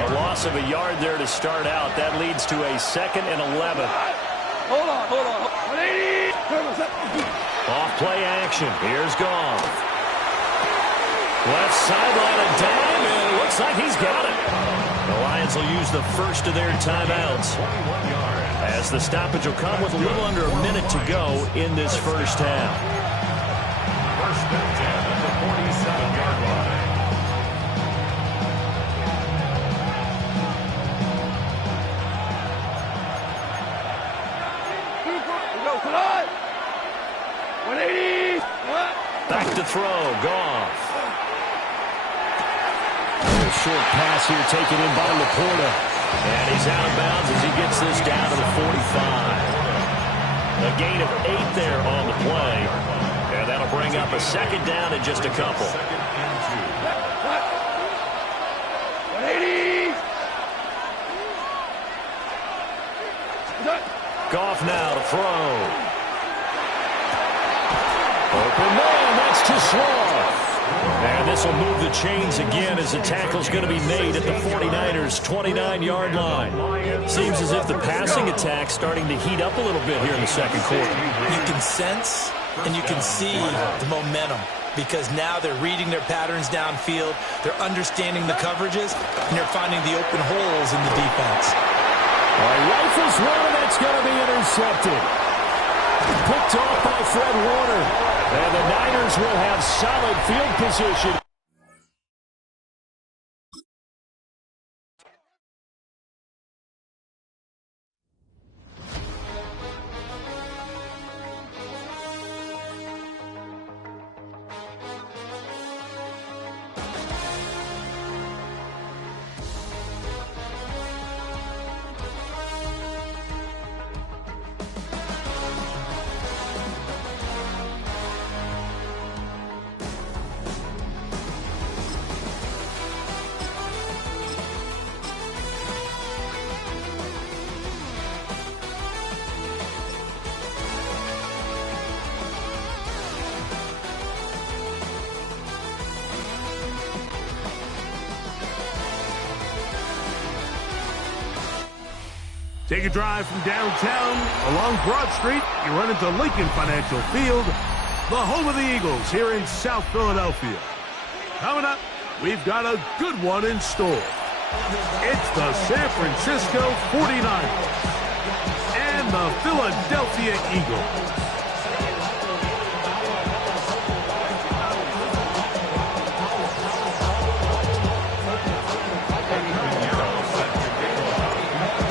A loss of a yard there to start out. That leads to a 2nd and 11. Hold on. 180. Off play action. Here's Goff. Left sideline a dime, and it looks like he's got it. The Lions will use the first of their timeouts, as the stoppage will come with a little under a minute to go in this first half. First and 10 at the 47-yard line. Back to throw, Goff. A short pass here taken in by Laporta. And he's out of bounds as he gets this down to the 45. A gain of 8 there on the play. And that'll bring up a second down in just a couple. 180. Goff now to throw. Open man, that's too slow. And this will move the chains again as the tackle's going to be made at the 49ers' 29-yard line. Seems as if the passing attack's starting to heat up a little bit here in the second quarter. You can sense and you can see the momentum, because now they're reading their patterns downfield, they're understanding the coverages, and they're finding the open holes in the defense. All right, rifles one, and that's going to be intercepted. Picked off by Fred Warner. And the Niners will have solid field position. Take a drive from downtown along Broad Street. You run into Lincoln Financial Field, the home of the Eagles here in South Philadelphia. Coming up, we've got a good one in store. It's the San Francisco 49ers and the Philadelphia Eagles.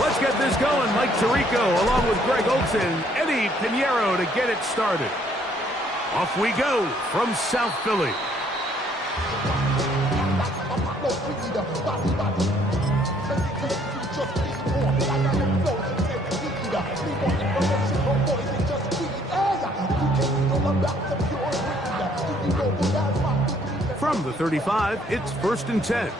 Let's get this going. Mike Tirico along with Greg Olson, Eddie Pinheiro to get it started. Off we go from South Philly. From the 35, it's 1st and 10.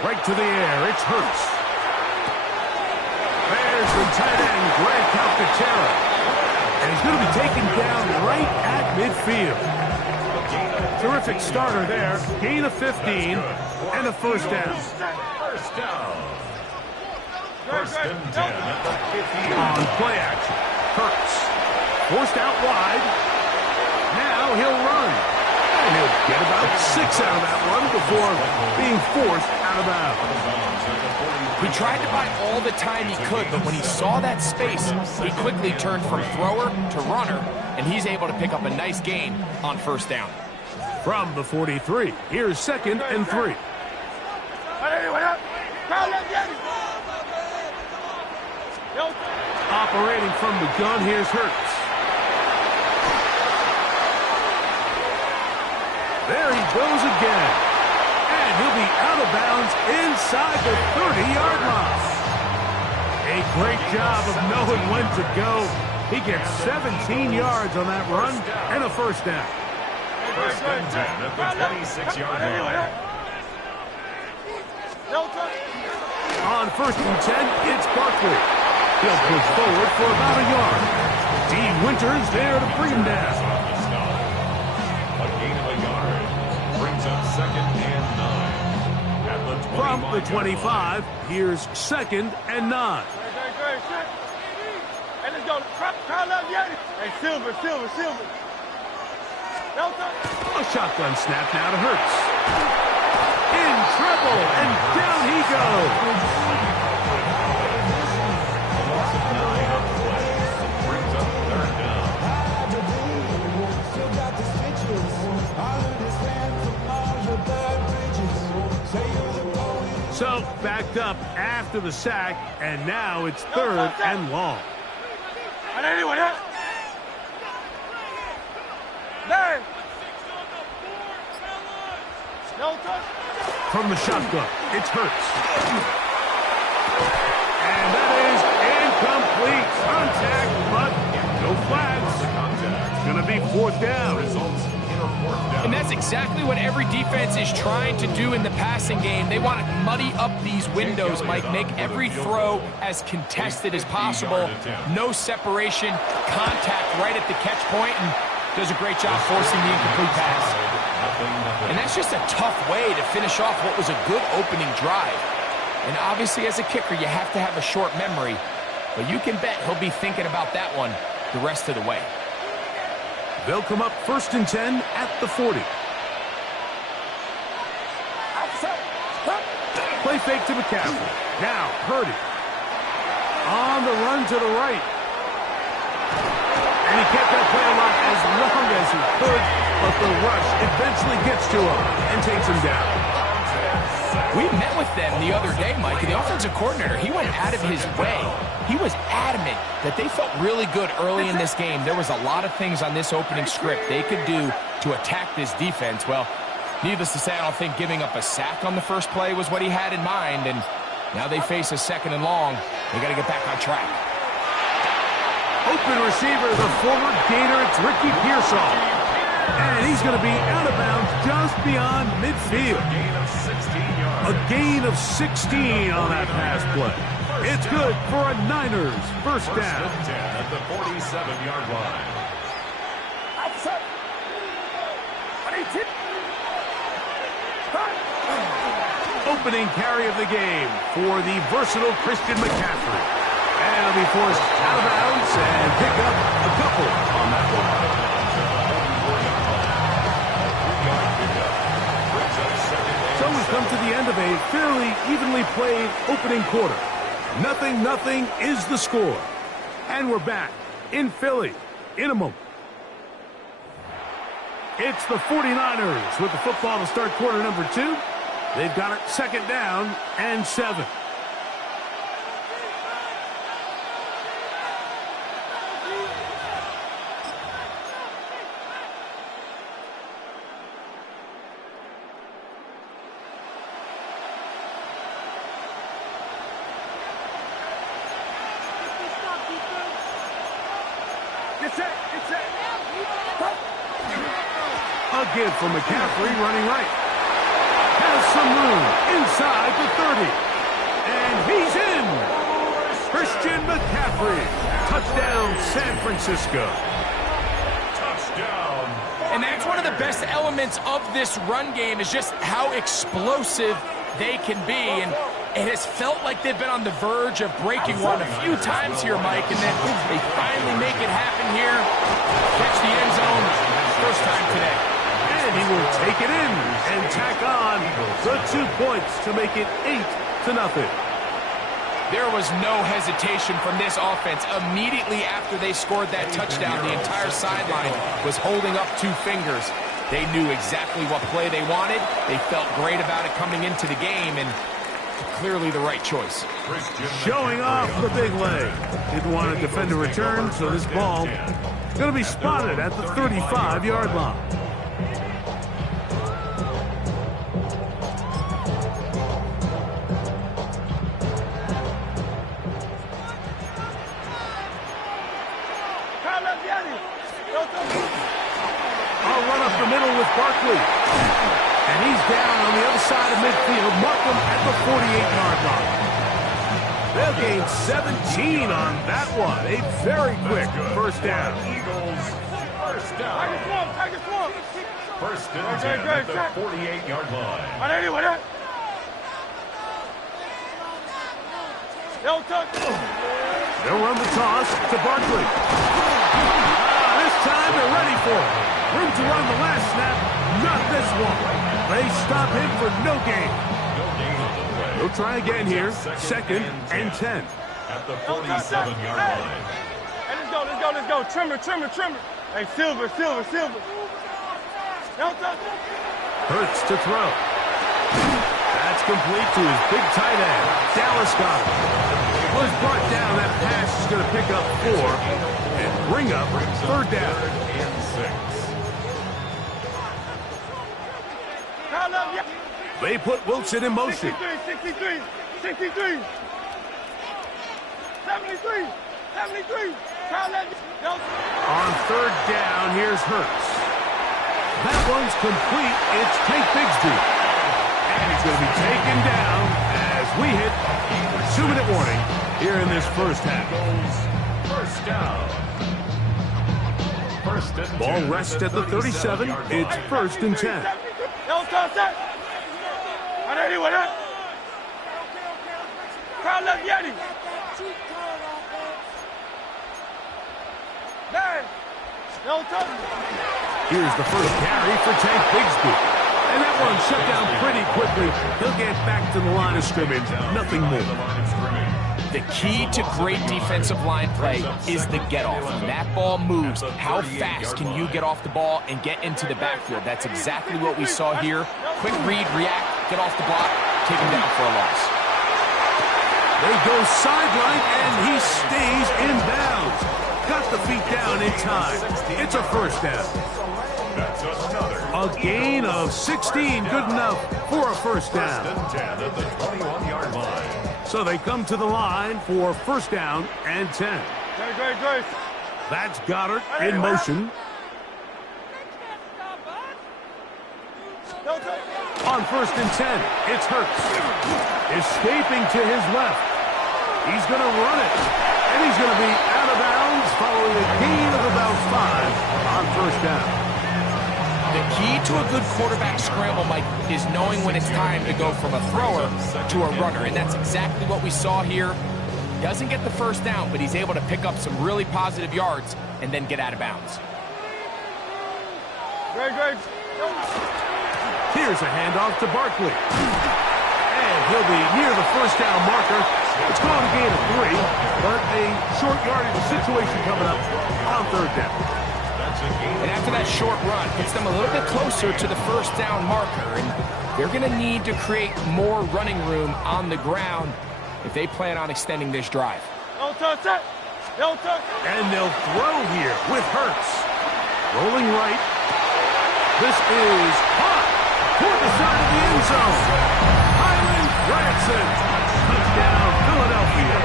Right to the air, it's Hurts. There's the tight end, Greg Calcaterra. And he's going to be taken down right at midfield. Terrific starter there. Gain of 15 and a first down. First down. First and 10 at the 15. On play action, Hurts. Forced out wide. Now he'll run. And he'll get about 6 out of that one before being forced out of bounds. He tried to buy all the time he could, but when he saw that space, he quickly turned from thrower to runner, and he's able to pick up a nice gain on first down. From the 43, here's 2nd and 3. Operating from the gun, here's Hurts. There he goes again. And he'll be out of bounds inside the 30-yard line. A great job of knowing when to go. He gets 17 yards on that run and a first down. First and 10 at the 26-yard line. On 1st and 10, it's Barkley. He'll push forward for about a yard. D. Winters there to bring him down. A gain of a yard brings up 2nd and 9. At the 25. From the 25, here's 2nd and 9. And let's go. Hey, Silver. A shotgun snap now to Hurts. In trouble, and down he goes. Brings up 3rd down. So, backed up after the sack, and now it's 3rd and long. From the shotgun, it's Hurts. And that is incomplete. Contact, but no flags. It's going to be 4th down. Results in a 4th down. And that's exactly what every defense is trying to do in the passing game. They want to muddy up these windows, Mike, make every throw as contested as possible. No separation, contact right at the catch point, and does a great job forcing the incomplete pass. And that's just a tough way to finish off what was a good opening drive. And obviously, as a kicker, you have to have a short memory. But you can bet he'll be thinking about that one the rest of the way. They'll come up 1st and 10 at the 40. Play fake to McCaffrey. Now, Purdy. On the run to the right. And he kept that play alive as long as he could, but the rush eventually gets to him and takes him down. We met with them the other day, Mike, and the offensive coordinator, he went out of his way. He was adamant that they felt really good early in this game. There was a lot of things on this opening script they could do to attack this defense. Well, needless to say, I don't think giving up a sack on the first play was what he had in mind, and now they face a 2nd and long. They got to get back on track. Open receiver, the former Gator, it's Ricky Pearsall. And he's going to be out of bounds just beyond midfield. A gain of 16 on that pass play. It's good for a Niners first down. First and 10 at the 47-yard line. opening carry of the game for the versatile Christian McCaffrey. And he'll be forced out of bounds and pick up a couple on that one. So we come to the end of a fairly evenly played opening quarter. 0-0 is the score. And we're back in Philly in a moment. It's the 49ers with the football to start quarter number 2. They've got it 2nd down and 7. A give from McCaffrey running right. Has some room inside the 30. And he's in. Christian McCaffrey. Touchdown, San Francisco. Touchdown. And that's one of the best elements of this run game is just how explosive they can be. And it has felt like they've been on the verge of breaking one a few times here, Mike, and then they finally make it happen here. Catch the end zone first time today. And he will take it in and tack on the 2 points to make it 8-0. There was no hesitation from this offense. Immediately after they scored that touchdown, the entire sideline was holding up 2 fingers. They knew exactly what play they wanted. They felt great about it coming into the game, and clearly the right choice. Showing off the big leg. Didn't want to defend a return, so this ball going to be spotted at the 35-yard line. I'll run up the middle with Barkley. And he's down on the other side of midfield. Mark him at the 48-yard line. They'll gain 17 on that one. A very quick first down. Eagles, first down. First and 10 at the 48-yard line. They'll run the toss to Barkley. This time they're ready for it. Room to run the last snap. Not this one. They stop him for no gain. They'll try again here. 2nd and 10. At the 47-yard line. Hey, let's go. Trimmer. Hey, Silver. Hurts to throw. That's complete to his big tight end. Dallas got it. Was brought down. That pass is going to pick up 4 and bring up 3rd down. And 6. They put Wilson in motion. 63. 73. On 3rd down, here's Hurts. That one's complete. It's Tank Bigsby. And he's going to be taken down as we hit 2-minute warning here in this first half. First down. First and 10. Ball rests at the 37. It's 1st and 10. Here's the first carry for Tank Bigsby. And that one shut down pretty quickly. He'll get back to the line of scrimmage. Nothing more. The key to great defensive line play is the get-off. When that ball moves, how fast can you get off the ball and get into the backfield? That's exactly what we saw here. Quick read, react, get off the block, take him down for a loss. They go sideline, and he stays in bounds. Got the feet down in time. It's a first down. That's another. A gain of 16, good enough for a first down. First and 10 at the 21-yard line. So they come to the line for first down and 10. Great. That's Goddard in motion. On 1st and 10, it's Hurts. Escaping to his left. He's going to run it. And he's going to be out of bounds following a gain of about 5 on first down. The key to a good quarterback scramble, Mike, is knowing when it's time to go from a thrower to a runner, and that's exactly what we saw here. Doesn't get the first down, but he's able to pick up some really positive yards and then get out of bounds. Great. Here's a handoff to Barkley. And he'll be near the first down marker. It's going to gain a 3, but a short yardage situation coming up on third down. And after that short run, puts them a little bit closer to the first down marker, and they're going to need to create more running room on the ground if they plan on extending this drive. Don't touch it. And they'll throw here with Hurts. Rolling right. This is hot toward the side of the end zone. Highland Branson. Touchdown, Philadelphia.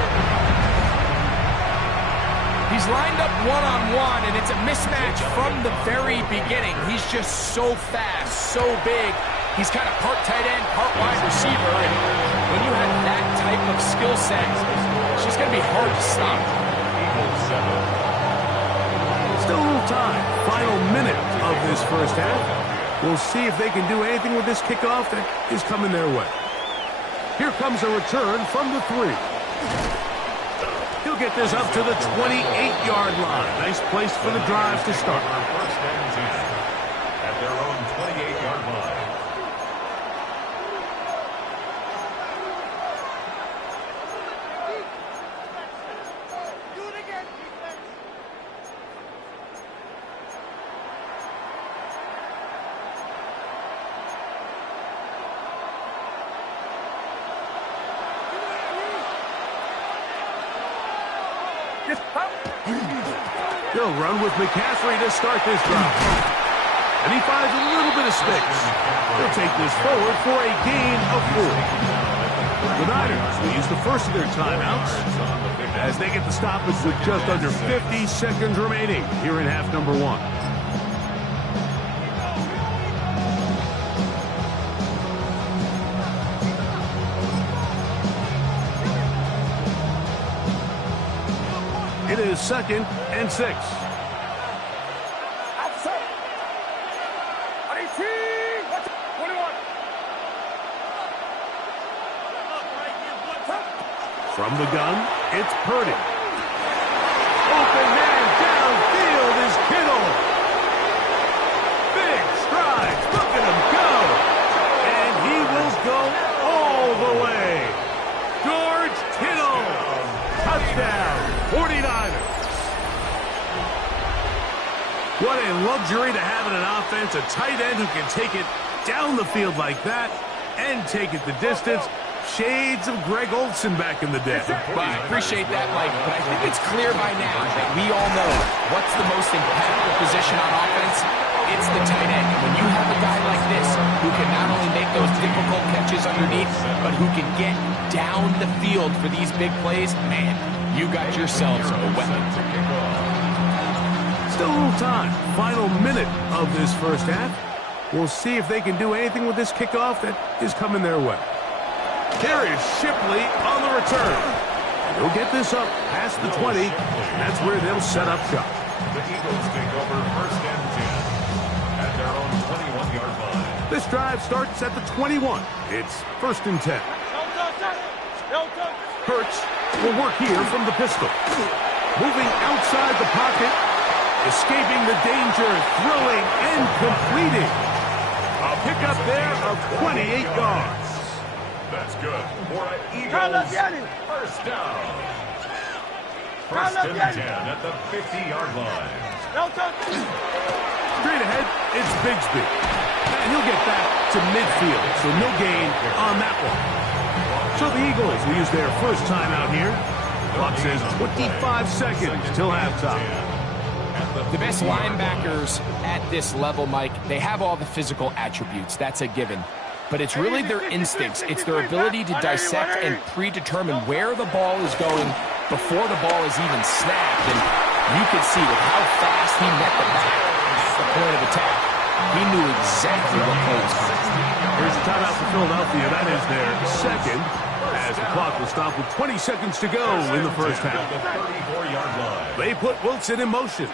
He's lined up one-on-one, and it's a mismatch from the very beginning. He's just so fast, so big. He's kind of part tight end, part wide receiver, and when you have that type of skill set, it's just going to be hard to stop. Still a little time. Final minute of this first half. We'll see if they can do anything with this kickoff that is coming their way. Here comes a return from the 3. He'll get this up to the 28-yard line. Nice place for the drive to start. First and 10 at their own 28-yard line. They'll run with McCaffrey to start this drive. And he finds a little bit of space. They'll take this forward for a gain of 4. The Niners will use the first of their timeouts as they get the stoppage with just under 50 seconds remaining here in half number 1. It is 2nd and 6. From the gun, it's Purdy. Open man downfield is Kittle. Big strides. Look at him go. And he will go all the way. George Kittle. Touchdown. 49ers. What a luxury to have in an offense, a tight end who can take it down the field like that and take it the distance. Shades of Greg Olsen back in the day. Well, I appreciate that, Mike, but I think it's clear by now that we all know what's the most impactful position on offense. It's the tight end. And when you have a guy like this who can not only make those difficult catches underneath, but who can get down the field for these big plays, man, you got yourselves a weapon. Still a little time. Final minute of this first half. We'll see if they can do anything with this kickoff that is coming their way. Here is Shipley on the return. He'll get this up past the 20. That's where they'll set up shop. The Eagles take over first and 10 at their own 21-yard line. This drive starts at the 21. It's 1st and 10. Hurts will work here from the pistol. Moving outside the pocket. Escaping the danger. Throwing and completing. A pickup there of 28 yards. That's good for an Eagles first down. First and 10 at the 50-yard line. Straight ahead, it's Bigsby. And he'll get back to midfield, so no gain on that one. So the Eagles will use their first timeout here. Clock says 25 seconds till halftime. The best linebackers at this level, Mike, they have all the physical attributes. That's a given. But it's really their instincts. It's their ability to dissect and predetermine where the ball is going before the ball is even snapped. And you could see with how fast he met the back at the point of attack, he knew exactly what play was coming. Here's a timeout for Philadelphia. That is their second, as the clock will stop with 20 seconds to go in the first half. They put Wilson in motion.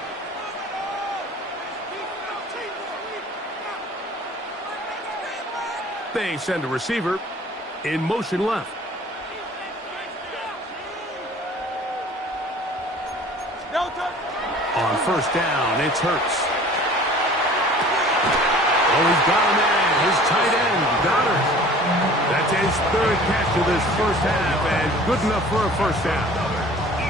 They send a receiver in motion left. On first down, it's Hurts. Oh, he's got him in. His tight end, Goddard. That's his third catch of this first half, and good enough for a first down.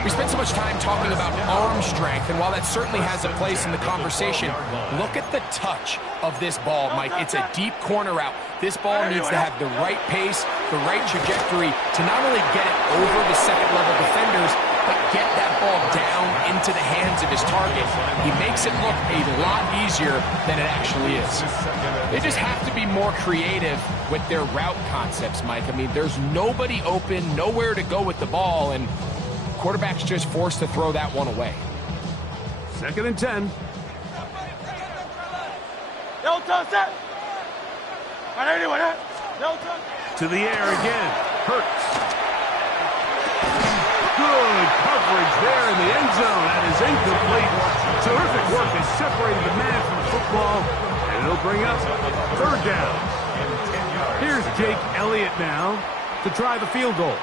We spent so much time talking about arm strength, and while that certainly has a place in the conversation, look at the touch of this ball, Mike. It's a deep corner route. This ball needs to have the right pace, the right trajectory to not only get it over the second-level defenders, but get that ball down into the hands of his target. He makes it look a lot easier than it actually is. They just have to be more creative with their route concepts, Mike. I mean, there's nobody open, nowhere to go with the ball, and quarterback's just forced to throw that one away. 2nd and 10. To the air again. Hurts. Good coverage there in the end zone. That is incomplete. Terrific work has separated the man from the football, and it'll bring up 3rd down. Here's Jake Elliott now to try the field goal.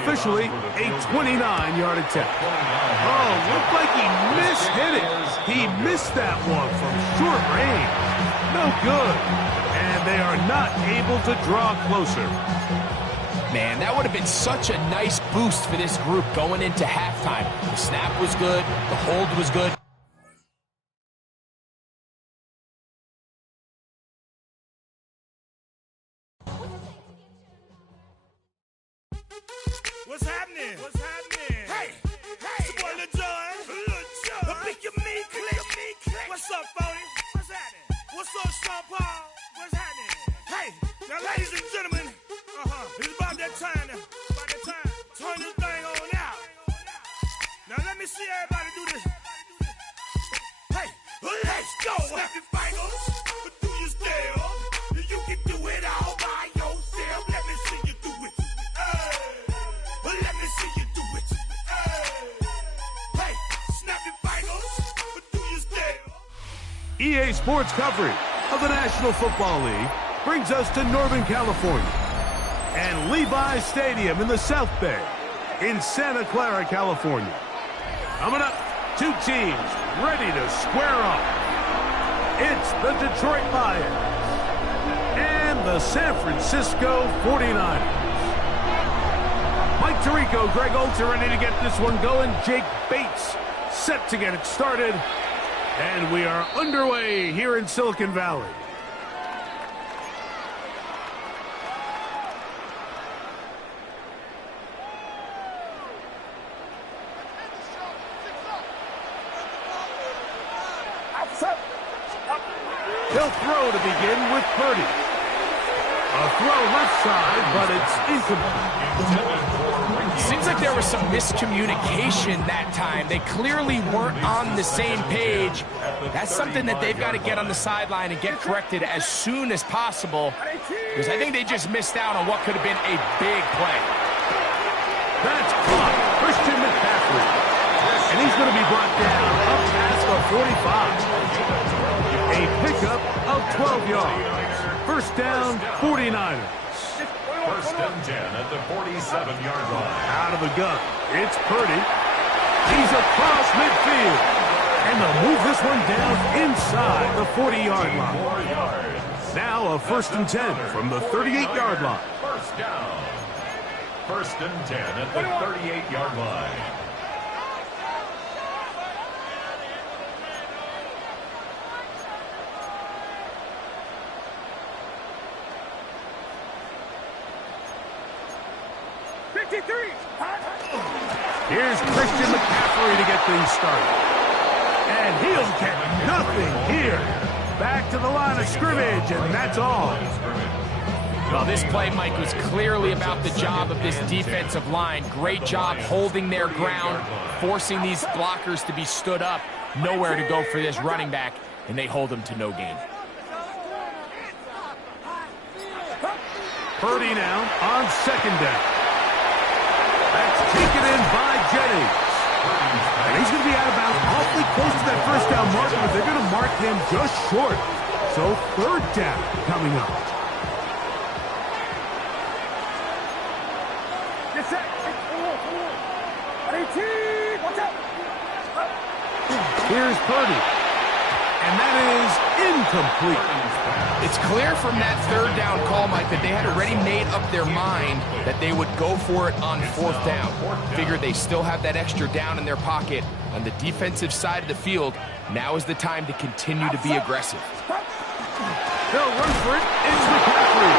Officially a 29-yard attempt. Oh, looked like he mishit it. He missed that one from short range. No good. And they are not able to draw closer. Man, that would have been such a nice boost for this group going into halftime. The snap was good. The hold was good. What's happening? What's happening? Hey, hey, it's your boy Lil Jon. Lil Jon. Click your me, click. What's up, Phony? What's happening? What's up, Sean Paul? What's happening? Hey, now, ladies and gentlemen, it's about that time. Turn this thing on out. Now, let me see everybody do this. Hey, let's go. Snap your fingers, but do you still? You can do it all by yourself. Let me see you do it. Let me see you do it. Hey, snap your fingers, but do you still? EA Sports coverage of the National Football League brings us to Northern California and Levi's Stadium in the South Bay in Santa Clara, California. Coming up, two teams ready to square off. It's the Detroit Lions and the San Francisco 49ers. Mike Tirico, Greg Olds are ready to get this one going. Jake Bates set to get it started. And we are underway here in Silicon Valley. They'll throw to begin with Purdy. A throw left side, but it's incomplete. Seems like there was some miscommunication that time. They clearly weren't on the same page. That's something that they've got to get on the sideline and get corrected as soon as possible, because I think they just missed out on what could have been a big play. That's caught. Christian McCaffrey. And he's going to be brought down up past the 45. A pickup of 12 yards. First down, 49ers. 1st and 10 at the 47-yard line. Out of the gun, it's Purdy. He's across midfield. And they'll move this one down inside the 40-yard line. 4 yards. Now a 1st and 10 from the 38-yard line. First down. 1st and 10 at the 38-yard line. Here's Christian McCaffrey to get things started. And he'll get nothing here. Back to the line of scrimmage, and that's all. Well, this play, Mike, was clearly about the job of this defensive line. Great job holding their ground, forcing these blockers to be stood up. Nowhere to go for this running back, and they hold him to no gain. Purdy now on 2nd down. That's taken in by Jennings. And he's going to be out of bounds awfully close to that first down marker, but they're going to mark him just short. So 3rd down coming up. Get set. 18. Watch out. Here's Purdy. And that is incomplete. It's clear from that third down call, Mike, that they had already made up their mind that they would go for it on fourth down. Figured they still have that extra down in their pocket on the defensive side of the field. Now is the time to continue to be aggressive. They'll run for it. It's McCaffrey.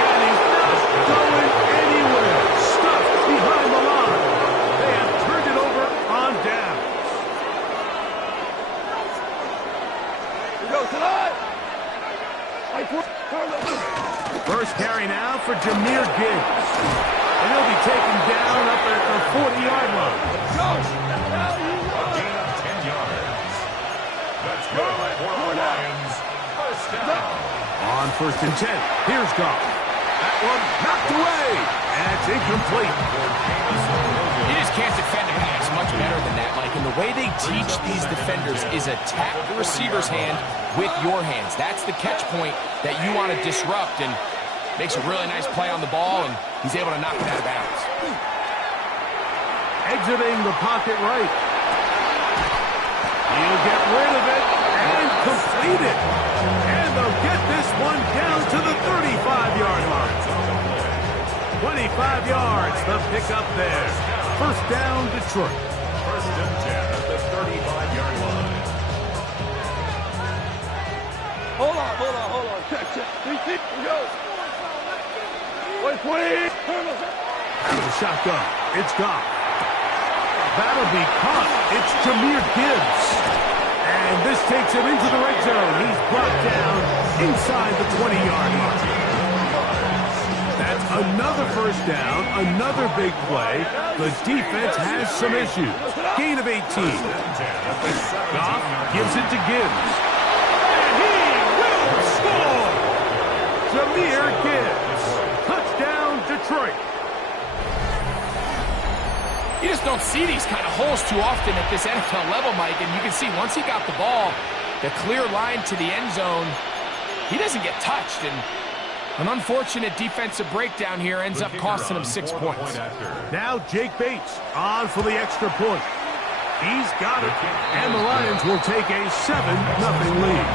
And he's not going anywhere. Stuffed behind the line. They have turned it over on down. Go tonight. First carry now for Jahmyr Gibbs. And he'll be taken down up at the 40-yard line. A gain of 10 yards. That's good for the Lions. First down. On 1st and 10, here's Goff. That one knocked away. And it's incomplete. You just can't defend a pass much better than that, Mike. And the way they teach these defenders is attack the receiver's hand with your hands. That's the catch point that you want to disrupt, and makes a really nice play on the ball, and he's able to knock it out of bounds. Exiting the pocket right. He'll get rid of it and complete it. And they'll get this one down to the 35-yard line. 25 yards, the pickup there. First down, Detroit. First and 10 at the 35-yard line. Hold on. Check. 3 go. Wait, 20. Out of the shotgun, it's Goff. That'll be caught. It's Jahmyr Gibbs. And this takes him into the red zone. He's brought down inside the 20-yard line. That's another first down, another big play. The defense has some issues. Gain of 18. Goff gives it to Gibbs. And he will score! Jahmyr Gibbs. Touchdown, Detroit. You just don't see these kind of holes too often at this NFL level, Mike, and you can see once he got the ball, the clear line to the end zone, he doesn't get touched, and an unfortunate defensive breakdown here ends up costing him 6 points. Now Jake Bates on for the extra point. He's got it, and the Lions will take a 7-0 lead.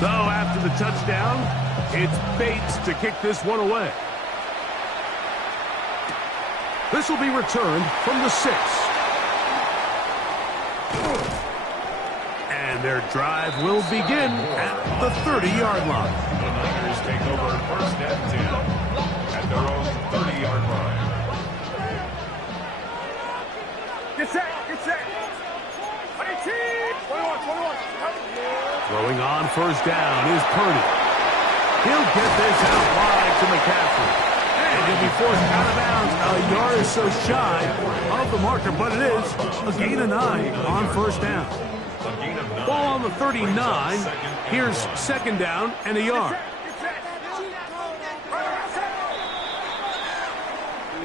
So after the touchdown, it's Bates to kick this one away. This will be returned from the 6. And their drive will begin at the 30-yard line. The Niners take over first and 10 at their own 30-yard line. Get set. 21. Throwing on first down is Purdy. He'll get this out wide to McCaffrey. And he'll be forced out of bounds a yard or so shy of the marker, but it is a gain of 9 on first down. Ball on the 39. Here's second down and a yard.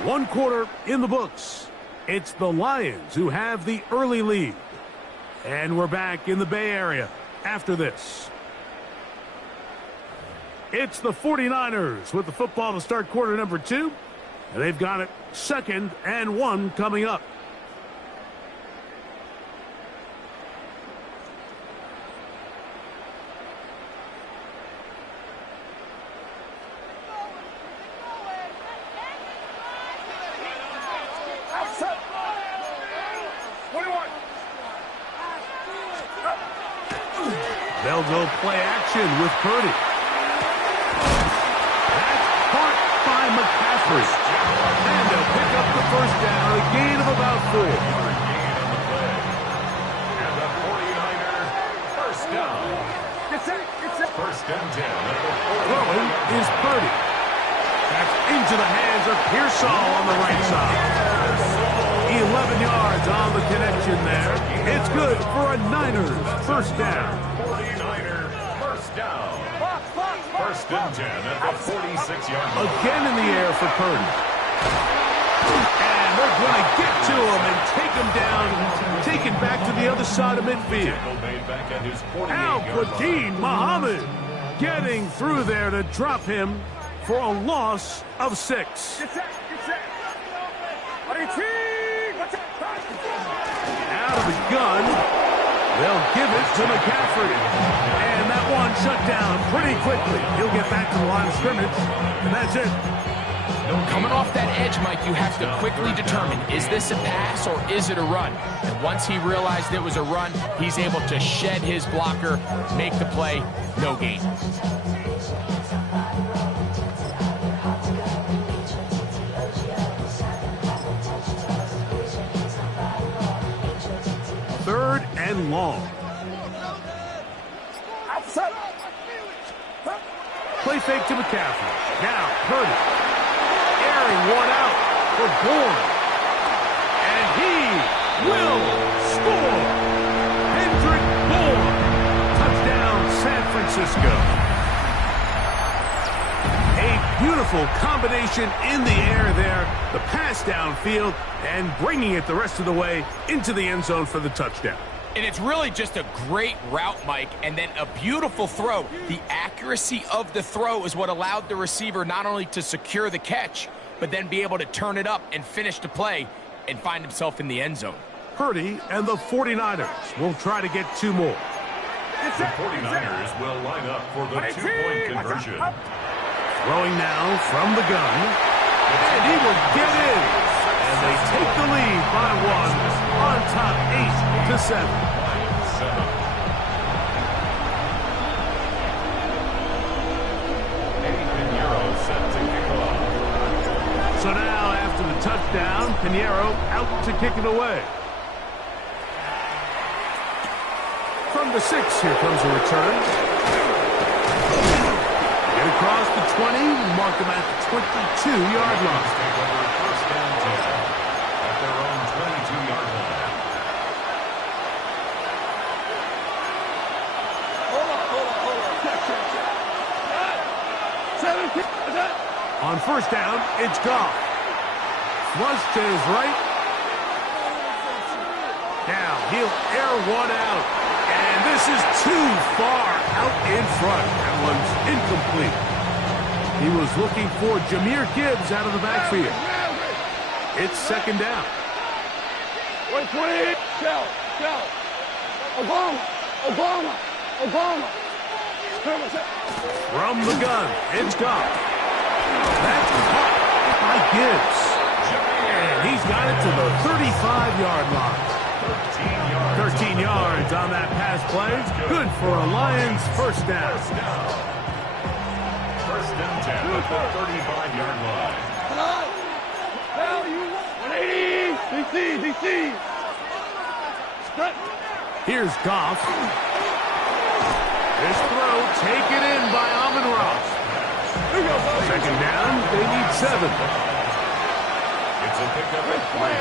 1 quarter in the books. It's the Lions who have the early lead. And we're back in the Bay Area after this. It's the 49ers with the football to start quarter number 2. And they've got it 2nd and 1 coming up. They'll go play action with Purdy. That's caught by McCaffrey. And they'll pick up the first down, a gain of about 4. And the 49ers first down. First and 10 at the 40. Throwing is Purdy. That's into the hands of Pearsall on the right side. 11 yards on the connection there. It's good for a Niners first down. 49ers first down. First and 10 at the 46-yard line. Again in the air for Purdy. And they're going to get to him and take him down, take it back to the other side of midfield. Made back at his 48-yard Al-Quadin line. Muhammad getting through there to drop him for a loss of 6. Get set. Out of the gun, they'll give it to McCaffrey. And that one shut down pretty quickly. He'll get back to the line of scrimmage, and that's it. Coming off that edge, Mike, you have to quickly determine, is this a pass or is it a run? And once he realized it was a run, he's able to shed his blocker, make the play, no gain. Third and long. Play fake to McCaffrey. Now, Purdy. Airing one out for Bourne. And he will score. Hendrick Bourne. Touchdown, San Francisco. A beautiful combination in the air there. The pass downfield and bringing it the rest of the way into the end zone for the touchdown. And it's really just a great route, Mike, and then a beautiful throw. The accuracy of the throw is what allowed the receiver not only to secure the catch, but then be able to turn it up and finish the play and find himself in the end zone. Purdy and the 49ers will try to get 2 more. The 49ers will line up for the 2-point conversion. Throwing now from the gun. And he will get in. And they take the lead by 1 on top 8-7. So now, after the touchdown, Pinheiro out to kick it away. From the 6, here comes a return. Get across the 20, mark them at the 22-yard line. First down 10 at their own 22-yard line. On first down, it's Goff. Flush to his right. Now he'll air one out. And this is too far out in front. That one's incomplete. He was looking for Jahmyr Gibbs out of the backfield. It's second down. 120. Shell. Obama. From the gun, it's Goff. That's caught by Gibbs. And he's got it to the 35-yard line. 13 yards on that pass play. Good for a Lions first down. First down 10 at the 35-yard line. 180. DC. Here's Goff. This throw taken in by Amon-Ra. Second down, they need 7. It's a pickup at 3.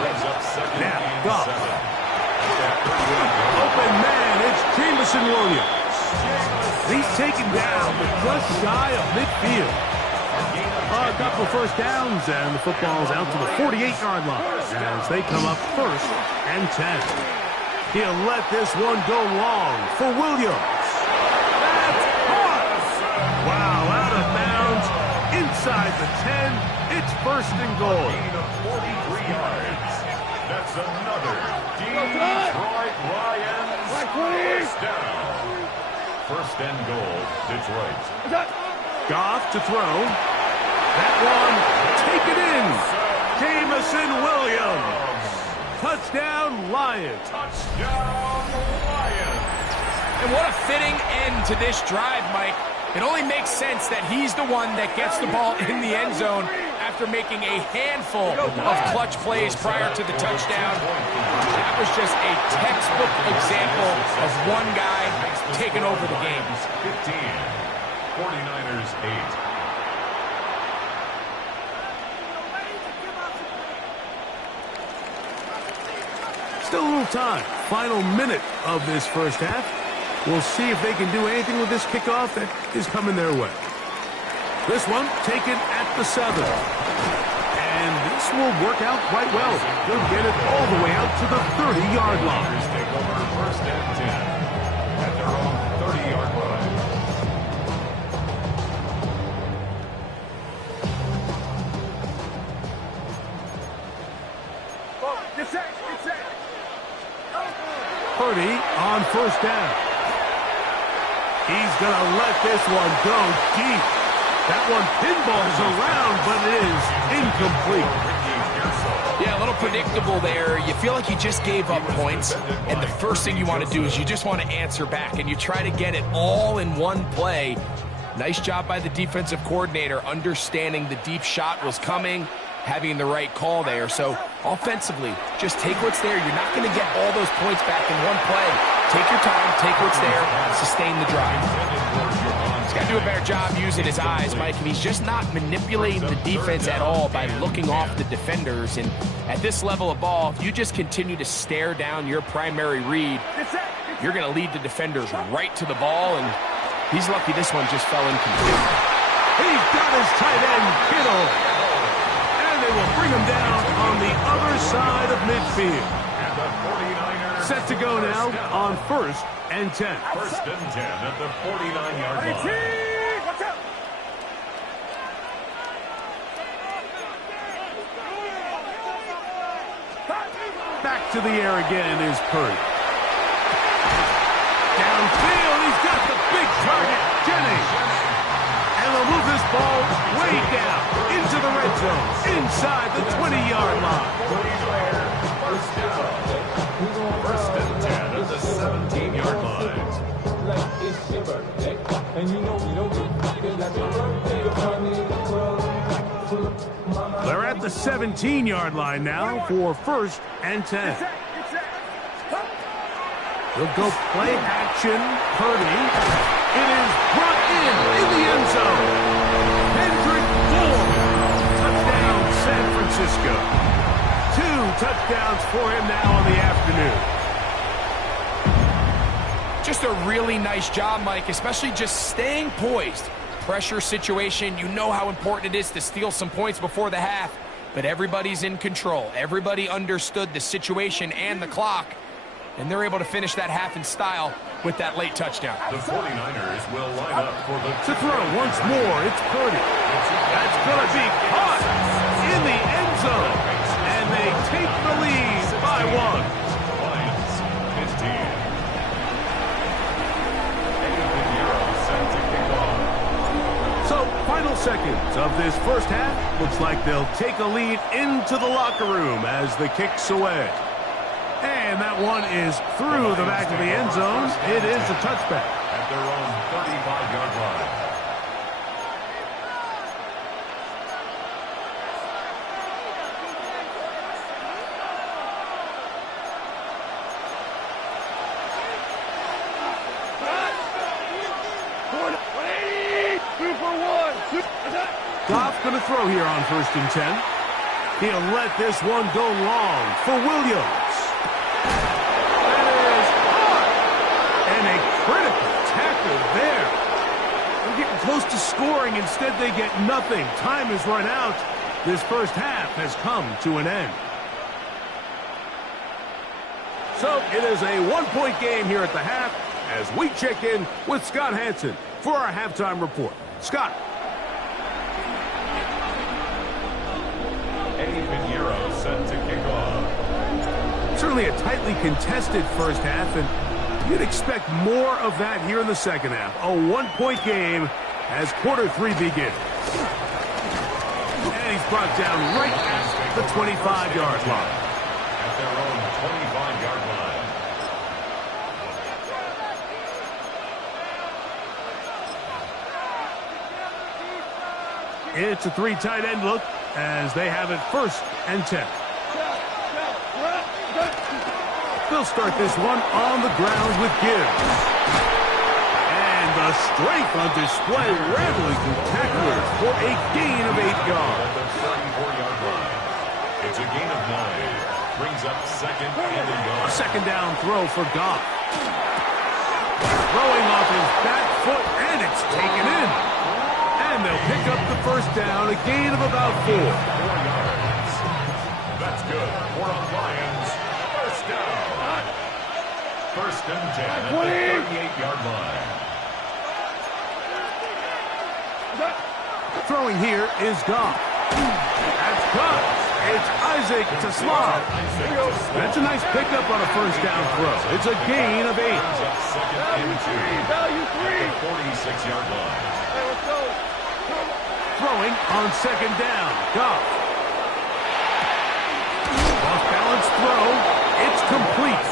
Brings up second Now, and Goff. 7. Open man, it's Jameson Williams. He's taken down, but just shy of midfield. A couple first downs, and the football's out to the 48-yard line as they come up first and 10. He'll let this one go long for Williams. That's caught! Wow, out of bounds, inside the 10. It's first and goal. Gain of 43 yards. That's another Detroit Lions first down. First and goal, Detroit. Goff to throw. That one, take it in. Jameson Williams. Touchdown, Lions. Touchdown, Lions. And what a fitting end to this drive, Mike. It only makes sense that he's the one that gets the ball in the end zone after making a handful of clutch plays prior to the touchdown. That was just a textbook example of one guy taking over the game. 15, 49ers 8. Still a little time. Final minute of this first half. We'll see if they can do anything with this kickoff that is coming their way. This one taken at the 7. And this will work out quite well. They'll get it all the way out to the 30-yard line. Take over first and 10 at their own 30-yard line. on first down. He's going to let this one go deep. That one pinballs around, but it is incomplete. Yeah, a little predictable there. You feel like you just gave up points, and the first thing you want to do is you just want to answer back, and you try to get it all in one play. Nice job by the defensive coordinator, understanding the deep shot was coming, having the right call there. So offensively, just take what's there. You're not going to get all those points back in one play. Take your time, take what's there, sustain the drive. He's got to do a better job using his eyes, Mike, and he's just not manipulating the defense at all by looking off the defenders. And at this level of ball, if you just continue to stare down your primary read, you're going to lead the defenders right to the ball, and he's lucky this one just fell incomplete. He's got his tight end, Kittle. And they will bring him down on the other side of midfield. Set to go now on 1st and 10. 1st and 10 at the 49-yard line. Watch out! Back to the air again is Purdy. Downfield, he's got the big target, Jennings. And they'll move this ball way down into the red zone, inside the 20-yard line. First and 10 at the 17-yard line. They're at the 17-yard line now for 1st and 10. He'll go play action. Purdy. It is brought in the end zone. Hendrick Ford. Touchdown, San Francisco. 2 touchdowns for him now on the afternoon. Just a really nice job, Mike, especially just staying poised. Pressure situation, you know how important it is to steal some points before the half, but everybody's in control. Everybody understood the situation and the clock, and they're able to finish that half in style with that late touchdown. The 49ers will line up for the To throw once more, it's Purdy. That's going to be caught in the end zone, and they take the lead by 1. Lions 15. So, final seconds of this first half. Looks like they'll take a lead into the locker room as the kick's away. And that one is through the back of the end zone. It is a touchback. At their own 35-yard line. Goff's going to throw here on 1st and 10. He'll let this one go long for Williams. That is hard. And a critical tackle there. They're getting close to scoring. Instead, they get nothing. Time has run out. This first half has come to an end. So it is a 1-point game here at the half as we check in with Scott Hansen for our halftime report. Scott. Set to kick off. Certainly a tightly contested first half, and you'd expect more of that here in the second half. A 1-point game as quarter 3 begins. And he's brought down right at the 25-yard line. At their own 25-yard line. It's a 3 tight end look as they have it 1st and 10. They'll start this one on the ground with Gibbs. And the strength on display, rattling through tacklers for a gain of 8 yards. At the 34-yard line. It's a gain of 9. Brings up 2nd and a yard. A 2nd down throw for Goff. Throwing off his back foot, and it's taken in. And they'll pick up the 1st down, a gain of about 4. 4 yards. That's good for a Lions 1st down. 1st and 10 at the 38-yard line. Throwing here is Goff. That's caught. It's Isaac to Slav. That's a nice pickup on a first down throw. It's a gain of 8. Value 3. 46-yard line. Hey, let's go. Throwing on second down. Goff. Off-balance throw. It's complete.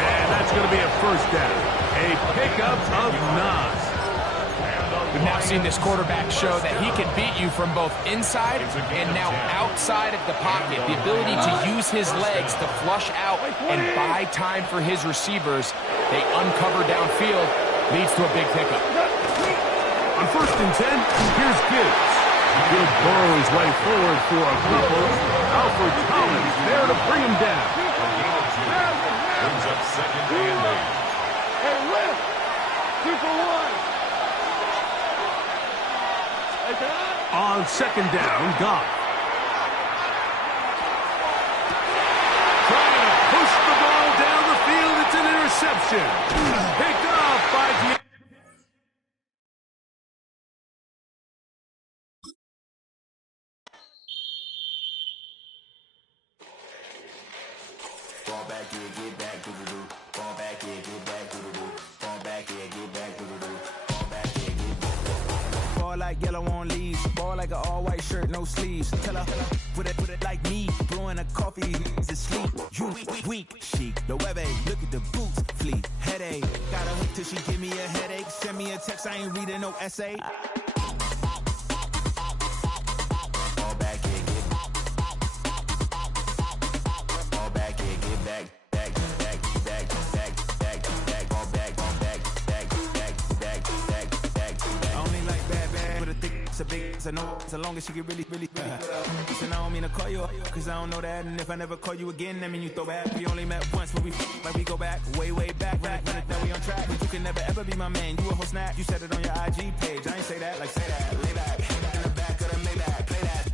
And that's going to be a first down. A pickup of 9. We've now seen this quarterback show that he can beat you from both inside and now outside of the pocket. The ability to use his legs to flush out and buy time for his receivers. They uncover downfield, leads to a big pickup. On first and 10, here's Gibbs. Gibbs burrows way forward for a couple. Alfred Collins there to bring him down. Brings up second and 8. Hey, lift. 2 for 1. On second down, Goff. Trying to push the ball down the field. It's an interception. Picked off by the... Fall back here, get back, doo-doo-doo. Fall back here, get back, doo-doo-doo. Fall back here, get back, doo-doo-doo. Fall back here, get back. Fall like yellow on leaves. Ball like an all-white shirt, no sleeves. Tell her, put it like me. Blowing a coffee, to sleep. You weak, chic. The web look at the boots, fleet. Headache, got a hook till she give me a headache. Send me a text, I ain't reading no essay. Fall back here, get back. Fall back here, get back. A big, I know as long as she get really Listen, I don't mean to call you, cause I don't know that. And if I never call you again, that mean you throw back. We only met once, but we go back, way back. Run it, now we on track. But you can never ever be my man. You a whole snap, you said it on your IG page. I ain't say that, like say that, lay back. In the back of the Maybach, play that.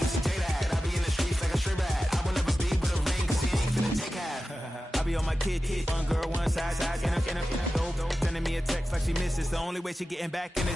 You see J that, I be in the streets like a stray rat. I will never be with a ring, cause he ain't finna take half. I be on my kid, one girl, one side, in a dope, sending me a text like she misses. The only way she getting back in it.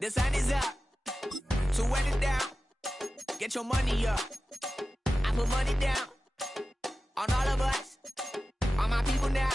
The sun is up, so run it down. Get your money up. I put money down on all of us, on my people now,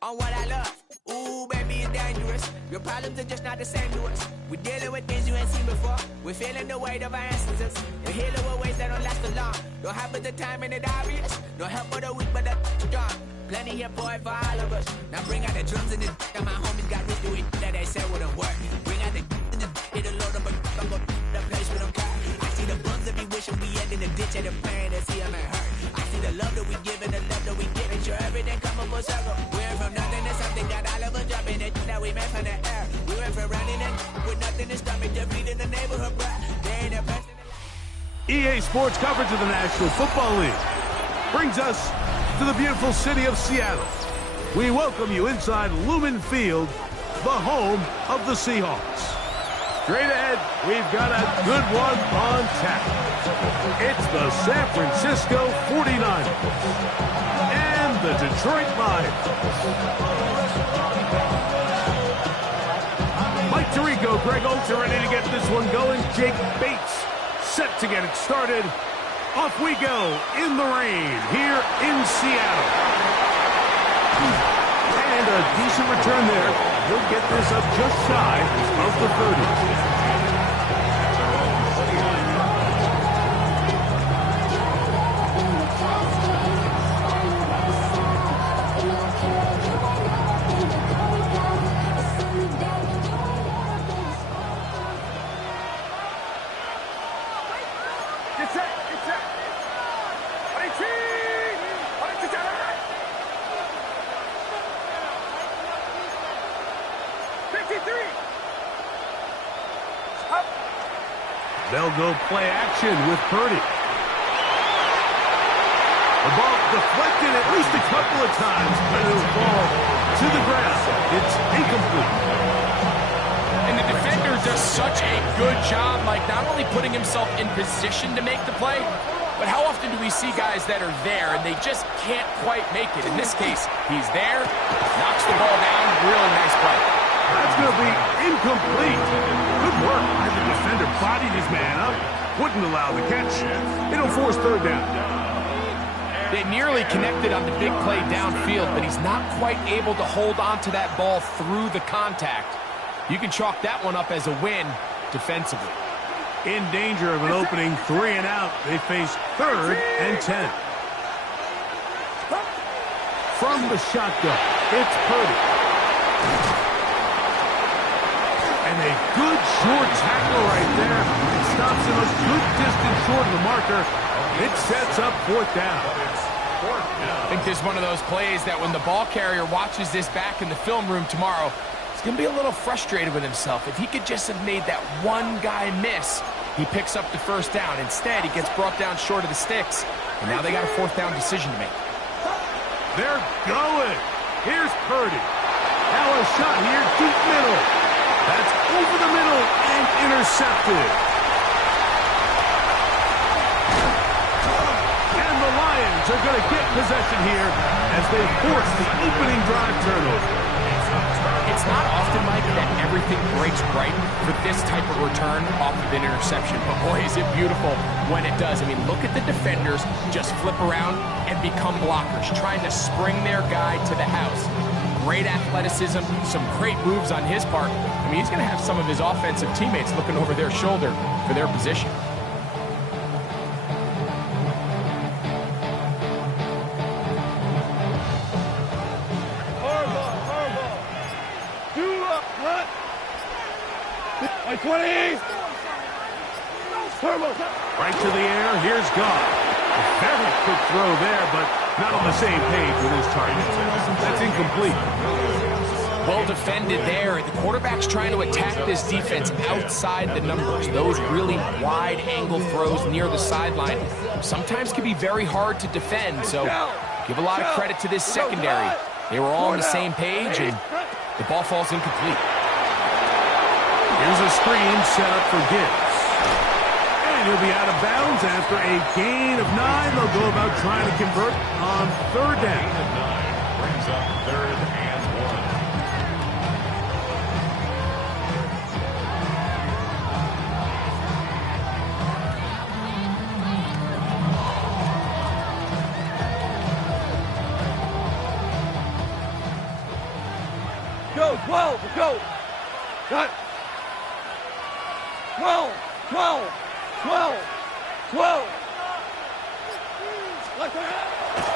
on what I love. Ooh, baby, it's dangerous. Your problems are just not the same to us. We're dealing with things you ain't seen before. We're feeling the weight of our ancestors. We're healing with ways that don't last long. Don't have the time and it obvious. No help for the weak, but the strong. Plenty here for it for all of us. Now bring out the drums and the and my homies got rich to it that they said wouldn't work. Bring out the and the it'll load up, I'm gonna the place with them car. I see the bums that be wishing we end in the ditch and the pain that see them and hurt. I see the love that we give and the love that we give. And sure everything come up full circle. We went from nothing to something, got all of us dropping it that we met from the air. We went from running it with nothing to stop it, just beating the neighborhood, bruh. They ain't the best in the EA Sports coverage of the National Football League brings us to the beautiful city of Seattle. We welcome you inside Lumen Field, the home of the Seahawks. Straight ahead, we've got a good one on tap. It's the San Francisco 49ers and the Detroit Lions. Mike Tirico, Greg Oates are ready to get this one going. Jake Bates set to get it started. Off we go in the rain here in Seattle. And a decent return there. He'll get this up just shy of the 30. They'll go play action with Purdy. The ball deflected at least a couple of times, but it'll fall to the ground. It's incomplete. And the defender does such a good job, like not only putting himself in position to make the play, but how often do we see guys that are there and they just can't quite make it? In this case, he's there, knocks the ball down, really nice play. That's going to be incomplete. Good work. The defender bodied his man up, wouldn't allow the catch. It'll force third down. They nearly connected on the big play downfield, but he's not quite able to hold on to that ball through the contact. You can chalk that one up as a win defensively. In danger of an opening 3 and out, they face 3rd and 10. From the shotgun, it's Purdy. And a good short tackle right there. It stops him a good distance short of the marker. It sets up 4th down. I think this is one of those plays that when the ball carrier watches this back in the film room tomorrow, he's going to be a little frustrated with himself. If he could just have made that one guy miss, he picks up the 1st down. Instead, he gets brought down short of the sticks, and now they got a 4th down decision to make. They're going. Here's Purdy. Now a shot here, deep middle. That's over the middle and intercepted. And the Lions are going to get possession here as they force the opening drive turnover. It's not often, Mike, that everything breaks right for this type of return off of an interception. But boy, is it beautiful when it does. I mean, look at the defenders just flip around and become blockers, trying to spring their guy to the house. Great athleticism, some great moves on his part. I mean, he's going to have some of his offensive teammates looking over their shoulder for their position. Like 20! Right to the air, here's God. A very quick throw there, but not on the same page with his target. That's incomplete. Well defended there. The quarterback's trying to attack this defense outside the numbers. Those really wide angle throws near the sideline sometimes can be very hard to defend, so give a lot of credit to this secondary. They were all on the same page, and the ball falls incomplete. Here's a screen set up for Gibbs. And he'll be out of bounds after a gain of 9. They'll go about trying to convert on 3rd down. Brings up 3rd and 1. Go, 12, go! Cut! 12, 12, 12, 12.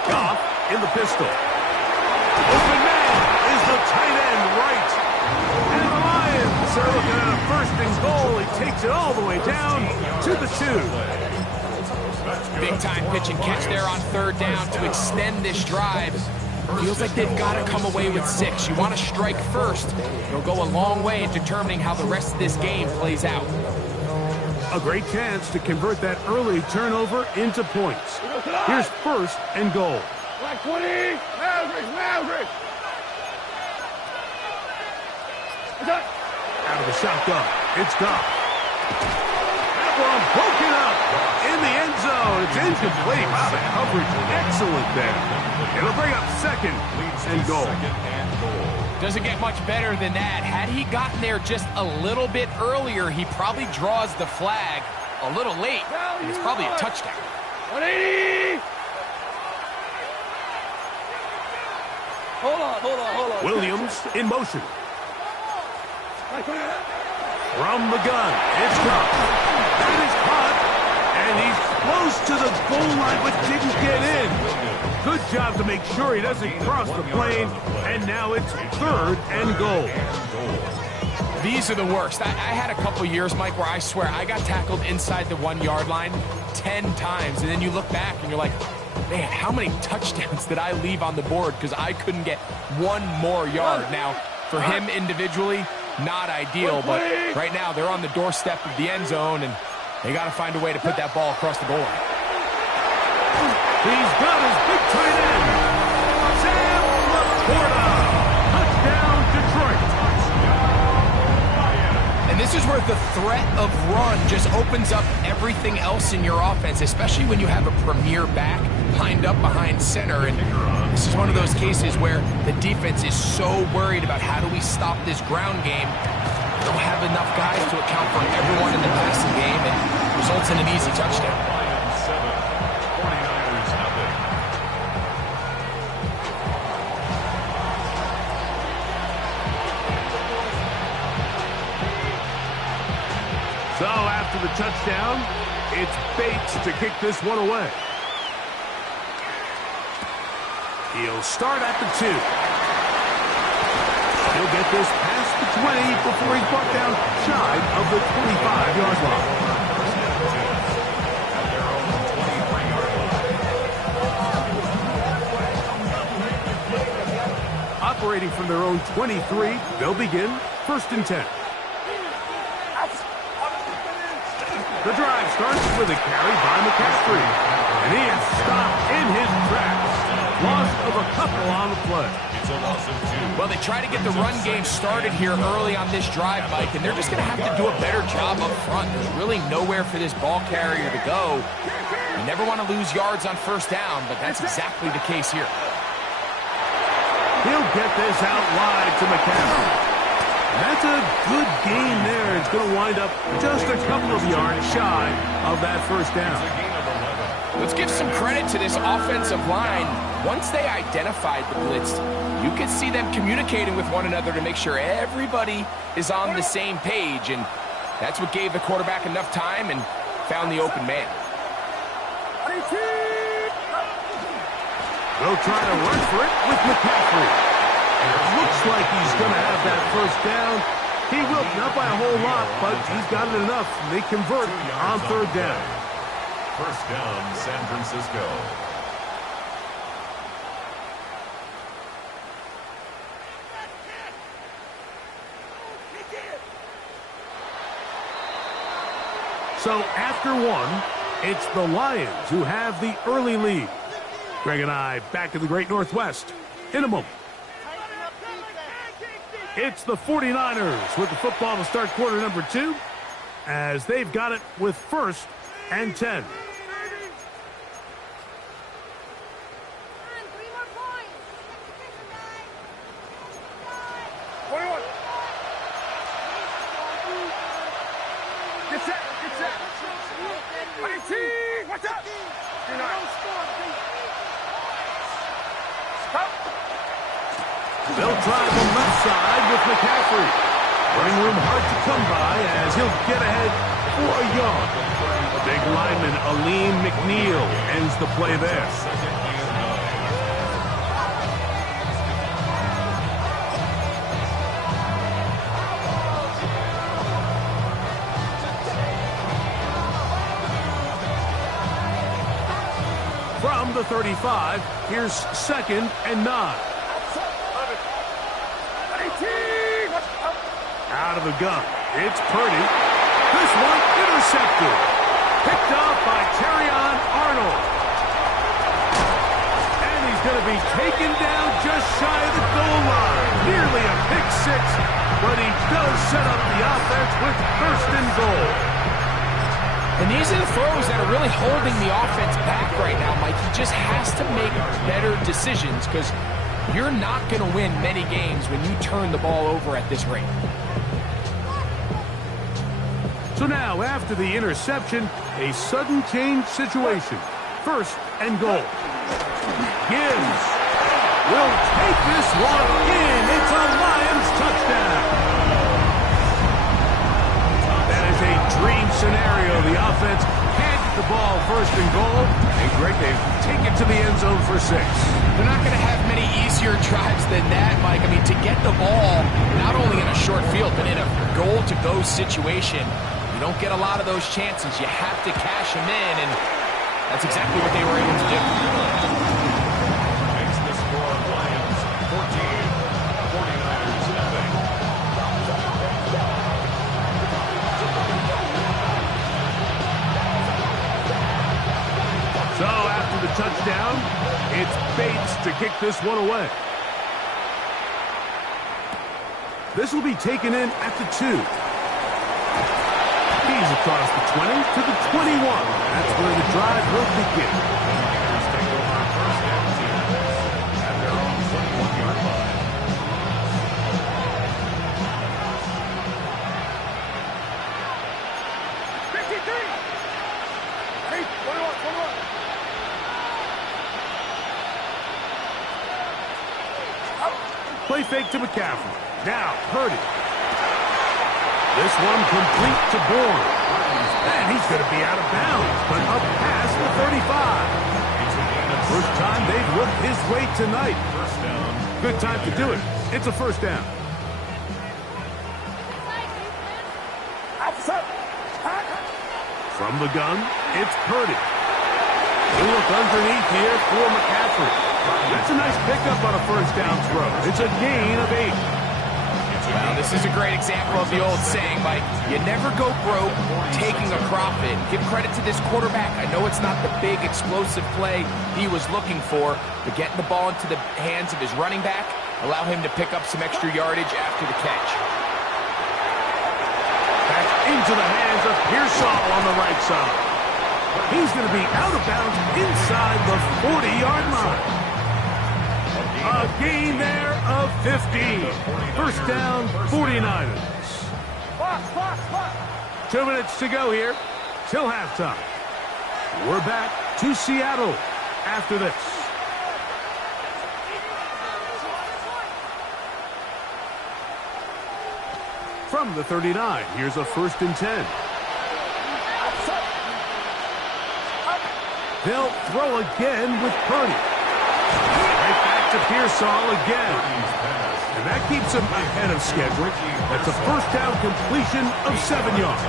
Goff in the pistol. Open man is the tight end right. And the Lions are looking at a 1st and goal. He takes it all the way down to the 2. Big time pitch and catch there on 3rd down to extend this drive. Feels like they've got to come away with 6. You want to strike first. It'll go a long way in determining how the rest of this game plays out. A great chance to convert that early turnover into points. Here's 1st and goal. Like 20! Maverick! Out of the shotgun. It's gone. That one broken up in the end zone. It's incomplete. Wow, the coverage excellent there. It'll bring up second and goal. Doesn't get much better than that. Had he gotten there just a little bit earlier, he probably draws the flag a little late. And it's probably a touchdown. 180! Hold on. Williams in motion. From the gun, it's dropped. That is caught. And he's close to the goal line, but didn't get in. Good job to make sure he doesn't cross the plane. And now it's third and goal. These are the worst. I had a couple years, Mike, where I swear I got tackled inside the 1 yard line 10 times. And then you look back and you're like, man, how many touchdowns did I leave on the board because I couldn't get one more yard? Now, for him individually, not ideal, but right now they're on the doorstep of the end zone, and they got to find a way to put that ball across the goal line. He's got his big tight end, Sam Laporta. Touchdown, Detroit. And this is where the threat of run just opens up everything else in your offense, especially when you have a premier back lined up behind center. And this is one of those cases where the defense is so worried about how do we stop this ground game. They don't have enough guys to account for everyone in the passing game, and results in an easy touchdown. Lions 7, 49ers nothing. So after the touchdown, it's Bates to kick this one away. He'll start at the 2. He'll get this past the 20 before he's brought down shy of the 25-yard line. At their own 23-yard line. Operating from their own 23, they'll begin 1st and 10. The drive starts with a carry by McCaffrey. And he is stopped in his tracks. Loss of a couple on the play. It's a loss of 2. Well, they try to get the run game started here early on this drive, Mike, and they're just going to have to do a better job up front. There's really nowhere for this ball carrier to go. You never want to lose yards on 1st down, but that's exactly the case here. He'll get this out wide to McCaffrey. That's a good gain there. It's going to wind up just a couple of yards shy of that 1st down. Let's give some credit to this offensive line. Once they identified the blitz, you could see them communicating with one another to make sure everybody is on the same page, and that's what gave the quarterback enough time and found the open man. They'll try to run for it with McCaffrey. And it looks like he's going to have that 1st down. He will, not by a whole lot, but he's got it enough. They convert on 3rd down. 1st down, San Francisco. So after 1, it's the Lions who have the early lead. Greg and I back in the Great Northwest in a moment. It's the 49ers with the football to start quarter number 2 as they've got it with 1st and 10. Get set. What's up? They'll try the left side with McCaffrey. Running room hard to come by as he'll get ahead for a yard. Big lineman Aleem McNeil ends the play there. From the 35, here's 2nd and 9. Out of the gun, it's Purdy. This one intercepted. Picked off by Terrion Arnold. And he's going to be taken down just shy of the goal line. Nearly a pick 6 but he does set up the offense with first and goal. And these are the throws that are really holding the offense back right now, Mike. He just has to make better decisions because you're not going to win many games when you turn the ball over at this rate. So now, after the interception, a sudden change situation. First and goal. Gibbs will take this one in. It's a Lions touchdown. That is a dream scenario. The offense can't get the ball first and goal. And Greg, they take it to the end zone for 6. They're not going to have many easier drives than that, Mike. I mean, to get the ball, not only in a short field, but in a goal-to-go situation, you don't get a lot of those chances. You have to cash them in, and that's exactly what they were able to do. Makes the score Lions 14, 49ers nothing. So after the touchdown, it's Bates to kick this one away. This will be taken in at the 2. He's across the 20 to the 21. That's where the drive will begin. Niners take over first and 10 at their own 21-yard line. Play fake to McCaffrey. Now, Purdy. This one complete to Bourne. And he's going to be out of bounds, but up past the 35. First time they've looked his way tonight. First down. Good time to do it. It's a first down. From the gun, it's Purdy. They look underneath here for McCaffrey. That's a nice pickup on a first down throw. It's a gain of 8. Well, this is a great example of the old saying, Mike, you never go broke taking a profit. Give credit to this quarterback. I know it's not the big explosive play he was looking for, but getting the ball into the hands of his running back allow him to pick up some extra yardage after the catch. Back into the hands of Pearsall on the right side. He's going to be out of bounds inside the 40-yard line. A gain there of 15. First down, 49ers. 2 minutes to go here till halftime. We're back to Seattle after this. From the 39, here's a first and 10. They'll throw again with Purdy. Right back to Pearsall again. And that keeps him ahead of schedule. That's a first down completion of 7 yards.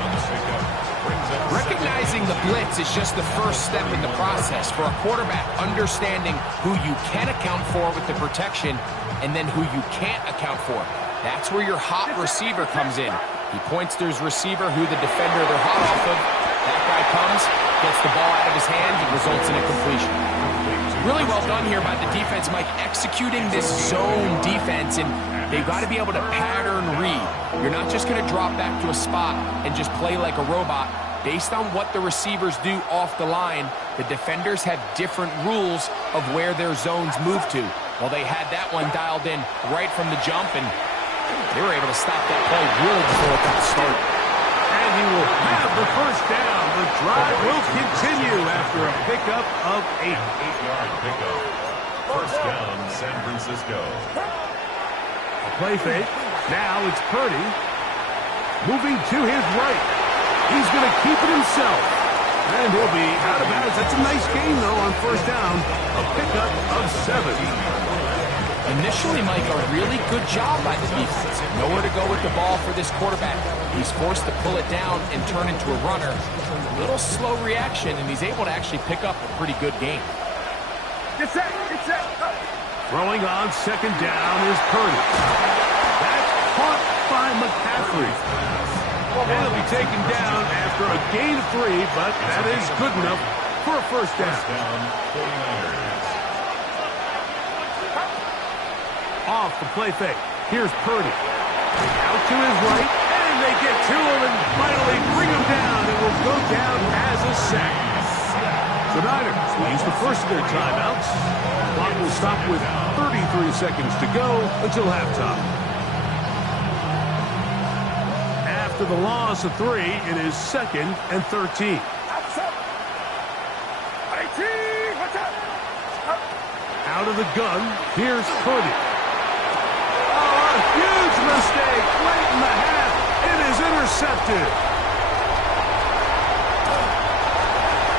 Recognizing the blitz is just the first step in the process for a quarterback, understanding who you can account for with the protection and then who you can't account for. That's where your hot receiver comes in. He points to his receiver, who the defender they're hot off of. That guy comes, gets the ball out of his hands, and results in a completion. Really well done here by the defense, Mike, executing this zone defense, and they've got to be able to pattern read. You're not just going to drop back to a spot and just play like a robot. Based on what the receivers do off the line, the defenders have different rules of where their zones move to. Well, they had that one dialed in right from the jump, and they were able to stop that play really before it got started. And he will have the first down. The drive will continue after a pickup of 8. 8-yard pickup. First down, San Francisco. A play fake. Now it's Purdy. Moving to his right. He's going to keep it himself. And he'll be out of bounds. That's a nice gain, though, on first down. A pickup of 7. Initially, Mike, a really good job by the defense. Nowhere to go with the ball for this quarterback. He's forced to pull it down and turn into a runner. A little slow reaction, and he's able to actually pick up a pretty good game. Get set. Throwing on second down is Purdy. That's caught by McCaffrey. And he'll be taken down after a gain of 3, but that is good enough for a first down. First down, 49ers. Off the play fake. Here's Purdy. Out to his right, and they get to him and finally bring him down. It will go down as a sack. The Niners will use the first of their timeouts. The clock will stop with 33 seconds to go until halftime. After the loss of 3, it is 2nd and 13. Out of the gun, here's Cody. Oh, a huge mistake late in the half. It is intercepted.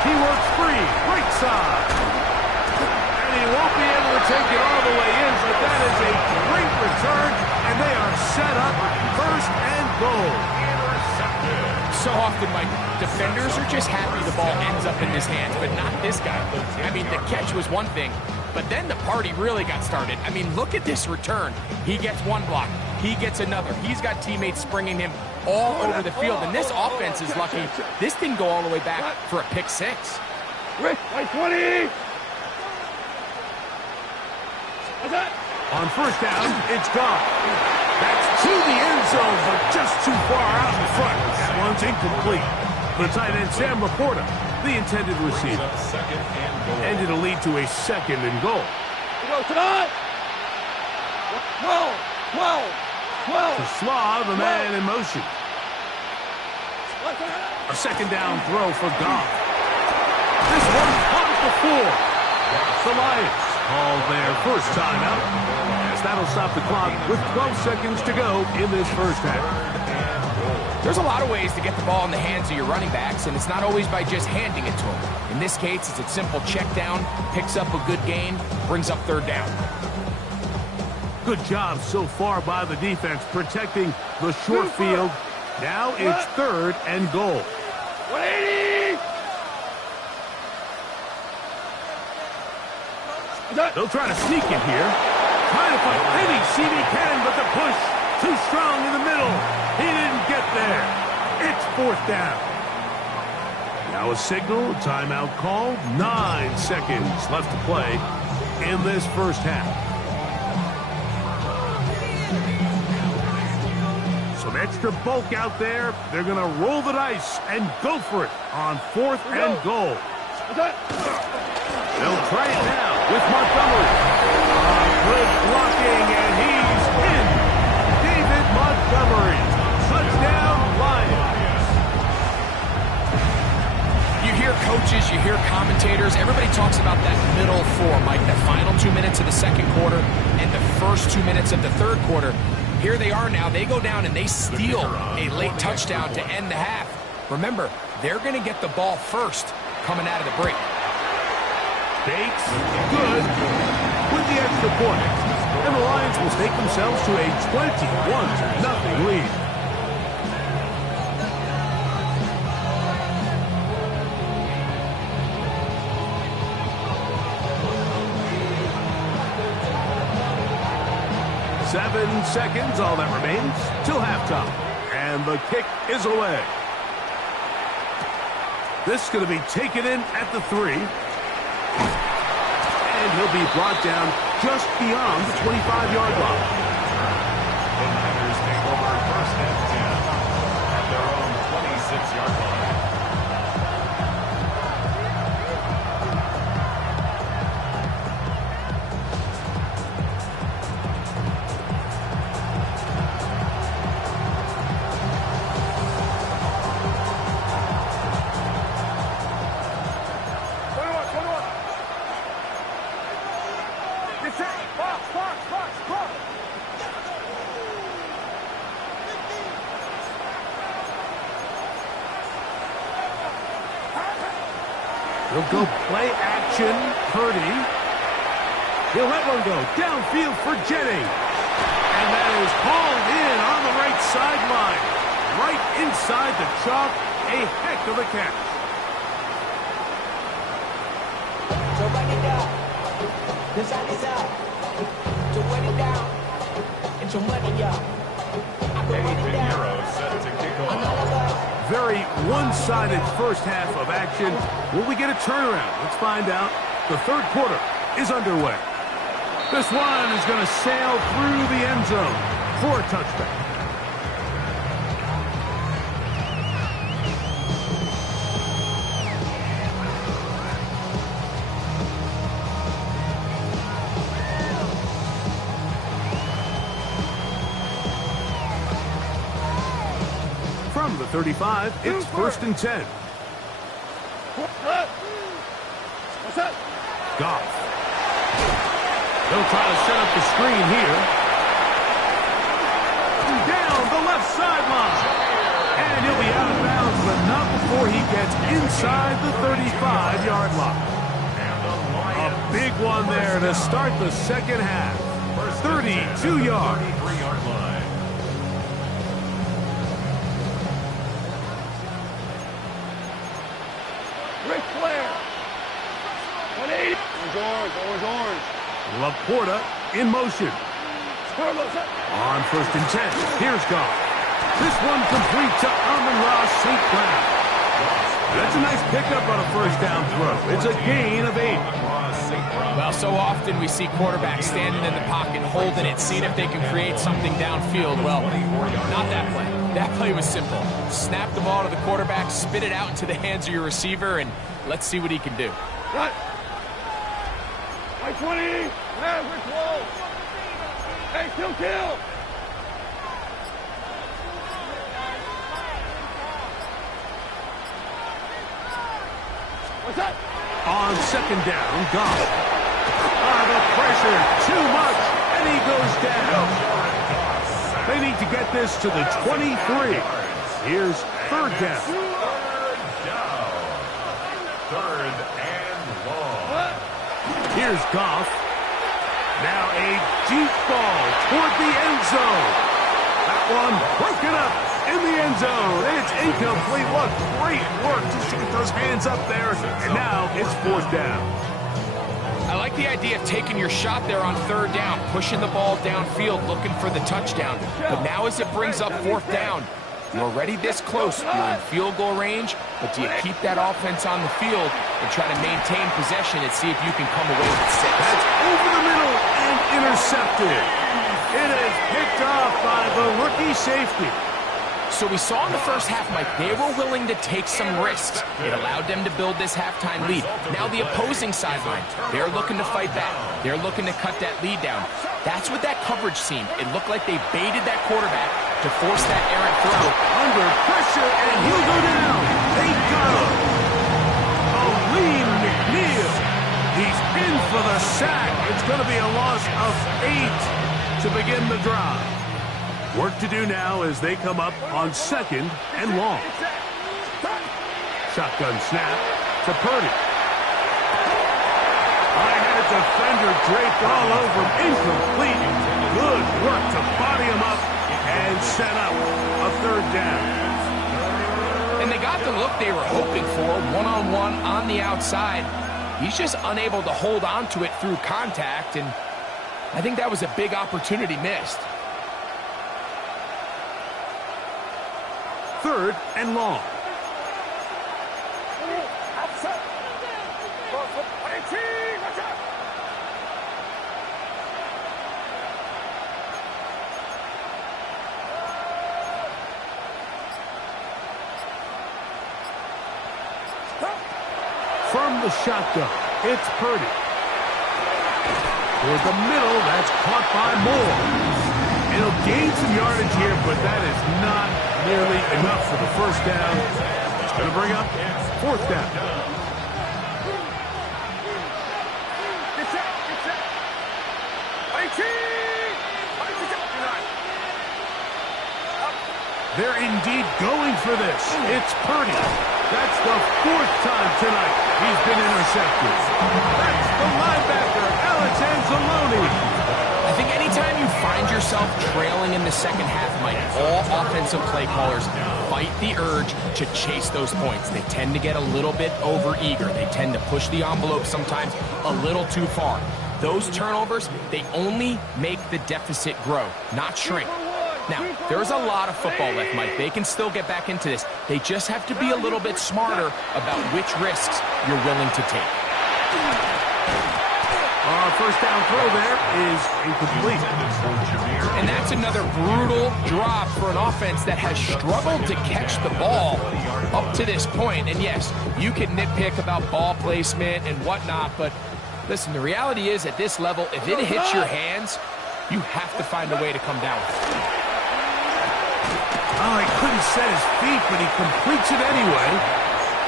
He works free, right side. And he won't be able to take it all the way in, but that is a great return, and they are set up 1st and goal. So often, Mike, defenders are just happy the ball ends up in his hands, but not this guy. I mean, the catch was one thing, but then the party really got started. I mean, look at this return. He gets one block. He gets another. He's got teammates springing him all over the field, and this offense is lucky this didn't go all the way back for a pick 6. Right 20! On first down, it's gone. That's to the end zone, but just too far out in front. That one's incomplete. The tight end, Sam Laporta, the intended receiver. And it'll lead to a 2nd and goal. Go tonight! 12! To Slaw, the man in motion. A 2nd down throw for Goff. This one on the floor. The Lions call their first timeout, as that'll stop the clock with 12 seconds to go in this first half. There's a lot of ways to get the ball in the hands of your running backs, and it's not always by just handing it to them. In this case, it's a simple check down, picks up a good gain, brings up 3rd down. Good job so far by the defense protecting the short field. Now it's 3rd and goal. 180! They'll try to sneak it here. Trying to find any seam he can, but the push too strong in the middle. He didn't get there. It's 4th down. Now a signal, timeout called. 9 seconds left to play in this first half. Some extra bulk out there. They're going to roll the dice and go for it on 4th and goal. They'll try it now with Montgomery. Good blocking, and he's in. David Montgomery. Touchdown, Lions. You hear coaches, you hear commentators, everybody talks about that middle 4, Mike, the final 2 minutes of the 2nd quarter and the first 2 minutes of the 3rd quarter. Here they are now. They go down and they steal a late touchdown to end the half. Remember, they're going to get the ball first coming out of the break. Bates, good, with the extra point. And the Lions will take themselves to a 21-0 lead. Seven seconds, all that remains, till halftime. And the kick is away. This is going to be taken in at the 3. And he'll be brought down just beyond the 25-yard line. The Niners take over 1st and 10 at their own 26-yard line. He'll go play action. Purdy. He'll let one go. Downfield for Jennings. And that is hauled in on the right sideline. Right inside the chalk. A heck of a catch. So run it down. The side is out. So run it down. And so money, y'all. Eddie Pinheiro set to kick off. Very one-sided first half of action. Will we get a turnaround? Let's find out. The 3rd quarter is underway. This one is going to sail through the end zone for a touchback. the 35. It's 1st and 10. Goff. They'll try to set up the screen here. Down the left sideline. And he'll be out of bounds, but not before he gets inside the 35-yard line. A big one there to start the second half. 32 yards. 33-yard line. Ric Flair. 180. Orange. Laporta in motion. On 1st and 10. Here's Goff. This one complete to Amon-Ra St. Brown. That's a nice pickup on a first down throw. It's a gain of 8. Well, so often we see quarterbacks standing in the pocket, holding it, seeing if they can create something downfield. Well, not that play. That play was simple. Snap the ball to the quarterback, spit it out into the hands of your receiver, and let's see what he can do. Cut. 20. Yeah, we're close. Hey, kill. What's that? On 2nd down, Goff. The pressure, too much, and he goes down. They need to get this to the 23. Here's 3rd down. 3rd and long. Here's Goff. Now a deep ball toward the end zone. That one broken up in the end zone. It's incomplete. Look, great work just to get those hands up there. And now it's 4th down. I like the idea of taking your shot there on 3rd down, pushing the ball downfield, looking for the touchdown. But now as it brings up 4th down, you're already this close. You're in field goal range, but do you keep that offense on the field and try to maintain possession and see if you can come away with 6? That's over the middle and intercepted. It is picked off by the rookie safety. So we saw in the first half, Mike, they were willing to take some risks. It allowed them to build this halftime lead. Now the opposing sideline, they're looking to fight back. They're looking to cut that lead down. That's what that coverage seemed. It looked like they baited that quarterback to force that errant throw. Under pressure, and he'll go down. They got him. Aleem McNeil. He's in for the sack. It's going to be a loss of 8 to begin the drive. Work to do now as they come up on 2nd and long. Shotgun snap to Purdy. I had defender draped all over him. Incomplete. Good work to body him up and set up a 3rd down. And they got the look they were hoping for, one-on-one on the outside. He's just unable to hold on to it through contact, and I think that was a big opportunity missed. 3rd and long. From the shotgun, it's Purdy. Toward the middle, that's caught by Moore. It'll gain some yardage here, but that is not nearly enough for the first down. It's going to bring up 4th down. They're indeed going for this. It's Purdy. That's the 4th time tonight he's been intercepted. That's the linebacker, Alex Anzalone. I think anytime you find yourself trailing in the second half, Mike, all offensive play callers fight the urge to chase those points. They tend to get a little bit overeager. They tend to push the envelope sometimes a little too far. Those turnovers, they only make the deficit grow, not shrink. Now, there's a lot of football left, Mike. They can still get back into this. They just have to be a little bit smarter about which risks you're willing to take. First down throw there is incomplete. And that's another brutal drop for an offense that has struggled to catch the ball up to this point. And yes, you can nitpick about ball placement and whatnot, but listen, the reality is at this level, if it hits your hands, you have to find a way to come down with it. Oh, he couldn't set his feet, but he completes it anyway.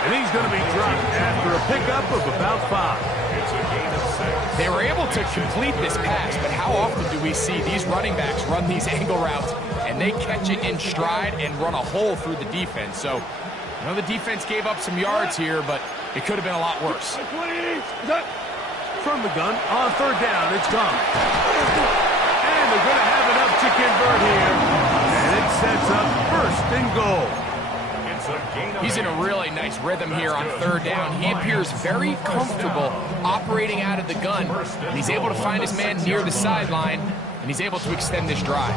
And he's going to be dropped after a pickup of about 5. They were able to complete this pass, but how often do we see these running backs run these angle routes and they catch it in stride and run a hole through the defense? So, I know the defense gave up some yards here, but it could have been a lot worse. From the gun, on 3rd down, it's gone. And they're going to have enough to convert here. And it sets up 1st and goal. He's in a really nice rhythm here on 3rd down. He appears very comfortable operating out of the gun. And he's able to find his man near the sideline, and he's able to extend this drive.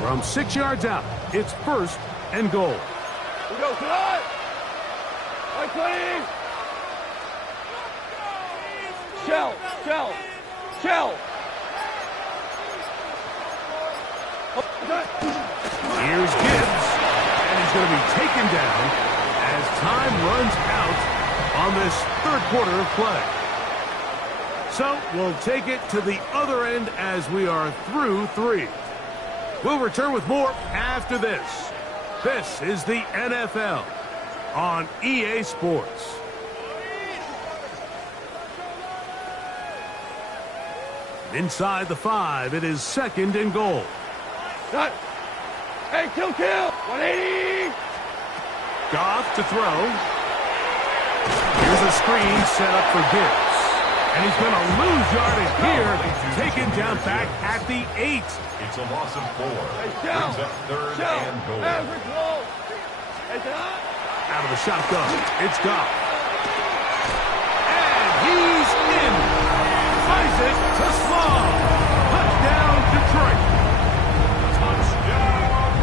From 6 yards out, it's 1st and goal. We go, tonight! Right, clean! Shell! Here's Gibbs, and he's going to be taken down as time runs out on this 3rd quarter of play. So we'll take it to the other end as we are through 3. We'll return with more after this. This is the NFL on EA Sports. Inside the 5, it is 2nd and goal. Cut! Hey, kill! 180! Goff to throw. Here's a screen set up for Gibbs. And he's going to lose yardage here. Taken down back at the 8. It's a loss of 4. Brings up 3rd and goal. Out of the shotgun, it's Goff. And he's in. Flies it to Small. Touchdown, Detroit.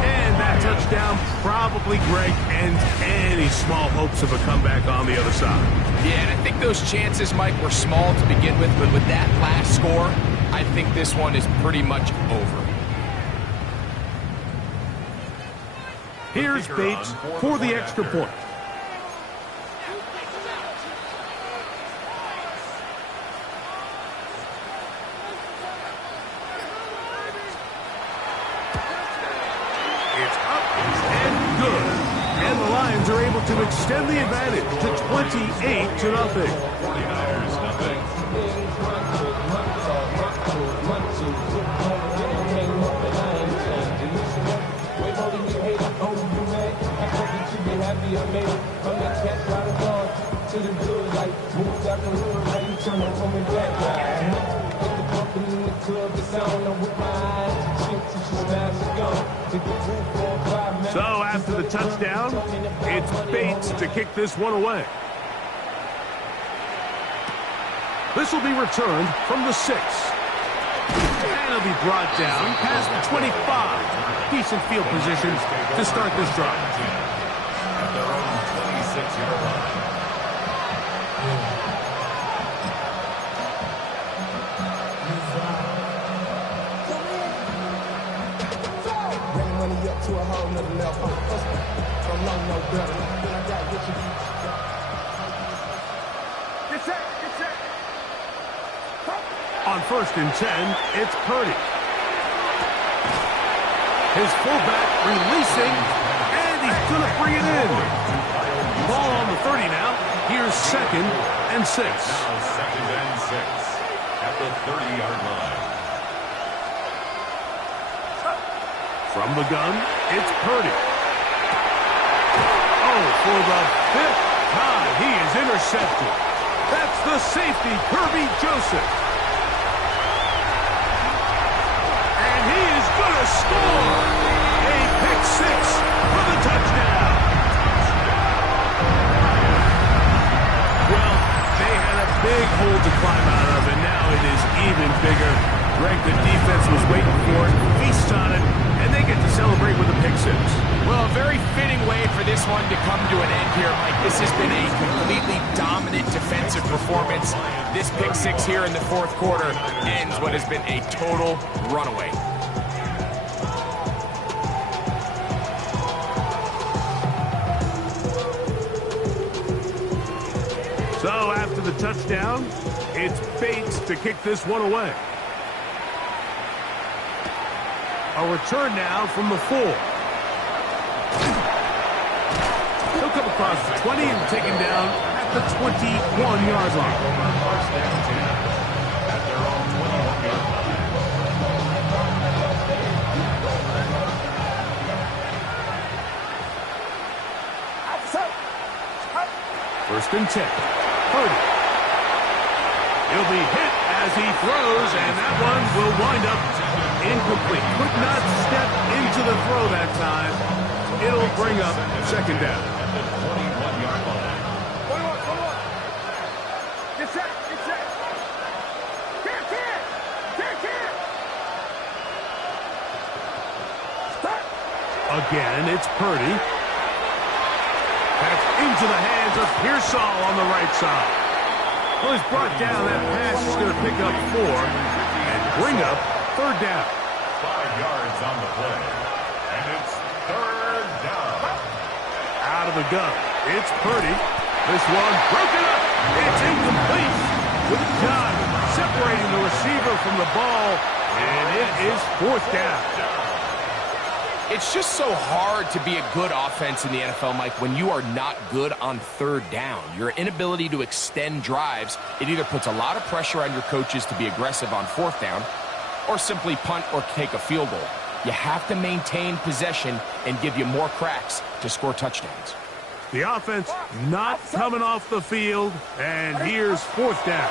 And that touchdown probably, Greg, ends any small hopes of a comeback on the other side. Yeah, and I think those chances, Mike, were small to begin with, but with that last score, I think this one is pretty much over. Here's Bates for the extra point. It's up and good. And the Lions are able to extend the advantage to 28-0. 49ers, nothing. So after the touchdown, it's Bates to kick this one away. This will be returned from the 6. And it'll be brought down past the 25. Decent field position to start this drive. At their own 26-yard line. To a whole nother level. Don't know no better. I got what you need. Get set! On 1st and 10, it's Purdy. His fullback releasing, and he's going to bring it in. Ball on the 30 now. Here's 2nd and 6. Now 2nd and 6 at the 30-yard line. From the gun, it's Purdy. Oh, for the 5th time, he is intercepted. That's the safety, Kirby Joseph. And he is going to score. A pick 6 for the touchdown. Well, they had a big hole to climb out of, and now it is even bigger. Greg, the defense was waiting for it, feast on it, and they get to celebrate with a pick 6. Well, a very fitting way for this one to come to an end here, Mike. This has been a completely dominant defensive performance. This pick 6 here in the 4th quarter ends what has been a total runaway. So after the touchdown, It's Bates to kick this one away. A return now from the 4. He'll come across the 20 and taken down at the 21-yard line. First and 10 at their own 21-yard line. First and 10. Purdy. He'll be hit as he throws, and that one will wind up incomplete. Could not step into the throw that time. It'll bring up second down. At the 21-yard line. 21. Get set. Get set. Here. Stop. Again, it's Purdy. That's into the hands of Pearsall on the right side. Well, he's brought down. That pass is going to pick up 4 and bring up third down. 5 yards on the play. And it's third down. Out of the gun. It's Purdy. This one broken up. It's incomplete. Good job separating the receiver from the ball. And it is fourth down. It's just so hard to be a good offense in the NFL, Mike, when you are not good on third down. Your inability to extend drives, it either puts a lot of pressure on your coaches to be aggressive on fourth down or simply punt or take a field goal. You have to maintain possession and give you more cracks to score touchdowns. The offense not coming off the field, and here's fourth down.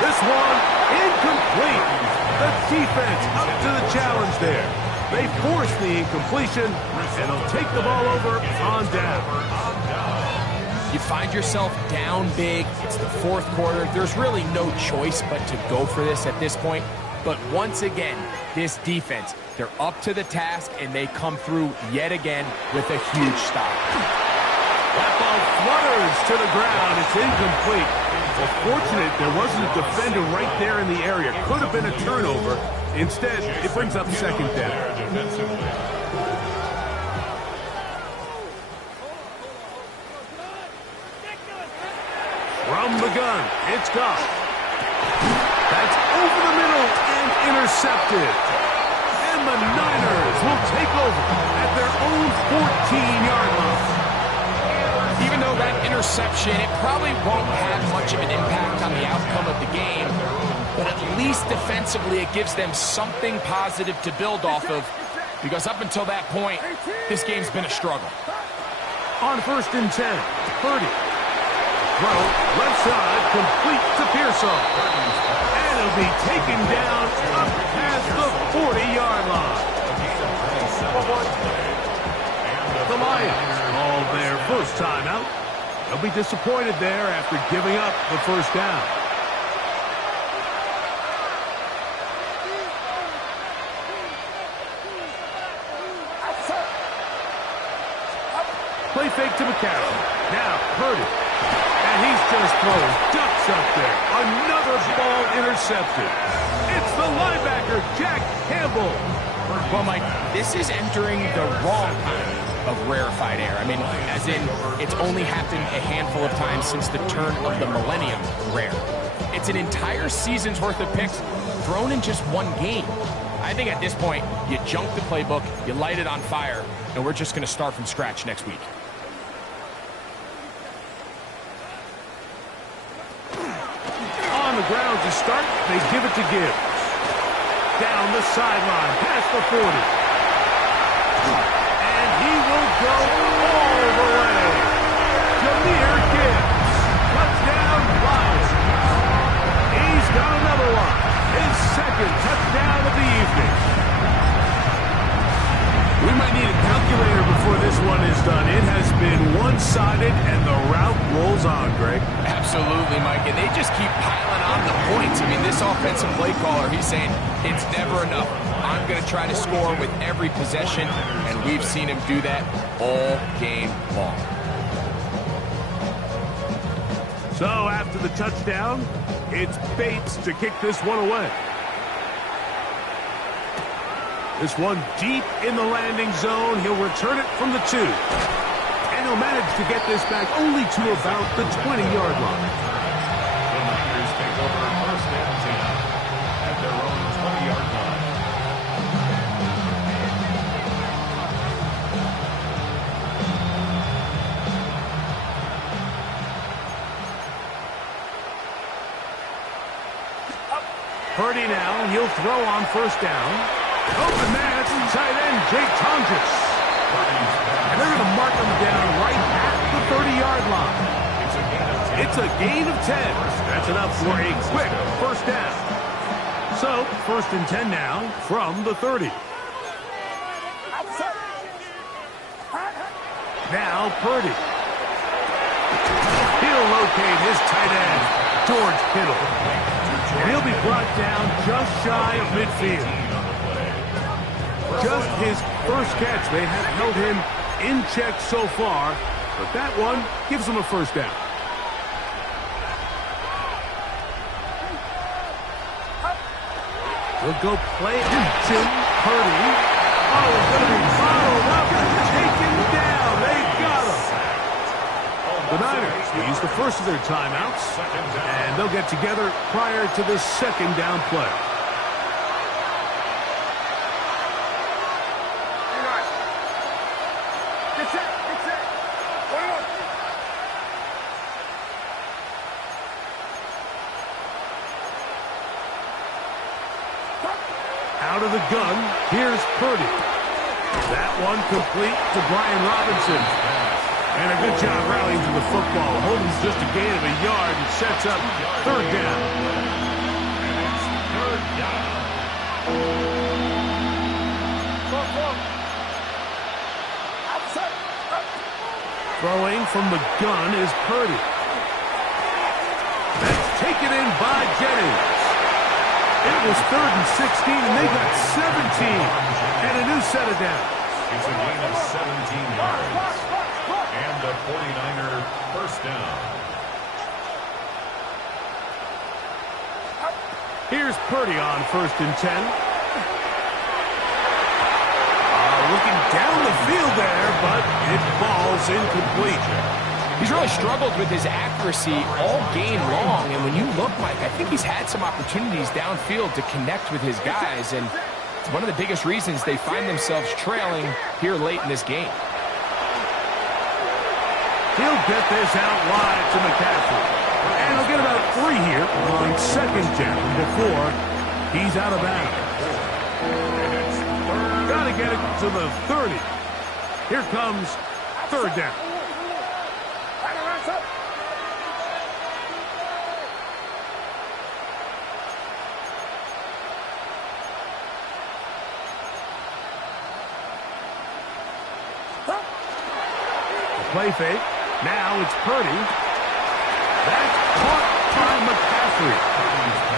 This one incomplete. The defense up to the challenge there. They force the incompletion, and they'll take the ball over on down. You find yourself down big. It's the fourth quarter. There's really no choice but to go for this at this point. But once again, this defense, they're up to the task, and they come through yet again with a huge stop. That ball flutters to the ground. It's incomplete. Well, fortunate there wasn't a defender right there in the area. Could have been a turnover. Instead, it brings up second down. From the gun, it's Goff. That's over the middle and intercepted. And the Niners will take over at their own 14-yard line. Even though that interception, it probably won't have much of an impact on the outcome of the game, but at least defensively it gives them something positive to build off of, because up until that point, this game's been a struggle. On first and 10, Purdy. Throw, left side, complete to Pearsall. And it'll be taken down up past the 40-yard line. The Lions called their first time out. They'll be disappointed there after giving up the first down. Play fake to McCaffrey. Now Purdy. And he's just throwing ducks up there. Another ball intercepted. It's the linebacker, Jack Campbell. Well, Mike, this is entering the wrong kind of rarefied air. I mean, as in, it's only happened a handful of times since the turn of the millennium rare. It's an entire season's worth of picks thrown in just one game. I think at this point, you junk the playbook, you light it on fire, and we're just going to start from scratch next week. On the ground to start, they give it to Gibbs. Down the sideline, past the 40. And he will go all the way. Jahmyr Gibbs. Touchdown, Lions. He's got another one. His second touchdown of the evening. We might need a calculator before this one is done. It has been one-sided, and the route rolls on, Greg. Absolutely, Mike, and they just keep piling on the points. I mean, this offensive play caller, he's saying, it's never enough. I'm going to try to score with every possession, and we've seen him do that all game long. So after the touchdown, it's Bates to kick this one away. This one deep in the landing zone. He'll return it from the 2. And And he'll manage to get this back only to about the 20-yard line. The Niners take over first and 10 at their own 20-yard line. Purdy now, he'll throw on first down. Open man, it's tight end Jake Tonjes. And they're going to mark him down right at the 30-yard line. It's a gain of 10. That's enough for a quick first down. So, first and 10 now from the 30. Now Purdy. He'll locate his tight end, George Kittle. And he'll be brought down just shy of midfield. Just his first catch. They have held him in check so far, but that one gives him a first down. He'll go play Jim Purdy. Oh, it's going to be followed up and taken down. They got him. The Niners use the first of their timeouts, and they'll get together prior to the second down play. Out of the gun, here's Purdy. That one complete to Brian Robinson. And a good job rallying to the football. Holden's just a gain of a yard and sets up third down. And it's third down. Throwing from the gun is Purdy. That's taken in by Jennings. It was 3rd and 16, and they got 17. And a new set of downs. It's a gain of 17 yards. And a 49er first down. Here's Purdy on first and 10. Looking down the field there, but it falls incomplete. He's really struggled with his accuracy all game long, and when you look, Mike, I think he's had some opportunities downfield to connect with his guys, and it's one of the biggest reasons they find themselves trailing here late in this game. He'll get this out wide to McCaffrey. And he'll get about 3 here on second down before he's out of bounds. Got to get it to the 30. Here comes third down. Play fake. Now it's Purdy. That's caught by McCaffrey.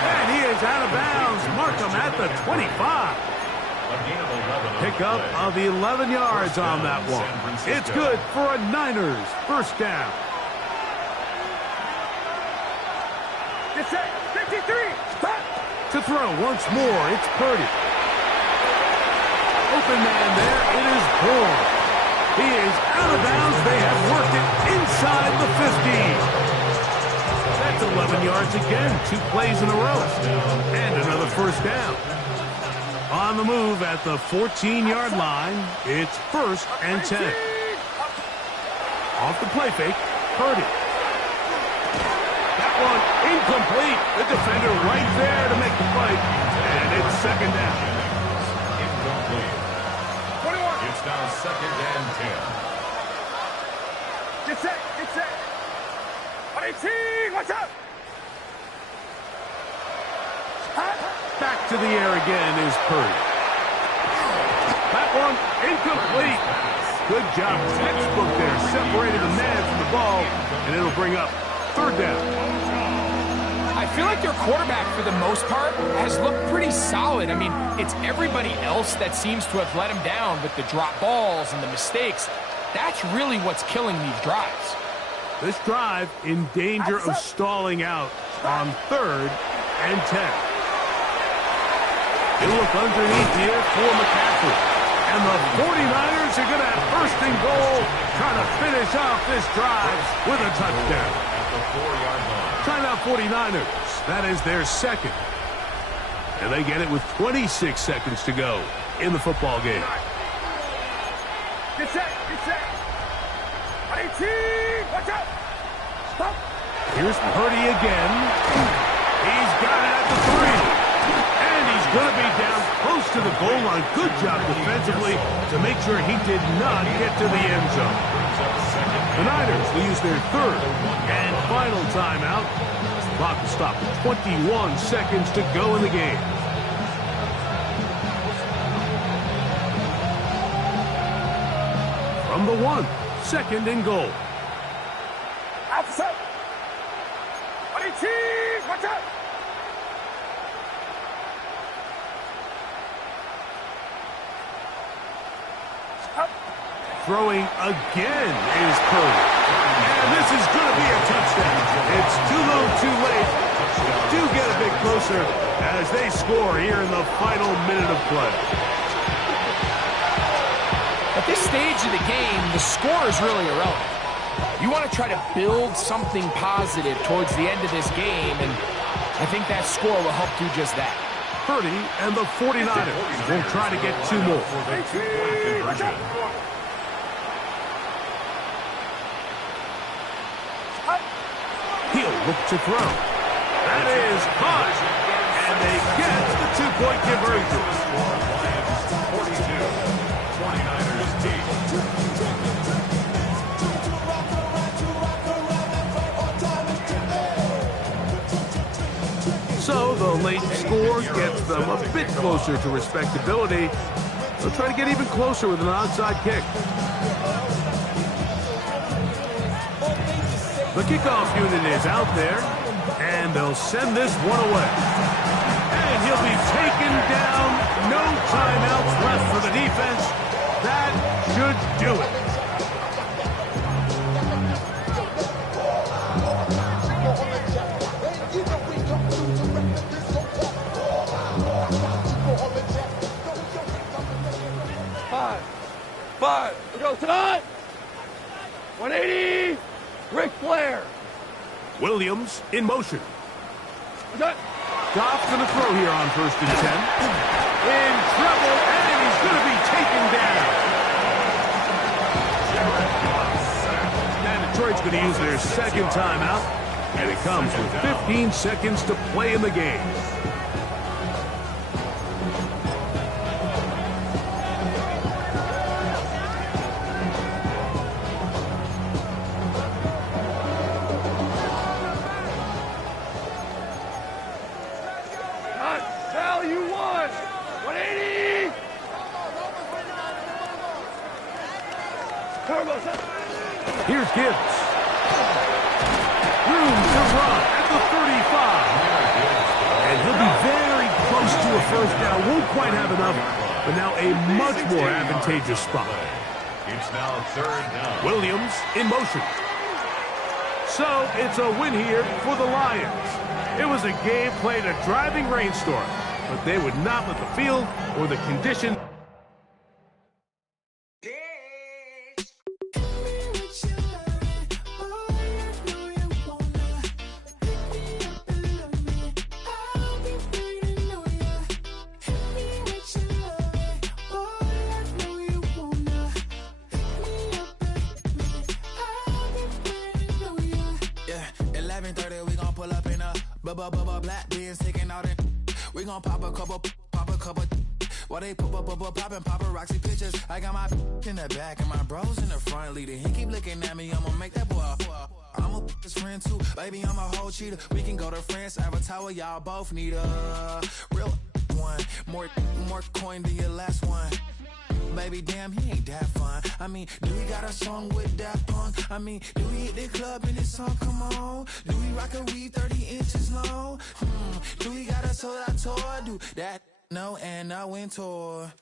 And he is out of bounds. Mark him at the 25. Pickup of 11 yards on that one. It's good for a Niners first down. It's at 53. To throw once more, it's Purdy. Open man there. It is Bourne. He is out of bounds. They have worked it inside the 50. That's 11 yards again. 2 plays in a row. And another first down. On the move at the 14-yard line, it's first and 10. Off the play fake, Purdy. That one incomplete. The defender right there to make the play. And it's second down. Incomplete. It's now second and 10. Get set. Get set. 18. Watch out. Back to the air again is Purdy. That one incomplete. Good job. Textbook there. Separated the man from the ball. And it'll bring up third down. I feel like their quarterback, for the most part, has looked pretty solid. I mean, it's everybody else that seems to have let him down with the drop balls and the mistakes. That's really what's killing these drives. This drive in danger of stalling out on third and 10. He'll look underneath here for McCaffrey. And the 49ers are going to have first and goal, trying to finish off this drive with a touchdown. At the 4-yard line. Timeout 49ers. That is their second. And they get it with 26 seconds to go in the football game. Get set, get set. 18, watch out. Stop. Here's Purdy again. He's got it at the 3. And he's going to be down close to the goal line. Good job defensively to make sure he did not get to the end zone. The Niners will use their third and final timeout. Clock will stop at 21 seconds to go in the game. From the 1, second and goal. Outside. 18, watch out. Throwing again is Purdy. And this is going to be a touchdown. It's too little, too late. Do get a bit closer as they score here in the final minute of play. At this stage of the game, the score is really irrelevant. You want to try to build something positive towards the end of this game, and I think that score will help do just that. Purdy and the 49ers will try to get 2 more. He'll look to throw. That is caught. And they get the 2-point conversion. 42, 49ers team. So the late score gets them a bit closer to respectability. They'll try to get even closer with an onside kick. The kickoff unit is out there, and they'll send this one away. And he'll be taken down. No timeouts left for the defense. That should do it. Five. We go tonight. 180. Ric Flair. Williams in motion. Got. Goff's going to throw here on 1st and 10. In trouble, and he's going to be taken down. And Detroit's going to use their second timeout, and it comes with 15 seconds to play in the game. Here's Gibbs. Room to run at the 35. And he'll be very close to a first down. Won't quite have enough, but now a much more advantageous spot. It's now 3rd down. Williams in motion. So it's a win here for the Lions. It was a game played a driving rainstorm, but they would not let the field or the condition. Black beans taking out it. We gon' pop a couple. While they poppin' paparazzi pictures. I got my in the back and my bros in the front leader. He keep looking at me, I'ma make that boy. I'm a his friend too, baby. I'm a whole cheater. We can go to France, Avatar. Y'all both need a real one. More coin than your last one. Baby, damn, he ain't that fun. I mean, do we got a song with that punk? I mean, do we hit the club in this song? Come on. Do we rock a weave 30 inches long? Do we got a sold out tour? Do that? No, and I went tour.